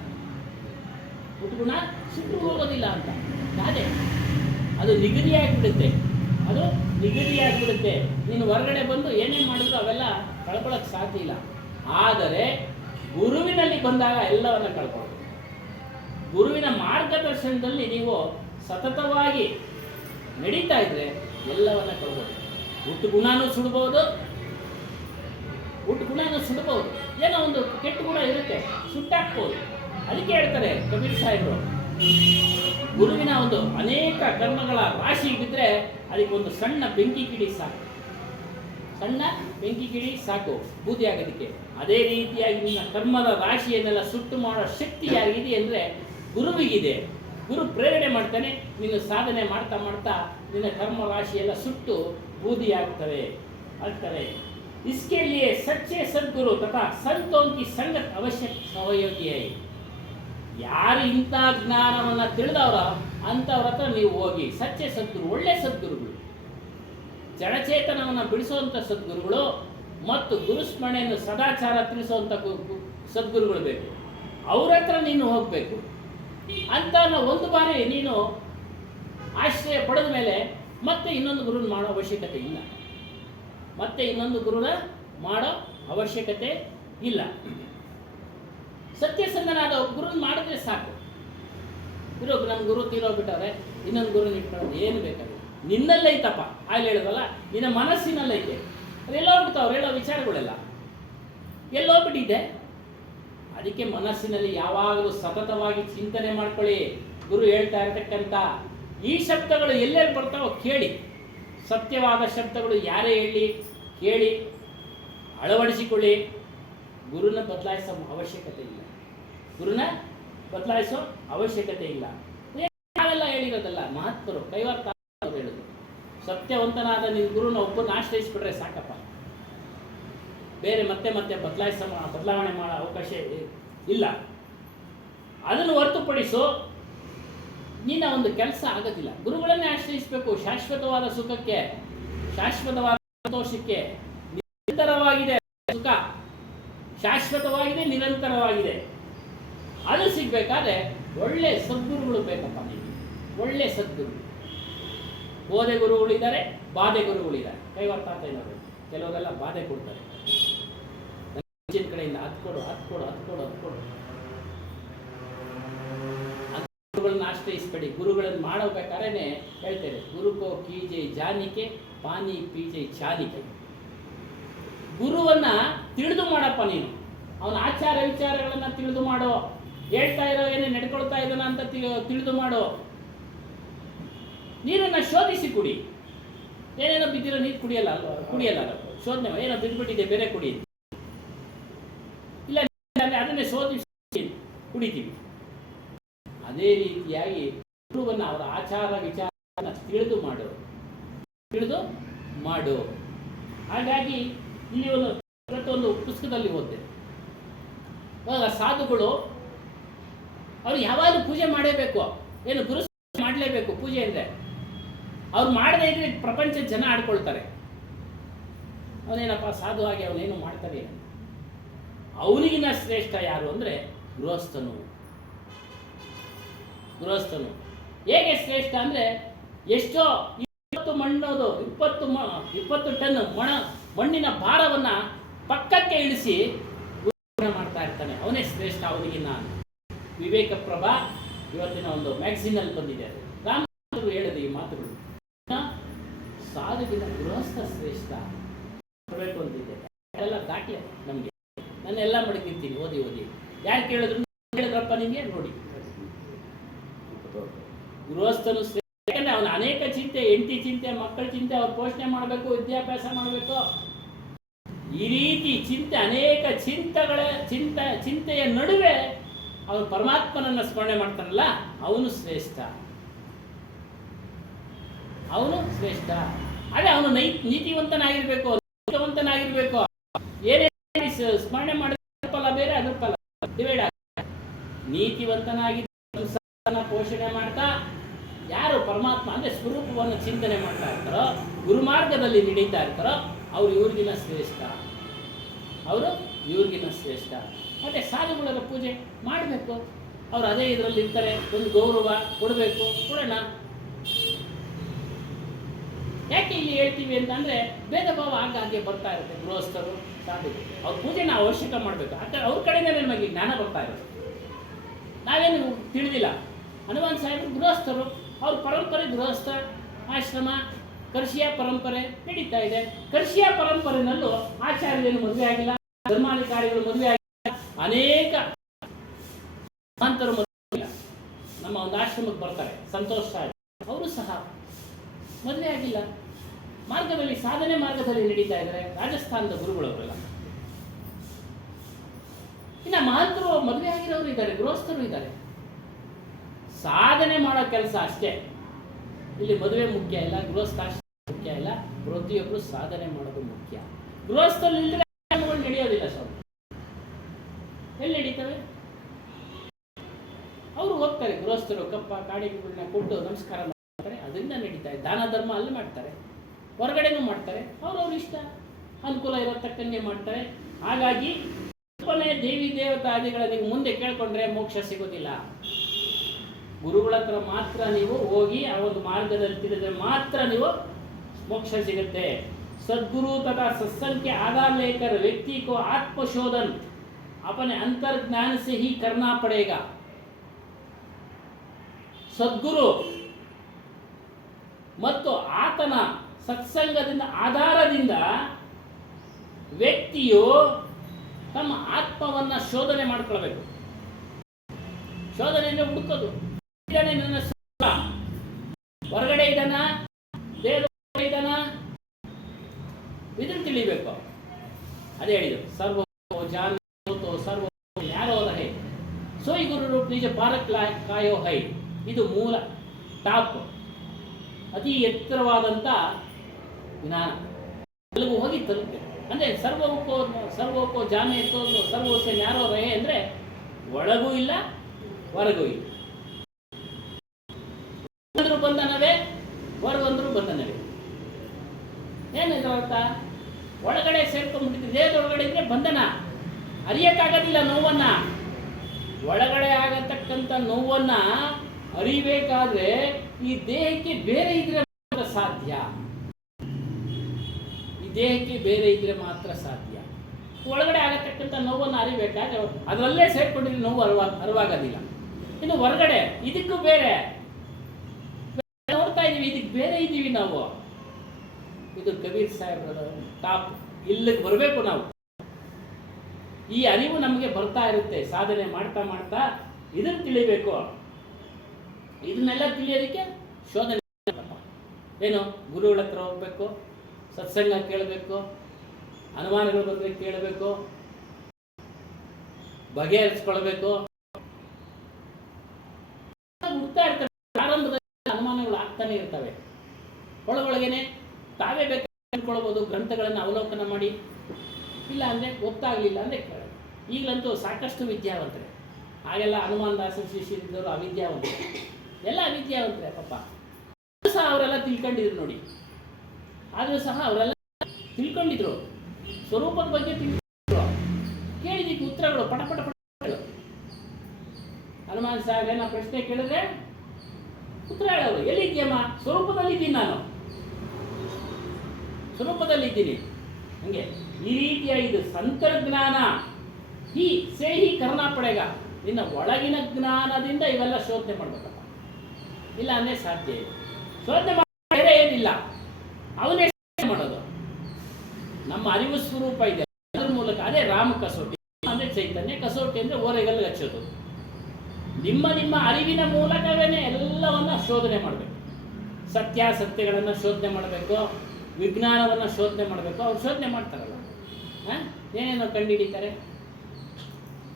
ಹುಟ್ಟುಗುಣ ಸುಟ್ಟರು ಹೋಗೋದಿಲ್ಲ ಅಂತ. ಅದೇ ಅದು ನಿಗದಿಯಾಗಿಬಿಡುತ್ತೆ, ಅದು ನಿಗದಿಯಾಗಿಬಿಡುತ್ತೆ. ನೀನು ಹೊರಗಡೆ ಬಂದು ಏನೇನು ಮಾಡಿದ್ರು ಅವೆಲ್ಲ ಕಳ್ಕೊಳ್ಳೋಕ್ಕೆ ಸಾಧ್ಯ ಇಲ್ಲ. ಆದರೆ ಗುರುವಿನಲ್ಲಿ ಬಂದಾಗ ಎಲ್ಲವನ್ನ ಕಳ್ಕೊಳ್ಳೋದು. ಗುರುವಿನ ಮಾರ್ಗದರ್ಶನದಲ್ಲಿ ನೀವು ಸತತವಾಗಿ ನಡೀತಾ ಇದ್ರೆ ಎಲ್ಲವನ್ನ ಕಳ್ಬೋದು. ಹುಟ್ಟು ಗುಣನೂ ಸುಡ್ಬೋದು, ಹುಟ್ಟು ಗುಣನೂ ಸುಡ್ಬೋದು, ಏನೋ ಒಂದು ಕೆಟ್ಟ ಗುಣ ಇರುತ್ತೆ ಸುಟ್ಟಾಕ್ಬೋದು. ಅದಕ್ಕೆ ಹೇಳ್ತಾರೆ ಕಬೀರ್ ಸಾಹೇಬರು, ಗುರುವಿನ ಒಂದು ಅನೇಕ ಕರ್ಮಗಳ ರಾಶಿ ಬಿದ್ದರೆ ಅದಕ್ಕೆ ಒಂದು ಸಣ್ಣ ಬೆಂಕಿ ಕಿಡಿ ಸಾಕು, ಸಣ್ಣ ಬೆಂಕಿ ಕಿಡಿ ಸಾಕು ಬೂದಿ ಆಗೋದಕ್ಕೆ. ಅದೇ ರೀತಿಯಾಗಿ ನಿನ್ನ ಕರ್ಮದ ರಾಶಿಯನ್ನೆಲ್ಲ ಸುಟ್ಟು ಮಾಡೋ ಶಕ್ತಿ ಯಾರಿಗಿದೆ ಅಂದರೆ ಗುರುವಿಗಿದೆ. ಗುರು ಪ್ರೇರಣೆ ಮಾಡ್ತಾನೆ, ನೀನು ಸಾಧನೆ ಮಾಡ್ತಾ ಮಾಡ್ತಾ ನಿನ್ನ ಕರ್ಮ ರಾಶಿಯೆಲ್ಲ ಸುಟ್ಟು ಬೂದಿ ಆಗ್ತವೆ. इसके लिए सच्चे सद्गुरु तथा संतों की संगत आवश्यक सहयोगी है. ಯಾರು ಇಂಥ ಜ್ಞಾನವನ್ನು ತಿಳಿದವರ ಅಂಥವ್ರ ಹತ್ರ ನೀವು ಹೋಗಿ. ಸಚ್ಚೆ ಸದ್ಗುರು, ಒಳ್ಳೆ ಸದ್ಗುರುಗಳು, ಜಡಚೇತನವನ್ನು ಬಿಡಿಸುವಂಥ ಸದ್ಗುರುಗಳು ಮತ್ತು ಗುರುಸ್ಮರಣೆಯನ್ನು ಸದಾಚಾರ ತಿಳಿಸುವಂಥ ಸದ್ಗುರುಗಳು ಬೇಕು. ಅವ್ರ ಹತ್ರ ನೀನು ಹೋಗಬೇಕು ಅಂತ ಒಂದು ಬಾರಿ ನೀನು ಆಶ್ರಯ ಪಡೆದ ಮೇಲೆ ಮತ್ತೆ ಇನ್ನೊಂದು ಗುರುನ ಮಾಡೋ ಅವಶ್ಯಕತೆ ಇಲ್ಲ, ಮತ್ತೆ ಇನ್ನೊಂದು ಗುರುನ ಮಾಡೋ ಅವಶ್ಯಕತೆ ಇಲ್ಲ. ಸತ್ಯಸಂಧನಾದ ಗುರುನ ಮಾಡಿದ್ರೆ ಸಾಕು. ನಮ್ಮ ಗುರು ತೀರೋಗ್ಬಿಟ್ಟವ್ರೆ, ಇನ್ನೊಂದು ಗುರುನ ಇಟ್ಕೊಳ್ಳೋದು ಏನು ಬೇಕಾಗಿಲ್ಲ. ನಿನ್ನಲ್ಲೈತಪ್ಪ, ಅಲ್ಲಿ ಹೇಳೋದಲ್ಲ, ನಿನ್ನ ಮನಸ್ಸಿನಲ್ಲೈತೆ. ಅದೆಲ್ಲೋಗ್ಬಿಡ್ತಾವ್ರು ಹೇಳೋ ವಿಚಾರಗಳೆಲ್ಲ ಎಲ್ಲೋಗ್ಬಿಟ್ಟಿದೆ. ಅದಕ್ಕೆ ಮನಸ್ಸಿನಲ್ಲಿ ಯಾವಾಗಲೂ ಸತತವಾಗಿ ಚಿಂತನೆ ಮಾಡ್ಕೊಳ್ಳಿ. ಗುರು ಹೇಳ್ತಾ ಇರ್ತಕ್ಕಂಥ ಈ ಶಬ್ದಗಳು ಎಲ್ಲೆಲ್ಲಿ ಬರ್ತಾವೋ ಕೇಳಿ. ಸತ್ಯವಾದ ಶಬ್ದಗಳು ಯಾರೇ ಹೇಳಿ ಕೇಳಿ ಅಳವಡಿಸಿಕೊಳ್ಳಿ. ಗುರುನ ಬದಲಾಯಿಸೋ ಅವಶ್ಯಕತೆ ಇಲ್ಲ, ಗುರುನ ಬದಲಾಯಿಸೋ ಅವಶ್ಯಕತೆ ಇಲ್ಲ. ನಾವೆಲ್ಲ ಹೇಳಿರೋದಲ್ಲ, ಮಹತ್ವರು ಕೈವಾರ ಹೇಳೋದು. ಸತ್ಯವಂತನಾದ ನಿನ್ನ ಗುರುನ ಒಬ್ಬನ ಆಶ್ರಯಿಸ್ಬಿಟ್ರೆ ಸಾಕಪ್ಪ, ಬೇರೆ ಮತ್ತೆ ಮತ್ತೆ ಬದಲಾವಣೆ ಮಾಡೋ ಅವಕಾಶ ಇಲ್ಲ. ಅದನ್ನು ಹೊರತುಪಡಿಸು ನಿನ್ನ ಒಂದು ಕೆಲಸ ಆಗೋದಿಲ್ಲ. ಗುರುಗಳನ್ನೇ ಆಶ್ರಯಿಸಬೇಕು. ಶಾಶ್ವತವಾದ ಸುಖಕ್ಕೆ, ಶಾಶ್ವತವಾದ ಸಂತೋಷಕ್ಕೆ. ನಿರಂತರವಾಗಿದೆ ಸುಖ, ಶಾಶ್ವತವಾಗಿದೆ, ನಿರಂತರವಾಗಿದೆ. ಅದು ಸಿಗಬೇಕಾದ್ರೆ ಒಳ್ಳೆ ಸದ್ಗುರುಗಳು ಬೇಕಪ್ಪ ನಿಮಗೆ. ಒಳ್ಳೆ ಸದ್ಗುರು. ಬೋಧೆ ಗುರುಗಳಿದ್ದಾರೆ, ಬಾಧೆ ಗುರುಗಳಿದ್ದಾರೆ. ಕೈವರ್ತಾತ ಏನಾದ್ರು ಕೆಲವರೆಲ್ಲ ಬಾಧೆ ಕೊಡ್ತಾರೆ, ಹೆಚ್ಚಿನ ಕಡೆಯಿಂದ ಹತ್ಕೊಡು ಗುರುಗಳನ್ನ ಆಶ್ರಯಿಸಬೇಡಿ. ಗುರುಗಳನ್ನು ಮಾಡಬೇಕಾದ್ರೆ ಹೇಳ್ತೇವೆ, ಗುರುಕೋ ಕೀಜೆ ಜಾನಿಕೆ ಪಾನಿ ಪೀಜೆ ಚಾನಿಕೆ. ಗುರುವನ್ನ ತಿಳಿದು ಮಾಡಪ್ಪ ನೀನು. ಅವನ ಆಚಾರ ವಿಚಾರಗಳನ್ನು ತಿಳಿದು ಮಾಡೋ, ಹೇಳ್ತಾ ಇರೋ ಏನೇ ನಡ್ಕೊಳ್ತಾ ಇದ್ದಾನ ಅಂತ ತಿಳಿದು ಮಾಡೋ. ನೀರನ್ನು ಶೋಧಿಸಿ ಕುಡಿ. ಏನೇನೋ ಬಿದ್ದಿರೋ ನೀರು ಕುಡಿಯಲ್ಲ ಶೋಧನೆ ಏನೋ ಬಿದ್ದುಬಿಟ್ಟಿದೆ ಬೇರೆ ಕುಡಿ ಇಲ್ಲ, ಅದನ್ನೇ ಶೋಧಿಸಿ ಕುಡಿತೀವಿ. ಅದೇ ರೀತಿಯಾಗಿ ಗುರುವನ್ನು ಅವರ ಆಚಾರ ವಿಚಾರ ತಿಳಿದು ಮಾಡು. ಹಾಗಾಗಿ ಇಲ್ಲಿ ಒಂದು ಪುಸ್ತಕದಲ್ಲಿ ಓದಿದೆ, ಇವಾಗ ಸಾಧುಗಳು ಅವರು ಯಾವಾಗಲೂ ಪೂಜೆ ಮಾಡಲೇಬೇಕು, ಏನು ಗುರು ಮಾಡಲೇಬೇಕು ಪೂಜೆ ಅಂದರೆ. ಅವ್ರು ಮಾಡದೇ ಇದ್ರೆ ಪ್ರಪಂಚದ ಜನ ಆಡ್ಕೊಳ್ತಾರೆ, ಅವನೇನಪ್ಪ ಸಾಧು ಆಗಿ ಅವನೇನು ಮಾಡ್ತಾರೆ. ಅವನಿಗಿನ ಶ್ರೇಷ್ಠ ಯಾರು ಅಂದರೆ ಗೃಹಸ್ಥನು. ಹೇಗೆ ಶ್ರೇಷ್ಠ ಅಂದರೆ, ಎಷ್ಟೋ 20 ಟನ್ ಮಣ್ಣಿನ ಭಾರವನ್ನು ಪಕ್ಕಕ್ಕೆ ಇಳಿಸಿ ಮಾಡ್ತಾ ಇರ್ತಾನೆ, ಅವನೇ ಶ್ರೇಷ್ಠ ಅವನಿಗಿನ್ನ. ವಿವೇಕ ಪ್ರಭಾ ಇವತ್ತಿನ ಒಂದು ಮ್ಯಾಗ್ಝಿನಲ್ಲಿ ಬಂದಿದೆ, ರಾಮರು ಹೇಳಿದ ಈ ಮಾತುಗಳು. ಸಾಧುವಿನ ಗೃಹಸ್ಥ ಶ್ರೇಷ್ಠ ಬರಬೇಕು ಅಂತಿದ್ದೆ. ಎಲ್ಲ ದಾಖಲೆ ನಮಗೆ, ನಾನೆಲ್ಲ ಮಡಗಿರ್ತೀನಿ ಓದಿ. ಯಾರು ಹೇಳಿದ್ರಪ್ಪ ನಿಮಗೆ ನೋಡಿ. ಗೃಹಸ್ಥನು ಶ್ರೇಷ್ಠ, ಯಾಕಂದ್ರೆ ಅವನ ಅನೇಕ ಚಿಂತೆ, ಹೆಂಡತಿ ಚಿಂತೆ, ಮಕ್ಕಳ ಚಿಂತೆ, ಅವ್ರ ಪೋಷಣೆ ಮಾಡಬೇಕು, ವಿದ್ಯಾಭ್ಯಾಸ ಮಾಡಬೇಕು. ಈ ರೀತಿ ಚಿಂತೆ, ಅನೇಕ ಚಿಂತೆಯ ನಡುವೆ ಅವನು ಪರಮಾತ್ಮನನ್ನ ಸ್ಮರಣೆ ಮಾಡ್ತಾನಲ್ಲ, ಅವನು ಶ್ರೇಷ್ಠ. ಅದೇ ಅವನು ನೀತಿವಂತನಾಗಿರ್ಬೇಕು, ಏನೇ ಸ್ಮರಣೆ ಮಾಡಿದ ಫಲ ಬೇರೆ, ಅದ್ರ ಫಲ ಡಿವೈಡ್ ಆಗ. ನೀತಿವಂತನಾಗಿ ಪೋಷಣೆ ಮಾಡ್ತಾ ಯಾರು ಪರಮಾತ್ಮ ಅಂದ್ರೆ ಸ್ವರೂಪವನ್ನು ಚಿಂತನೆ ಮಾಡ್ತಾ ಇರ್ತಾರೋ, ಗುರುಮಾರ್ಗದಲ್ಲಿ ನಡೀತಾ ಇರ್ತಾರೋ, ಅವರು ಇವ್ರಿಗಿನ ಶ್ರೇಷ್ಠ. ಮತ್ತೆ ಸಾಧುಗಳ ಪೂಜೆ ಮಾಡಬೇಕು, ಅವ್ರು ಅದೇ ಇದರಲ್ಲಿ ಇರ್ತಾರೆ, ಒಂದು ಗೌರವ ಕೊಡೋಣ. ಯಾಕೆ ಇಲ್ಲಿ ಹೇಳ್ತೀವಿ ಅಂತಂದ್ರೆ, ಭೇದ ಭಾವ ಆಗಾಗ್ಗೆ ಬರ್ತಾ ಇರುತ್ತೆ. ಗೃಹಸ್ಥರು ಸಾಧುಗಳು ಅವ್ರ ಪೂಜೆನ ಅವಶ್ಯಕ ಮಾಡಬೇಕು. ಅವ್ರ ಕಡೆಯಿಂದ ನಮಗೆ ಜ್ಞಾನ ಬರ್ತಾ ಇರುತ್ತೆ, ನಾವೇನು ತಿಳಿದಿಲ್ಲ. ಹನುಮಾನ್ ಸಾಹೇಬರು ಗೃಹಸ್ಥರು, ಅವ್ರ ಪರಂಪರೆ ಗೃಹಸ್ಥ ಆಶ್ರಮ, ಕರ್ಷಿಯ ಪರಂಪರೆ ನಡೀತಾ ಇದೆ. ಕರ್ಷಿಯ ಪರಂಪರೆನಲ್ಲೂ ಆಚಾರ್ಯರು ಮದುವೆ ಆಗಿಲ್ಲ, ಧರ್ಮಾಧಿಕಾರಿಗಳು ಮದುವೆ ಆಗಿಲ್ಲ, ಅನೇಕ ಮದುವೆ ಆಗಿಲ್ಲ. ನಮ್ಮ ಒಂದು ಆಶ್ರಮಕ್ಕೆ ಬರ್ತಾರೆ ಸಂತೋಷ್ ಸಾಹೇಬ್, ಅವರು ಸಹ ಮದುವೆ ಆಗಿಲ್ಲ, ಸಾಧನೆ ಮಾರ್ಗದಲ್ಲಿ ನಡೀತಾ ಇದ್ದಾರೆ. ರಾಜಸ್ಥಾನದ ಗುರುಗಳವರೆಲ್ಲ. ಇನ್ನು ಮಹಂತರು ಮದುವೆ ಆಗಿರೋರು ಇದ್ದಾರೆ, ಗೃಹಸ್ಥರು ಇದ್ದಾರೆ. ಸಾಧನೆ ಮಾಡೋ ಕೆಲಸ ಅಷ್ಟೇ. ಇಲ್ಲಿ ಮದುವೆ ಮುಖ್ಯ ಇಲ್ಲ, ಗೃಹಸ್ಥಾಶ್ರಮ ಮುಖ್ಯ ಇಲ್ಲ, ಪ್ರತಿಯೊಬ್ಬರು ಸಾಧನೆ ಮಾಡೋದು ಮುಖ್ಯ. ಗೃಹಸ್ಥರು ಇಲ್ಲದೆ ನಡೆಯೋದಿಲ್ಲ. ಸ್ವಾಮಿ ಎಲ್ಲಿ ನಡೀತವೆ? ಅವರು ಹೋಗ್ತಾರೆ, ಗೃಹಸ್ಥರು ಕಪ್ಪ ಕಾಣಿಕೆಗಳನ್ನ ಕೊಟ್ಟು ನಮಸ್ಕಾರ ಮಾಡ್ತಾರೆ, ಅದರಿಂದ ನಡೀತಾ ಇದೆ. ದಾನ ಧರ್ಮ ಅಲ್ಲಿ ಮಾಡ್ತಾರೆ, ಹೊರಗಡೆನೂ ಮಾಡ್ತಾರೆ, ಅವ್ರವ್ರ ಇಷ್ಟ, ಅನುಕೂಲ ಇರತಕ್ಕಂಗೆ ಮಾಡ್ತಾರೆ. ಹಾಗಾಗಿ ದೇವಿ ದೇವತಾದಿಗಳ ನೀವು ಮುಂದೆ ಕೇಳ್ಕೊಂಡ್ರೆ ಮೋಕ್ಷ ಸಿಗೋದಿಲ್ಲ. ಗುರುಗಳ ಹತ್ರ ಮಾತ್ರ ನೀವು ಹೋಗಿ ಆ ಒಂದು ಮಾರ್ಗದಲ್ಲಿ ತಿಳಿದ್ರೆ ಮಾತ್ರ ನೀವು ಮೋಕ್ಷ ಸಿಗುತ್ತೆ. सद्गुरु तथा सत्संग के आधार लेकर व्यक्ति को आत्मशोधन अपने अंतर्ज्ञान से ही करना पड़ेगा. सद्गुरु ಮತ್ತು ಆತನ ಸತ್ಸಂಗದಿಂದ ಆಧಾರದಿಂದ ವ್ಯಕ್ತಿಯು ತಮ್ಮ ಆತ್ಮವನ್ನ ಶೋಧನೆ ಮಾಡ್ಕೊಳ್ಬೇಕು. ಶೋಧನೆಯನ್ನು ಹುಡುಕೋದು, ಹೊರಗಡೆ ಇದನ್ನ ದೇವರ ಇದನ್ನು ತಿಳಿಬೇಕು. ಅದೇ ಹೇಳಿದ್ರು, ಸರ್ವ ಜಾನ ಸರ್ವ ನ್ಯಾರೋ ರಹೆ ಸೋಯಿ ಗುರು ರೂಪ ನಿಜ ಪಾರಕ್ ಕಾಯೋ ಹೈ. ಇದು ಮೂಲ ಟಾಪ್, ಅತಿ ಎತ್ತರವಾದಂಥ ಜ್ಞಾನ ಎಲ್ಲಿಗೂ ಹೋಗಿ ತಲುಪೆ. ಅಂದರೆ ಸರ್ವಕ್ಕೋ ಜಾನೆ ಎತ್ತೋದು ಸರ್ವೋಸೆ ನ್ಯಾರೋ ರಹೆ ಅಂದರೆ ಒಳಗೂ ಇಲ್ಲ ಹೊರಗೂ ಇಲ್ಲ. ಅಂದ್ರೂ ಬಂಧನವೇ, ಹೊರಗಂದ್ರೂ ಬಂಧನವೇ. ಏನಿದ್ರ ಅರ್ಥ? ಒಳಗಡೆ ಸೇರ್ಕೊಂಡ್ಬಿಟ್ಟಿದ್ರೆ, ದೇಹದೊಳಗಡೆ ಇದ್ರೆ ಬಂಧನ, ಅರಿಯಕ್ಕಾಗೋದಿಲ್ಲ ನೋವನ್ನ. ಒಳಗಡೆ ಆಗತಕ್ಕಂಥ ನೋವನ್ನ ಅರಿಬೇಕಾದ್ರೆ ಈ ದೇಹಕ್ಕೆ ಬೇರೆ ಇದ್ರೆ ಮಾತ್ರ ಸಾಧ್ಯ. ಈ ದೇಹಕ್ಕೆ ಬೇರೆ ಇದ್ರೆ ಮಾತ್ರ ಸಾಧ್ಯ. ಒಳಗಡೆ ಆಗತಕ್ಕಂಥ ನೋವನ್ನು ಅರಿಬೇಕಾದ್ರೆ ಅದರಲ್ಲೇ ಸೇರ್ಕೊಂಡಿದ್ರೆ ನೋವು ಅರಿವಾಗೋದಿಲ್ಲ. ಇನ್ನು ಹೊರಗಡೆ ಇದಕ್ಕೂ ಬೇರೆ ನೋಡ್ತಾ ಇದೀವಿ, ಇದಕ್ಕೆ ಬೇರೆ ಇದ್ದೀವಿ ನಾವು. ಇದು ಕಬೀರ್ ಸಾಹೇಬ್ರ ಟಾಪ್. ಇಲ್ಲಿಗೆ ಬರಬೇಕು ನಾವು. ಈ ಅರಿವು ನಮಗೆ ಬರ್ತಾ ಇರುತ್ತೆ ಸಾಧನೆ ಮಾಡ್ತಾ ಮಾಡ್ತಾ. ಇದನ್ನು ತಿಳಿಬೇಕು. ಇದನ್ನೆಲ್ಲ ತಿಳಿಯೋದಕ್ಕೆ ಶೋಧನೆ. ಏನು, ಗುರುಗಳ ಹತ್ರ ಹೋಗ್ಬೇಕು, ಸತ್ಸಂಗ ಕೇಳಬೇಕು, ಅನುಮಾನಗಳ ಬಗ್ಗೆ ಕೇಳಬೇಕು, ಬಗೆಹರಿಸ್ಕೊಳ್ಬೇಕು. ಹುಡ್ತಾ ಇರ್ತವೆ, ಪ್ರಾರಂಭದಲ್ಲಿ ಅನುಮಾನಗಳು ಆಗ್ತಾನೆ ಇರ್ತವೆ. ಒಳಗೊಳಗೇನೆ ತಾವೇ ಬೇಕು ಅಂದ್ಕೊಳ್ಬೋದು, ಗ್ರಂಥಗಳನ್ನು ಅವಲೋಕನ ಮಾಡಿ. ಇಲ್ಲ ಅಂದರೆ ಗೊತ್ತಾಗಲಿಲ್ಲ ಅಂದರೆ ಈಗಲಂತೂ ಸಾಕಷ್ಟು ವಿದ್ಯಾವಂತರೆ. ಹಾಗೆಲ್ಲ ಹನುಮಾನ್ ದಾಸರ ಶಿಷ್ಯರಿದ್ದವರು ಅವಿದ್ಯಾವಂತರೆ, ಎಲ್ಲ ಅವಿದ್ಯಾವಂತರೆ ಪಾಪ. ಸಹ ಅವರೆಲ್ಲ ತಿಳ್ಕೊಂಡಿದ್ರು ನೋಡಿ. ಆದರೂ ಸಹ ಅವರೆಲ್ಲ ತಿಳ್ಕೊಂಡಿದ್ರು, ಸ್ವರೂಪದ ಬಗ್ಗೆ ತಿಳ್ಕೊಂಡಿದ್ರು. ಕೇಳಿದಕ್ಕೆ ಉತ್ತರಗಳು ಪಟ ಪಟ ಪಟ. ಹನುಮಾನ್ ಸಾಹೇಬ್ ಏನೋ ಪ್ರಶ್ನೆ ಕೇಳಿದ್ರೆ ಉತ್ತರ ಹೇಳೋರು. ಎಲ್ಲಿದ್ದೀಯಮ್ಮ? ಸ್ವರೂಪದಲ್ಲಿದ್ದೀನಿ, ನಾನು ಸ್ವರೂಪದಲ್ಲಿದ್ದೀನಿ. ಹಂಗೆ ಈ ರೀತಿಯಾಗಿ ಇದು ಸಂತರ್ಜ್ಞಾನ. ಈ ಸೇಹಿ ಕರ್ನಾಪಡೆಗ, ನಿನ್ನ ಒಳಗಿನ ಜ್ಞಾನದಿಂದ ಇವೆಲ್ಲ ಶೋಧನೆ ಮಾಡಬೇಕಪ್ಪ. ಇಲ್ಲ ಅಂದರೆ ಸಾಧ್ಯ ಇಲ್ಲ. ಶೋಧನೆ ಬೇರೆ ಏನಿಲ್ಲ, ಅವನೇ ಮಾಡೋದು. ನಮ್ಮ ಅರಿವು ಸ್ವರೂಪ ಇದೆ, ಅದರ ಮೂಲಕ. ಅದೇ ರಾಮ ಕಸೋಟಿ ಅಂದರೆ ಚೈತನ್ಯ, ಕಸೋಟಿ ಅಂದರೆ ಓರೆಗಲ್ಲು ಹಚ್ಚೋದು. ನಿಮ್ಮ ನಿಮ್ಮ ಅರಿವಿನ ಮೂಲಕವೇ ಎಲ್ಲವನ್ನ ಶೋಧನೆ ಮಾಡಬೇಕು. ಸತ್ಯಾಸತ್ಯಗಳನ್ನು ಶೋಧನೆ ಮಾಡಬೇಕು, ವಿಜ್ಞಾನವನ್ನು ಶೋಧನೆ ಮಾಡಬೇಕು. ಅವ್ರು ಶೋಧನೆ ಮಾಡ್ತಾರಲ್ಲ, ಏನೇನೋ ಕಂಡುಹಿಡಿತಾರೆ.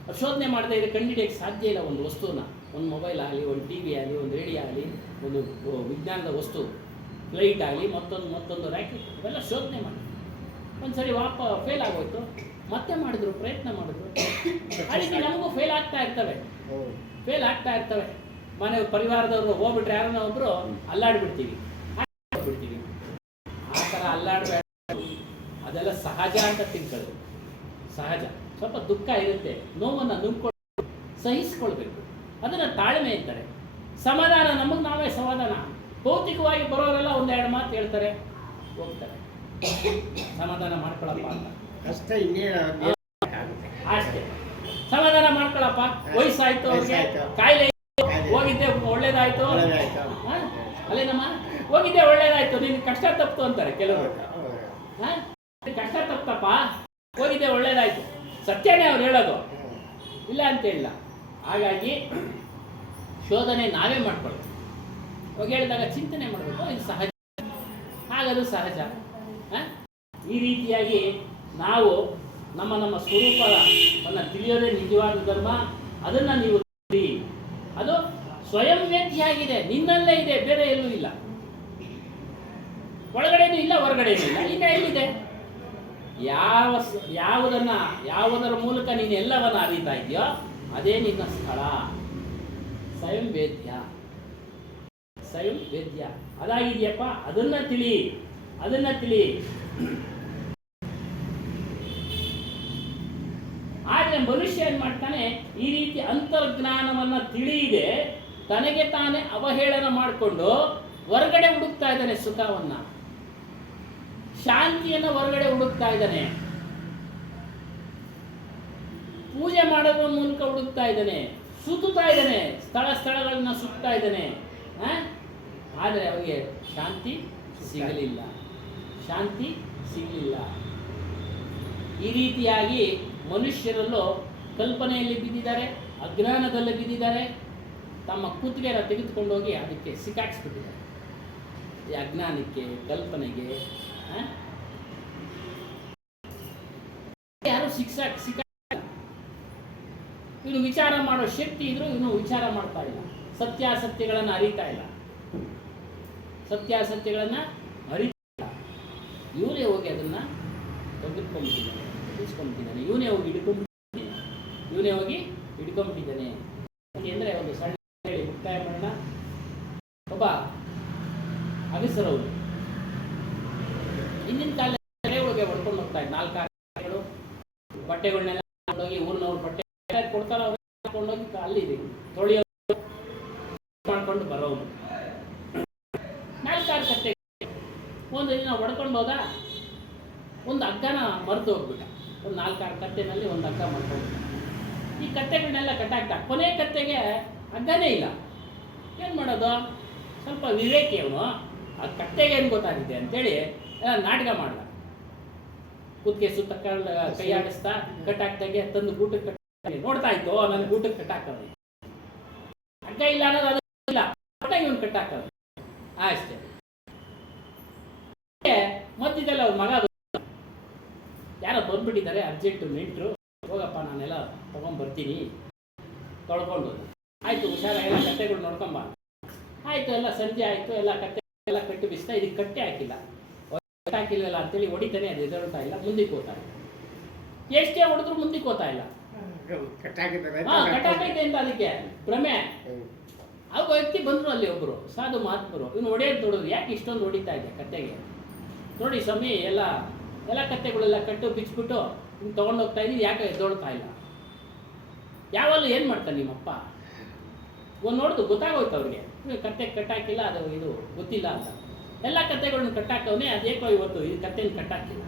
ಅವ್ರು ಶೋಧನೆ ಮಾಡದೇ ಇದ್ರೆ ಕಂಡುಹಿಡಿಯೋಕ್ಕೆ ಸಾಧ್ಯ ಇಲ್ಲ. ಒಂದು ವಸ್ತುನ, ಒಂದು ಮೊಬೈಲ್ ಆಗಲಿ, ಒಂದು ಟಿ ವಿ ಆಗಲಿ, ಒಂದು ರೇಡಿಯೋ ಆಗಲಿ, ಒಂದು ವಿಜ್ಞಾನದ ವಸ್ತು, ಫ್ಲೈಟ್ ಆಗಲಿ, ಮತ್ತೊಂದು ರ್ಯಾಕೆಟ್, ಇವೆಲ್ಲ ಶೋಧನೆ ಮಾಡಿ. ಒಂದ್ಸರಿ ಫೇಲ್ ಆಗೋಯ್ತು, ಮತ್ತೆ ಮಾಡಿದ್ರು, ಪ್ರಯತ್ನ ಮಾಡಿದ್ರು. ಆ ರೀತಿ ನಮಗೂ ಫೇಲ್ ಆಗ್ತಾ ಇರ್ತವೆ. ಮನೆ ಪರಿವಾರದವರು ಹೋಗ್ಬಿಟ್ರೆ ಯಾರನ್ನ ಒಬ್ಬರು ಅಲ್ಲಾಡ್ಬಿಡ್ತೀವಿ. ಆ ಥರ ಅಲ್ಲಾಡಬೇಡ, ಅದೆಲ್ಲ ಸಹಜ ಅಂತ ತಿಳ್ಕೊಳ್ಳಿ. ಸಹಜ, ಸ್ವಲ್ಪ ದುಃಖ ಇರುತ್ತೆ, ನೋವನ್ನು ನುಂಗ್ಕೊಂಡು ಸಹಿಸ್ಕೊಳ್ಬೇಕು. ಅದನ್ನು ತಾಳ್ಮೆ ಇರ್ತಾರೆ. ಸಮಾಧಾನ, ನಮಗೆ ನಾವೇ ಸಮಾಧಾನ. ಭೌತಿಕವಾಗಿ ಬರೋರೆಲ್ಲ ಒಂದೆರಡು ಮಾತು ಹೇಳ್ತಾರೆ, ಹೋಗ್ತಾರೆ. ಸಮಾಧಾನ ಮಾಡ್ಕೊಳಪ್ಪ ಅಂತ ಅಷ್ಟೇ, ಇನ್ನೇನು ಅಷ್ಟೇ. ಸಮಾಧಾನ ಮಾಡ್ಕೊಳಪ್ಪ, ವಯಸ್ಸಾಯ್ತು, ಅವ್ರಿಗೆ ಕಾಯಿಲೆ ಹೋಗಿದ್ದೆ ಒಳ್ಳೇದಾಯ್ತು, ಅಲ್ಲೇನಮ್ಮ ಹೋಗಿದ್ದೆ ಒಳ್ಳೇದಾಯ್ತು, ನಿನ್ ಕಷ್ಟ ತಪ್ತು ಅಂತಾರೆ ಕೆಲವರು. ಕಷ್ಟ ತಪ್ಪಪ್ಪ, ಹೋಗಿದ್ದೆ ಒಳ್ಳೇದಾಯ್ತು, ಸತ್ಯನೇ ಅವ್ರು ಹೇಳೋದು, ಇಲ್ಲ ಅಂತ ಹೇಳಿಲ್ಲ. ಹಾಗಾಗಿ ಶೋಧನೆ ನಾವೇ ಮಾಡ್ಕೊಳ್ಳೋದು. ಅವಾಗ ಹೇಳಿದಾಗ ಚಿಂತನೆ ಮಾಡಬೇಕು, ಇದು ಸಹಜ, ಹಾಗದು ಸಹಜ. ಈ ರೀತಿಯಾಗಿ ನಾವು ನಮ್ಮ ಸ್ವರೂಪವನ್ನು ತಿಳಿಯೋದೇ ನಿಜವಾದ ಧರ್ಮ. ಅದನ್ನು ನೀವು ತಿಳಿ. ಅದು ಸ್ವಯಂ ವ್ಯಕ್ತಿಯಾಗಿದೆ, ನಿನ್ನಲ್ಲೇ ಇದೆ, ಬೇರೆ ಎಲ್ಲೂ ಇಲ್ಲ. ಒಳಗಡೆನೂ ಇಲ್ಲ, ಹೊರಗಡೆನೂ ಇಲ್ಲ. ಈಗ ಎಲ್ಲಿದೆ? ಯಾವುದರ ಮೂಲಕ ನೀನು ಎಲ್ಲವನ್ನ ಅರಿತಾ ಇದೆಯೋ ಅದೇ ನಿನ್ನ ಸ್ಥಳ. ಸ್ವಯಂ ವೇದ್ಯ ಅದಾಗಿದೆಯಪ್ಪ, ಅದನ್ನ ತಿಳಿ. ಆದರೆ ಮನುಷ್ಯ ಏನ್ ಮಾಡ್ತಾನೆ, ಈ ರೀತಿ ಅಂತರ್ಜ್ಞಾನವನ್ನ ತಿಳಿಯದೆ ತನಗೆ ತಾನೇ ಅವಹೇಳನ ಮಾಡಿಕೊಂಡು ಹೊರಗಡೆ ಹುಡುಕ್ತಾ ಇದ್ದಾನೆ ಸುಖವನ್ನ, ಶಾಂತಿಯನ್ನು ಹೊರಗಡೆ ಹುಡುಕ್ತಾ ಇದ್ದಾನೆ, ಪೂಜೆ ಮಾಡೋದ್ರ ಮೂಲಕ ಹುಡುಕ್ತಾ ಇದ್ದಾನೆ, ಸುತ್ತಾ ಇದ್ದಾನೆ, ಸ್ಥಳಗಳನ್ನ ಸುತ್ತಾ ಇದ್ದಾನೆ. ಆದರೆ ಅವರಿಗೆ ಶಾಂತಿ ಸಿಗಲಿಲ್ಲ. ಈ ರೀತಿಯಾಗಿ ಮನುಷ್ಯರಲ್ಲೂ ಕಲ್ಪನೆಯಲ್ಲಿ ಬಿದ್ದಿದ್ದಾರೆ, ಅಜ್ಞಾನದಲ್ಲಿ ಬಿದ್ದಿದ್ದಾರೆ. ತಮ್ಮ ಕುತ್ತಿಗೆನ ತೆಗೆದುಕೊಂಡೋಗಿ ಅದಕ್ಕೆ ಸಿಕ್ಕಾಕ್ಸ್ಬಿಟ್ಟಿದ್ದಾರೆ. ಈ ಅಜ್ಞಾನಕ್ಕೆ, ಕಲ್ಪನೆಗೆ ಯಾರು ಸಿಕ್ಕ ಇವನು ವಿಚಾರ ಮಾಡೋ ಶಕ್ತಿ ಇದ್ರೂ ಇವನು ವಿಚಾರ ಮಾಡ್ತಾ ಇಲ್ಲ, ಸತ್ಯಾಸತ್ಯಗಳನ್ನು ಅರಿತಾ ಇಲ್ಲ. ಇವನೇ ಹೋಗಿ ಅದನ್ನ ತೆಗೆದುಕೊಂಡ್ಬಿಟ್ಟಿದ್ದಾನೆ, ಇವನೇ ಹೋಗಿ ಹಿಡ್ಕೊಂಡ್ಬಿಟ್ಟಿದ್ದಾನೆ. ಅಂದರೆ ಒಂದು ಸಣ್ಣ ಹೇಳಿ ಮುಕ್ತಾಯ ಮಾಡೋಣ. ಒಬ್ಬ ಅಗಸರವರು ಹಿಂದಿನ ಕಾಲ ಒಳಗೆ ಹೊಡ್ಕೊಂಡು ಹೋಗ್ತಾ ಇದ್ದ 4 ಬಟ್ಟೆಗಳನ್ನೆಲ್ಲ ಹೋಗಿ ಊರಿನವ್ರು ಬಟ್ಟೆ ಕೊಡ್ತಾರ, ಕೊಂಡೋಗಿ ಅಲ್ಲಿ ತೊಳೆಯೋ ಮಾಡ್ಕೊಂಡು ಬರೋನು. 4 ಕತ್ತೆ ಒಂದು ದಿನ ಹೊಡ್ಕೊಂಡು ಹೋದ, ಒಂದು ಹಗ್ಗನ ಮರೆತು ಹೋಗ್ಬಿಟ್ಟ. ಒಂದು 4 ಕತ್ತೆನಲ್ಲಿ ಒಂದು ಹಗ್ಗ ಮಾಡ್ಕೊಂಡು ಈ ಕತ್ತೆಗಳನ್ನೆಲ್ಲ ಕಟ್ಟಾಕ್ತಾ, ಕೊನೆ ಕತ್ತೆಗೆ ಹಗ್ಗನೇ ಇಲ್ಲ. ಏನು ಮಾಡೋದು? ಸ್ವಲ್ಪ ವಿವೇಕಿ ಅವನು, ಆ ಕತ್ತೆಗೆ ಏನು ಗೊತ್ತಾಗಿದೆ ಅಂತೇಳಿ ನಾಟಕ ಮಾಡ್ದ. ಕೂತ್ಗೆ ಸುತ್ತ ಕೈ ಆಡಿಸ್ತಾ ಕಟ್ಟಾಕ್ದಾಗೆ ತಂದು ಗೂಟಕ್ಕೆ ಕಟ್ಟಾಗಿ ನೋಡ್ತಾ ಇತ್ತು ನನ್ನ ಗೂಟಕ್ಕೆ ಕಟ್ಟಾಕವ್ರೆ ಹಗ್ಗ ಇಲ್ಲ ಅನ್ನೋದು ಅದು ಇಲ್ಲ ಇವನು ಕಟ್ಟಾಕವ್ರೆ ಅಷ್ಟೇ. ಮಧ್ಯದಲ್ಲ ಅವ್ರ ಮಗ ಯಾರೋ ಬಂದ್ಬಿಟ್ಟಿದ್ದಾರೆ ಅರ್ಜೆಂಟು ನೆಂಟರು, ಹೋಗಪ್ಪ ನಾನೆಲ್ಲ ತೊಗೊಂಡ್ಬರ್ತೀನಿ ತೊಳ್ಕೊಂಡು. ಆಯಿತು ಹುಷಾರಾಗೆಲ್ಲ ಕತ್ತೆಗಳು ನೋಡ್ಕೊಂಬ. ಆಯಿತು, ಎಲ್ಲ ಸಂಜೆ ಆಯಿತು, ಎಲ್ಲ ಕತ್ತೆ ಎಲ್ಲ ಕಟ್ಟಿ ಬಿಸ್ತಾ, ಇದಕ್ಕೆ ಕಟ್ಟೆ ಹಾಕಿಲ್ಲ, ಕಟ್ಟೆ ಹಾಕಿಲ್ವಲ್ಲ ಅಂತೇಳಿ ಹೊಡಿತಾನೆ, ಅದು ಎದುರುತ್ತಾ ಇಲ್ಲ, ಮುಂದಕ್ಕೆ ಹೋಗ್ತಾ ಇಲ್ಲ. ಎಷ್ಟೇ ಹೊಡೆದ್ರು ಮುಂದಕ್ಕೆ ಹೋಗ್ತಾ ಇಲ್ಲ. ಕಟ್ಟಾಕೈತೆ ಅಂತ ಅದಕ್ಕೆ ಭ್ರಮೆ. ಅವಾಗ ವ್ಯಕ್ತಿ ಬಂದರು ಅಲ್ಲಿ ಒಬ್ಬರು ಸಾಧು ಮಹಾತ್ಮರು, ಇವನು ಹೊಡೆಯೋದು ನೋಡೋದು, ಯಾಕೆ ಇಷ್ಟೊಂದು ಹೊಡಿತಾ ಇದೆ ಕತ್ತೆಗೆ? ನೋಡಿ ಸ್ವಾಮಿ, ಎಲ್ಲ ಕತ್ತೆಗಳೆಲ್ಲ ಕಟ್ಟು ಬಿಚ್ಚಿಬಿಟ್ಟು ಹಿಂಗೆ ತೊಗೊಂಡೋಗ್ತಾ ಇದ್ದೀವಿ, ಯಾಕೆ ಎದ್ದೋಳ್ತಾ ಇಲ್ಲ? ಯಾವಲ್ಲೂ ಏನು ಮಾಡ್ತಾನೆ ನಿಮ್ಮಪ್ಪ? ಒಂದು ನೋಡಿದು ಗೊತ್ತಾಗೋಯ್ತು ಅವ್ರಿಗೆ, ಕತ್ತೆ ಕಟ್ಟಾಕಿಲ್ಲ, ಅದು ಇದು ಗೊತ್ತಿಲ್ಲ ಅಂತ. ಎಲ್ಲ ಕತ್ತೆಗಳನ್ನ ಕಟ್ಟಾಕವನೇ, ಅದೇಕೋ ಇವತ್ತು ಈ ಕತ್ತೆನ ಕಟ್ಟಾಕಿಲ್ಲ.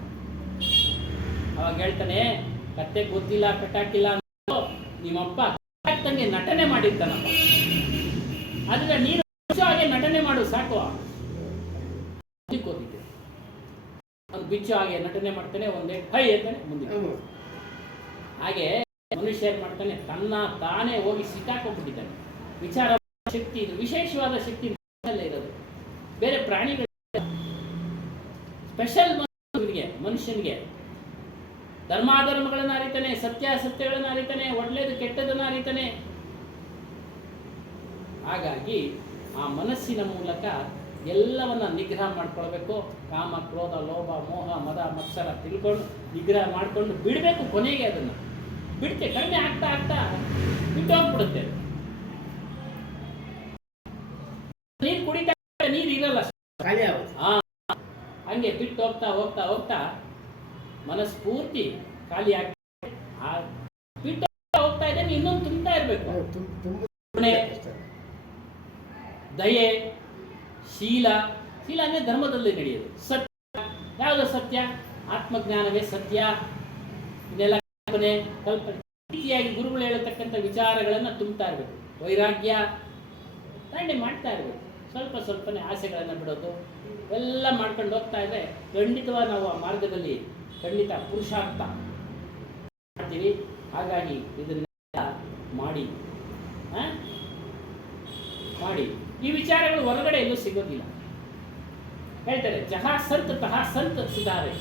ಅವಾಗ ಹೇಳ್ತಾನೆ, ಕತ್ತೆ ಗೊತ್ತಿಲ್ಲ ಕಟ್ಟಾಕಿಲ್ಲ ಅಂತ ನಿಮ್ಮಪ್ಪ ಕಟ್ಟಾಕ್ತಂಗೆ ನಟನೆ ಮಾಡಿರ್ತಾನಪ್ಪ. ಅದನ್ನ ನೀನು ಹಾಗೆ ನಟನೆ ಮಾಡು ಸಾಕು. ಕೂತಿದ್ದೆ ಒಂದು ಬಿಚ್ಚು ಹಾಗೆ ನಟನೆ ಮಾಡ್ತಾನೆ, ಒಂದೇ ಹೈ ಅಂತಾನೆ ಮುಂದೆ. ಹಾಗೆ ಮನುಷ್ಯ ಏನ್ ಮಾಡ್ತಾನೆ, ತನ್ನ ತಾನೇ ಹೋಗಿ ಸಿಕ್ಕಾಕೊಂಡ್ಬಿಟ್ಟಿದ್ದಾನೆ. ವಿಚಾರ ಶಕ್ತಿ, ಇದು ವಿಶೇಷವಾದ ಶಕ್ತಿ ಇರೋದು. ಬೇರೆ ಪ್ರಾಣಿಗಳ ಸ್ಪೆಷಲ್ ಮನುಷ್ಯನಿಗೆ ಧರ್ಮಾಧರ್ಮಗಳನ್ನ ಅರಿತಾನೆ, ಸತ್ಯಾಸತ್ಯಗಳನ್ನ ಅರಿತಾನೆ, ಒಳ್ಳೆಯದು ಕೆಟ್ಟದನ್ನ ಅರಿತಾನೆ. ಹಾಗಾಗಿ ಆ ಮನಸ್ಸಿನ ಮೂಲಕ ಎಲ್ಲವನ್ನ ನಿಗ್ರಹ ಮಾಡ್ಕೊಳ್ಬೇಕು. ಕಾಮ, ಕ್ರೋಧ, ಲೋಭ, ಮೋಹ, ಮದ, ಮತ್ಸರ ತಿಳ್ಕೊಂಡು ನಿಗ್ರಹ ಮಾಡ್ಕೊಂಡು ಬಿಡಬೇಕು. ಕೊನೆಗೆ ಅದನ್ನು ಬಿಡುತ್ತೆ, ಕಡಿಮೆ ಆಗ್ತಾ ಆಗ್ತಾ ಬಿಟ್ಟು ಹೋಗ್ಬಿಡುತ್ತೆ. ನೀರು ಕುಡಿತಾ ನೀರು ಇರಲ್ಲ, ಹಂಗೆ ಬಿಟ್ಟು ಹೋಗ್ತಾ ಹೋಗ್ತಾ ಹೋಗ್ತಾ ಮನಸ್ಫೂರ್ತಿ ಖಾಲಿ ಆಗ್ತದೆ. ಬಿಟ್ಟು ಹೋಗ್ತಾ ಇದ್ದೇನೆ, ಇನ್ನೊಂದು ತುಂಬ್ತಾ ಇರಬೇಕು. ದಯೆ, ಶೀಲ ಅಂದರೆ ಧರ್ಮದಲ್ಲಿ ನಡೆಯೋದು. ಸತ್ಯ, ಯಾವುದು ಸತ್ಯ? ಆತ್ಮಜ್ಞಾನವೇ ಸತ್ಯ. ಇದೆಲ್ಲ ಕಲ್ಪನೆ ರೀತಿಯಾಗಿ ಗುರುಗಳು ಹೇಳತಕ್ಕಂಥ ವಿಚಾರಗಳನ್ನು ತುಂಬ್ತಾ ಇರಬೇಕು. ವೈರಾಗ್ಯ ದಂಡೆ ಮಾಡ್ತಾ ಇರಬೇಕು. ಸ್ವಲ್ಪನೇ ಆಸೆಗಳನ್ನು ಬಿಡೋದು ಎಲ್ಲ ಮಾಡ್ಕೊಂಡು ಹೋಗ್ತಾ ಇದ್ರೆ ಖಂಡಿತವಾಗಿ ನಾವು ಆ ಮಾರ್ಗದಲ್ಲಿ ಖಂಡಿತ ಪುರುಷಾರ್ಥ ಮಾಡ್ತೀವಿ. ಹಾಗಾಗಿ ಇದನ್ನೆಲ್ಲ ಮಾಡಿ ಈ ವಿಚಾರಗಳು ಹೊರಗಡೆ ಎಲ್ಲೂ ಸಿಗೋದಿಲ್ಲ. ಹೇಳ್ತಾರೆ, ಜಹಾ ಸಂತ ತಹಾ ಸಂತ ಸುಧಾರೆ,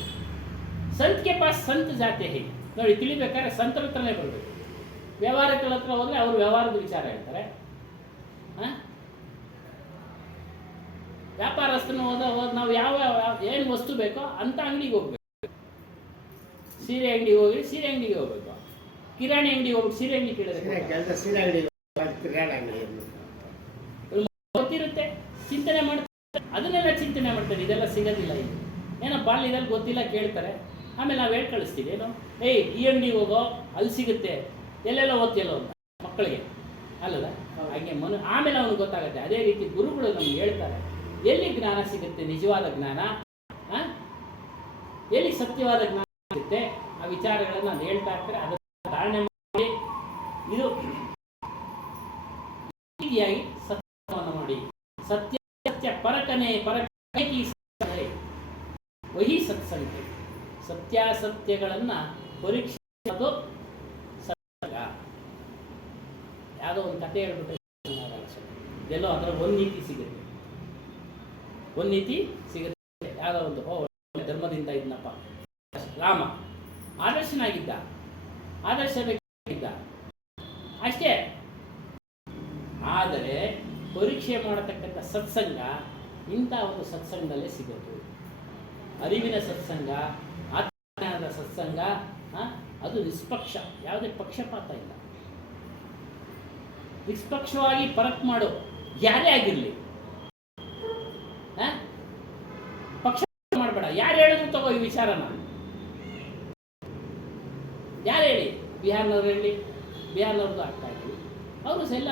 ಸಂತ್ ಕೆ ಪಾಸ್ ಸಂತ ಜಾತೆ ಹೇ. ನೋಡಿ, ತಿಳಿಬೇಕಾದ್ರೆ ಸಂತರ ಹತ್ರನೇ ಬರಬೇಕು. ವ್ಯವಹಾರಗಳ ಹತ್ರ ಹೋದ್ರೆ ಅವರು ವ್ಯವಹಾರದ ವಿಚಾರ ಹೇಳ್ತಾರೆ. ವ್ಯಾಪಾರಸ್ಥನ ಹೋದ ನಾವು ಯಾವ ಏನು ವಸ್ತು ಬೇಕೋ ಅಂತ ಅಂಗಡಿಗೆ ಹೋಗ್ಬೇಕು. ಸೀರೆ ಅಂಗಡಿಗೆ ಹೋಗಿ ಸೀರೆ ಅಂಗಡಿಗೆ ಹೋಗ್ಬೇಕು. ಕಿರಾಣಿ ಅಂಗಡಿಗೆ ಹೋಗ್ಬಿಟ್ಟು ಸೀರೆ ಅಂಗಡಿ ಕೇಳಿದ್ರೆ ಗೊತ್ತಿರುತ್ತೆ, ಚಿಂತನೆ ಮಾಡ್ತಾರೆ, ಅದನ್ನೆಲ್ಲ ಚಿಂತನೆ ಮಾಡ್ತಾರೆ. ಇದೆಲ್ಲ ಸಿಗೋದಿಲ್ಲ ಇಲ್ಲಿ. ಏನೋ ಬಾಲ್ಯದಲ್ಲಿ ಗೊತ್ತಿಲ್ಲ ಕೇಳ್ತಾರೆ, ಆಮೇಲೆ ನಾವು ಹೇಳಿ ಕಳಿಸ್ತೀವಿ. ಏನು, ಈ ಅಂಗಡಿಗೆ ಹೋಗೋ, ಅಲ್ಲಿ ಸಿಗುತ್ತೆ, ಎಲ್ಲೆಲ್ಲ ಓದ್ತಿಯಲ್ಲೋ ಅಂತ ಮಕ್ಕಳಿಗೆ ಅಲ್ಲದ ಹಾಗೆ ಆಮೇಲೆ ಅವನಿಗೆ ಗೊತ್ತಾಗುತ್ತೆ. ಅದೇ ರೀತಿ ಗುರುಗಳು ನಮ್ಗೆ ಹೇಳ್ತಾರೆ, ಎಲ್ಲಿ ಜ್ಞಾನ ಸಿಗುತ್ತೆ, ನಿಜವಾದ ಜ್ಞಾನ, ಎಲ್ಲಿ ಸತ್ಯವಾದ ಜ್ಞಾನ ಸಿಗುತ್ತೆ, ಆ ವಿಚಾರಗಳನ್ನು ನಾನು ಹೇಳ್ತಾ ಇರ್ತಾರೆ. ಅದನ್ನು ಧಾರಣೆ ಮಾಡಿ ಇದು ರೀತಿಯಾಗಿ ಸತ್ಯವನ್ನು ಮಾಡಿ, ಸತ್ಯ ಸತ್ಯ ಪರಕನೆ ಪರಕಿ ವಹಿ ಸತ್ಸಂಗ, ಸತ್ಯಾಸತ್ಯಗಳನ್ನು ಪರೀಕ್ಷಿಸೋದು ಸತ್ಸಂಗ. ಯಾವುದೋ ಒಂದು ಕಥೆ ಹೇಳ್ಬಿಟ್ರೆ ಎಲ್ಲೋ ಅದರ ಒಂದು ನೀತಿ ಸಿಗುತ್ತೆ, ಒಂದು ನೀತಿ ಸಿಗುತ್ತೆ. ಯಾವುದೋ ಒಂದು ಧರ್ಮದಿಂದ ಇದ್ನಪ್ಪ ರಾಮ, ಆದರ್ಶನಾಗಿದ್ದ, ಆದರ್ಶ ವ್ಯಕ್ತಿಯಾಗಿದ್ದ ಅಷ್ಟೇ. ಆದರೆ ಪರೀಕ್ಷೆ ಮಾಡತಕ್ಕಂಥ ಸತ್ಸಂಗ ಇಂಥ ಒಂದು ಸತ್ಸಂಗದಲ್ಲೇ ಸಿಗೋದು. ಅರಿವಿನ ಸತ್ಸಂಗ, ಆತ್ಮಜ್ಞಾನದ ಸತ್ಸಂಗ, ಅದು ನಿಷ್ಪಕ್ಷ, ಯಾವುದೇ ಪಕ್ಷಪಾತ ಇಲ್ಲ. ನಿಷ್ಪಕ್ಷವಾಗಿ ಪರಕ್ ಮಾಡೋ ಯಾರೇ ಆಗಿರಲಿ, ಪಕ್ಷ ಮಾಡಬೇಡ. ಯಾರು ಹೇಳಿದ್ರು ತಗೋ ಈ ವಿಚಾರನ, ಯಾರು ಹೇಳಿ, ಬಿಹಾರ್ನವ್ರು ಹೇಳಿ, ಬಿಹಾರ್ನವ್ರದ್ದು ಆಗ್ತಾ ಇದ್ವಿ, ಅವರು ಎಲ್ಲ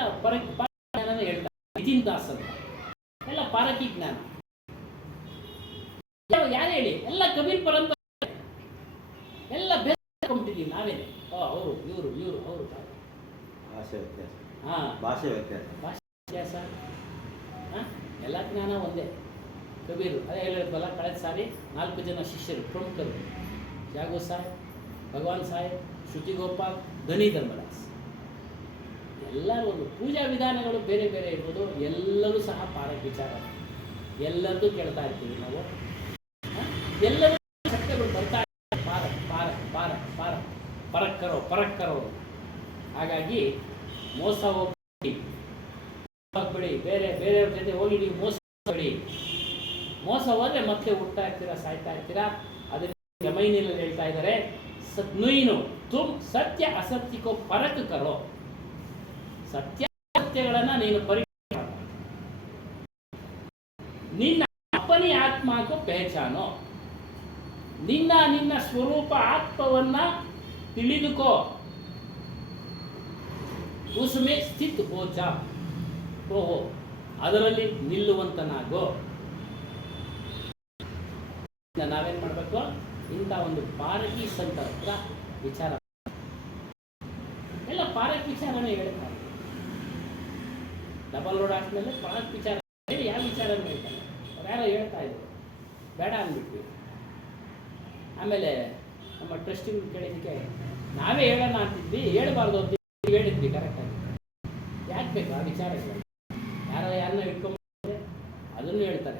ಜ್ಞಾನ ಹೇಳ್ತಾರೆ. ನಿತಿನ್ ದಾಸ್ ಅಂತ ಎಲ್ಲ ಪಾರಕಿ ಜ್ಞಾನ. ಯಾರು ಹೇಳಿ, ಎಲ್ಲ ಕಬೀರ್ ಪರಂಪರೆ, ಎಲ್ಲ ಬೇಸ್ಕೊಂಡ್ಬಿಟ್ಟಿದ್ದೀವಿ ನಾವೇನೆ. ಅವರು ಇವರು ಅವರು ಭಾಷೆ ವ್ಯತ್ಯಾಸ, ಎಲ್ಲ ಜ್ಞಾನ ಒಂದೇ. ಕಬೀರು ಅದೇ ಹೇಳಿದ್ವಲ್ಲ, ಕಳೆದ ಸಾರಿ 4 ಜನ ಶಿಷ್ಯರು ಪ್ರಮುಖರು ಜಾಗೋ ಸಾಹೇಬ್, ಭಗವಾನ್ ಸಾಹೇಬ್, ಶ್ರುತಿ ಗೋಪಾಲ್, ಧನಿ ಧರ್ಮದಾಸ್, ಎಲ್ಲರೂ ಒಂದು ಪೂಜಾ ವಿಧಾನಗಳು ಬೇರೆ ಬೇರೆ ಇರ್ಬೋದು, ಎಲ್ಲರೂ ಸಹ ಪಾರಕ್ ವಿಚಾರ ಎಲ್ಲರದ್ದು ಕೇಳ್ತಾ ಇರ್ತೀವಿ ನಾವು. ಎಲ್ಲರೂ ಸತ್ಯಗಳು ಬರ್ತಾ ಇರ್ತಾರೆ, ಪಾರಕ್ ಪಾರಕ್ ಪಾರಕ್ ಪಾರಕ್ ಪರಕ್ಕರೋ ಪರಕ್ಕರೋ. ಹಾಗಾಗಿ ಮೋಸ ಹೋಗ್ಬೇಡಿ, ಬೇರೆಯವ್ರ ಜೊತೆ ಹೋಗಿ ನೀವು ಮೋಸ ಹೋಗ್ಬೇಡಿ. ಮೋಸ ಹೋದ್ರೆ ಮತ್ತೆ ಹುಡ್ತಾ ಇರ್ತೀರಾ, ಸಾಯ್ತಾ ಇರ್ತೀರಾ. ಅದನ್ನ ಜಮೈನಿನಲ್ಲಿ ಹೇಳ್ತಾ ಇದ್ದಾರೆ, ನುಯ್ನು ತುಮ್ ಸತ್ಯ ಅಸತ್ಯಕ್ಕೋ ಪರಕ್ ಕರೋ. ಸತ್ಯಗಳನ್ನ ನೀನು ಪರೀಕ್ಷೆ ಮಾಡು. ನಿನ್ನ ಅಪ್ಪನಿ ಆತ್ಮಕ್ಕೂ ಪಹಚಾನೋ. ನಿನ್ನ ಸ್ವರೂಪ ಆತ್ಮವನ್ನ ತಿಳಿದುಕೋ. ಉಸ್ಮೆ ಸ್ಥಿತ್ ಹೋ ಜಾ, ಓಹೋ ಅದರಲ್ಲಿ ನಿಲ್ಲುವಂತನಾಗೋ. ನಾವೇನ್ ಮಾಡ್ಬೇಕು, ಇಂಥ ಒಂದು ಪಾರಕಿ ಸಂತರ ಹತ್ರ ವಿಚಾರ ಎಲ್ಲ ಪಾರಕ್ ವಿಚಾರನೇ ಹೇಳ್ತಾರೆ. ಡಬಲ್ ರೋಡ್ ಹಾಕಿದ್ಮೇಲೆ ಪಾರಕ್ ವಿಚಾರ ಹೇಳಿ ಯಾವ ವಿಚಾರ ಹೇಳ್ತಾರೆ. ಅವ್ರು ಯಾರೋ ಹೇಳ್ತಾ ಇದ್ರು, ಬೇಡ ಅಂದ್ಬಿಟ್ವಿ. ಆಮೇಲೆ ನಮ್ಮ ಟ್ರಸ್ಟಿಂಗ್ ಕೇಳಿದ್ದಕ್ಕೆ ನಾವೇ ಹೇಳೋಣ ಅಂತಿದ್ವಿ, ಹೇಳ್ಬಾರ್ದು ಅಂತ ಹೇಳಿದ್ವಿ. ಕರೆಕ್ಟಾಗಿ ಯಾಕೆ ಬೇಕು ಆ ವಿಚಾರಗಳು? ಯಾರನ್ನ ಇಟ್ಕೊಂಡ್ರೆ ಅದನ್ನು ಹೇಳ್ತಾರೆ.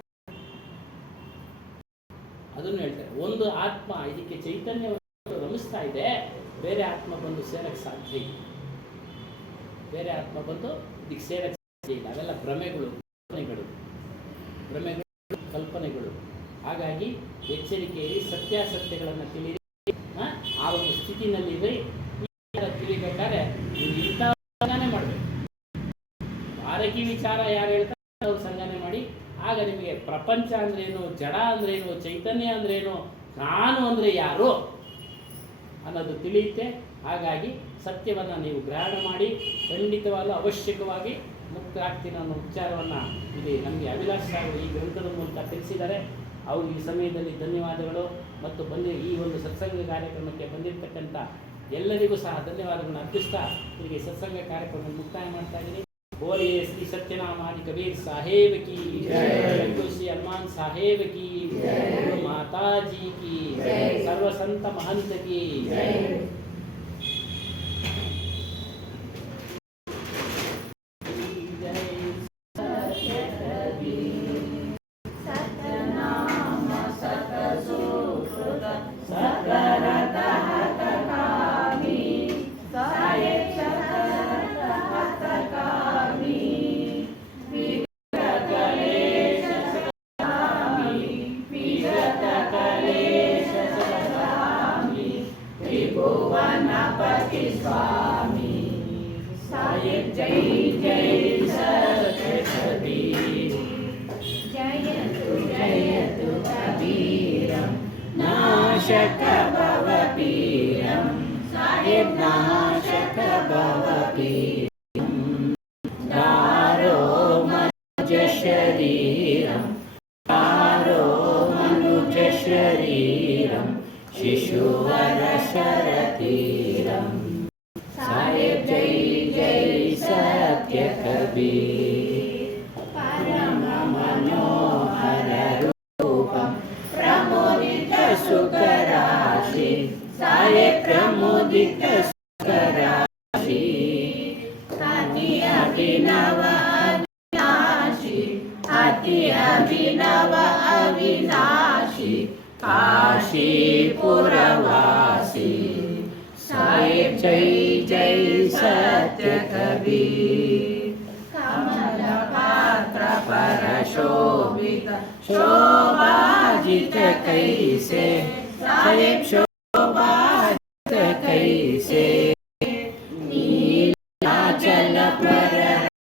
ಒಂದು ಆತ್ಮ ಇದಕ್ಕೆ ಚೈತನ್ಯವನ್ನು ರಮಿಸ್ತಾ ಇದೆ, ಬೇರೆ ಆತ್ಮ ಬಂದು ಸೇರಕ್ಕೆ ಸಾಧ್ಯ ಇಲ್ಲ. ಬೇರೆ ಆತ್ಮ ಬಂದು ಇದಕ್ಕೆ ಸೇರಕ್ಕೆ ಸಾಧ್ಯ ಇಲ್ಲ. ಅವೆಲ್ಲ ಭ್ರಮೆಗಳು, ಕಲ್ಪನೆಗಳು. ಹಾಗಾಗಿ ಎಚ್ಚರಿಕೆಯಲ್ಲಿ ಸತ್ಯಾಸತ್ಯಗಳನ್ನು ತಿಳಿಯಿರಿ. ಆ ಒಂದು ಸ್ಥಿತಿನಲ್ಲಿ ತಿಳಿಬೇಕಾದ್ರೆ ನೀವು ಇಂಥ ಸಂಘನೆ ಮಾಡಬೇಕು. ಪಾರಕಿ ವಿಚಾರ ಯಾರು ಹೇಳ್ತಾರೆ ಅವ್ರು ಸಂಘನೆ ಮಾಡಿ. ಆಗ ನಿಮಗೆ ಪ್ರಪಂಚ ಅಂದ್ರೇನು, ಜಡ ಅಂದ್ರೇನು, ಚೈತನ್ಯ ಅಂದ್ರೇನು, ನಾನು ಅಂದರೆ ಯಾರು ಅನ್ನೋದು ತಿಳಿಯುತ್ತೆ. ಹಾಗಾಗಿ ಸತ್ಯವನ್ನು ನೀವು ಗ್ರಹಣ ಮಾಡಿ ಖಂಡಿತವಾಗಲೂ ಅವಶ್ಯಕವಾಗಿ ಮುಕ್ತರಾಗ್ತೀನಿ ಅನ್ನೋ ವಿಚಾರವನ್ನು ಇಲ್ಲಿ ನಮಗೆ ಅಭಿಲಾಷ್ ಅವರು ಈ ಗ್ರಂಥದ ಮೂಲಕ ತಿಳಿಸಿದ್ದಾರೆ. ಅವರು ಈ ಸಮಯದಲ್ಲಿ ಧನ್ಯವಾದಗಳು. ಮತ್ತು ಈ ಒಂದು ಸತ್ಸಂಗ ಕಾರ್ಯಕ್ರಮಕ್ಕೆ ಬಂದಿರತಕ್ಕಂಥ ಎಲ್ಲರಿಗೂ ಸಹ ಧನ್ಯವಾದಗಳನ್ನು ಅರ್ಪಿಸ್ತಾ ಇವರಿಗೆ ಸತ್ಸಂಗ ಕಾರ್ಯಕ್ರಮ ಮುಕ್ತಾಯ ಮಾಡ್ತಾ ಇದ್ದೀನಿ. बोलिए श्री सत्यनाम आदि कबीर साहेब की जय, श्री हनुमान साहेब की जय, माता जी की जय, सर्व संत महंत की जय। नाशक भवपीडं साहेब नाशक भवपीडं दारो मनुज शरीरं शिशुवर शरतीरं साहेब जय जय सत्य कबीर परम मनोहर रूपं प्रमोदित सुखराशि साहेब प्रमोदित सुखराशि अति अभिनव अविनाशी काशीपुरवासी साहेब जय जय सत्य कबीर कमल पात्र परशोभित शोभाजित कैसे साहेब शोभाजित कैसे नीलाचल पर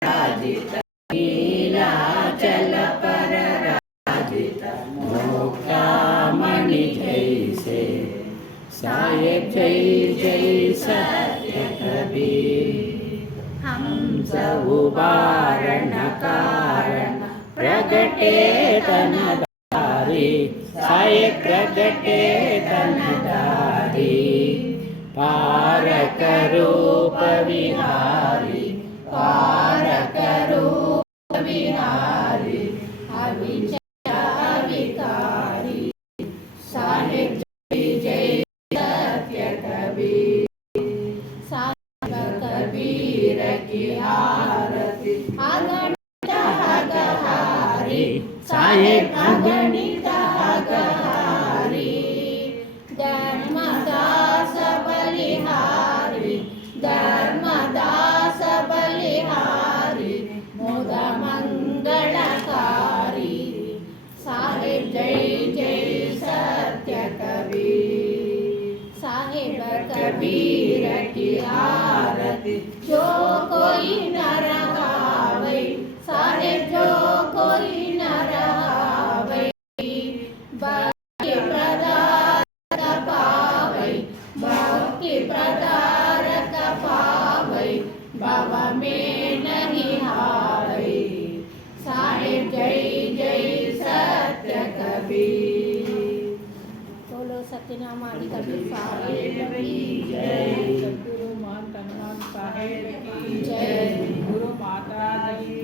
राजित नीलाचल पर राजित मुक्तामणि जैसे साहेब जय जय सत्य कबीर हम सब वारण कारण प्रगटे तनधारी साहेब प्रगटे तनधारी पारक रूप विहारी पारक रूप विहारी अविचल विकारी साहेब जय जय साहेब अगणित अगहारी धर्मदास बलिहारी धर्मदास बलिहारी मोद मंगलकारी साहेब जय जय सत्य कबीर साहेब कबीर की आरती जो कोई न रहावे साहेब जो कोई न रहावे भक्ति प्रदारक पावै भक्ति प्रदारक पावै भव में नहीं हावै साहेब जय जय सत्य कबीर बोलो सत्यनाम आदि कबीर साहेब की जय सद्गुरु महंत हनुमान साहेब की जय गुरु माता जी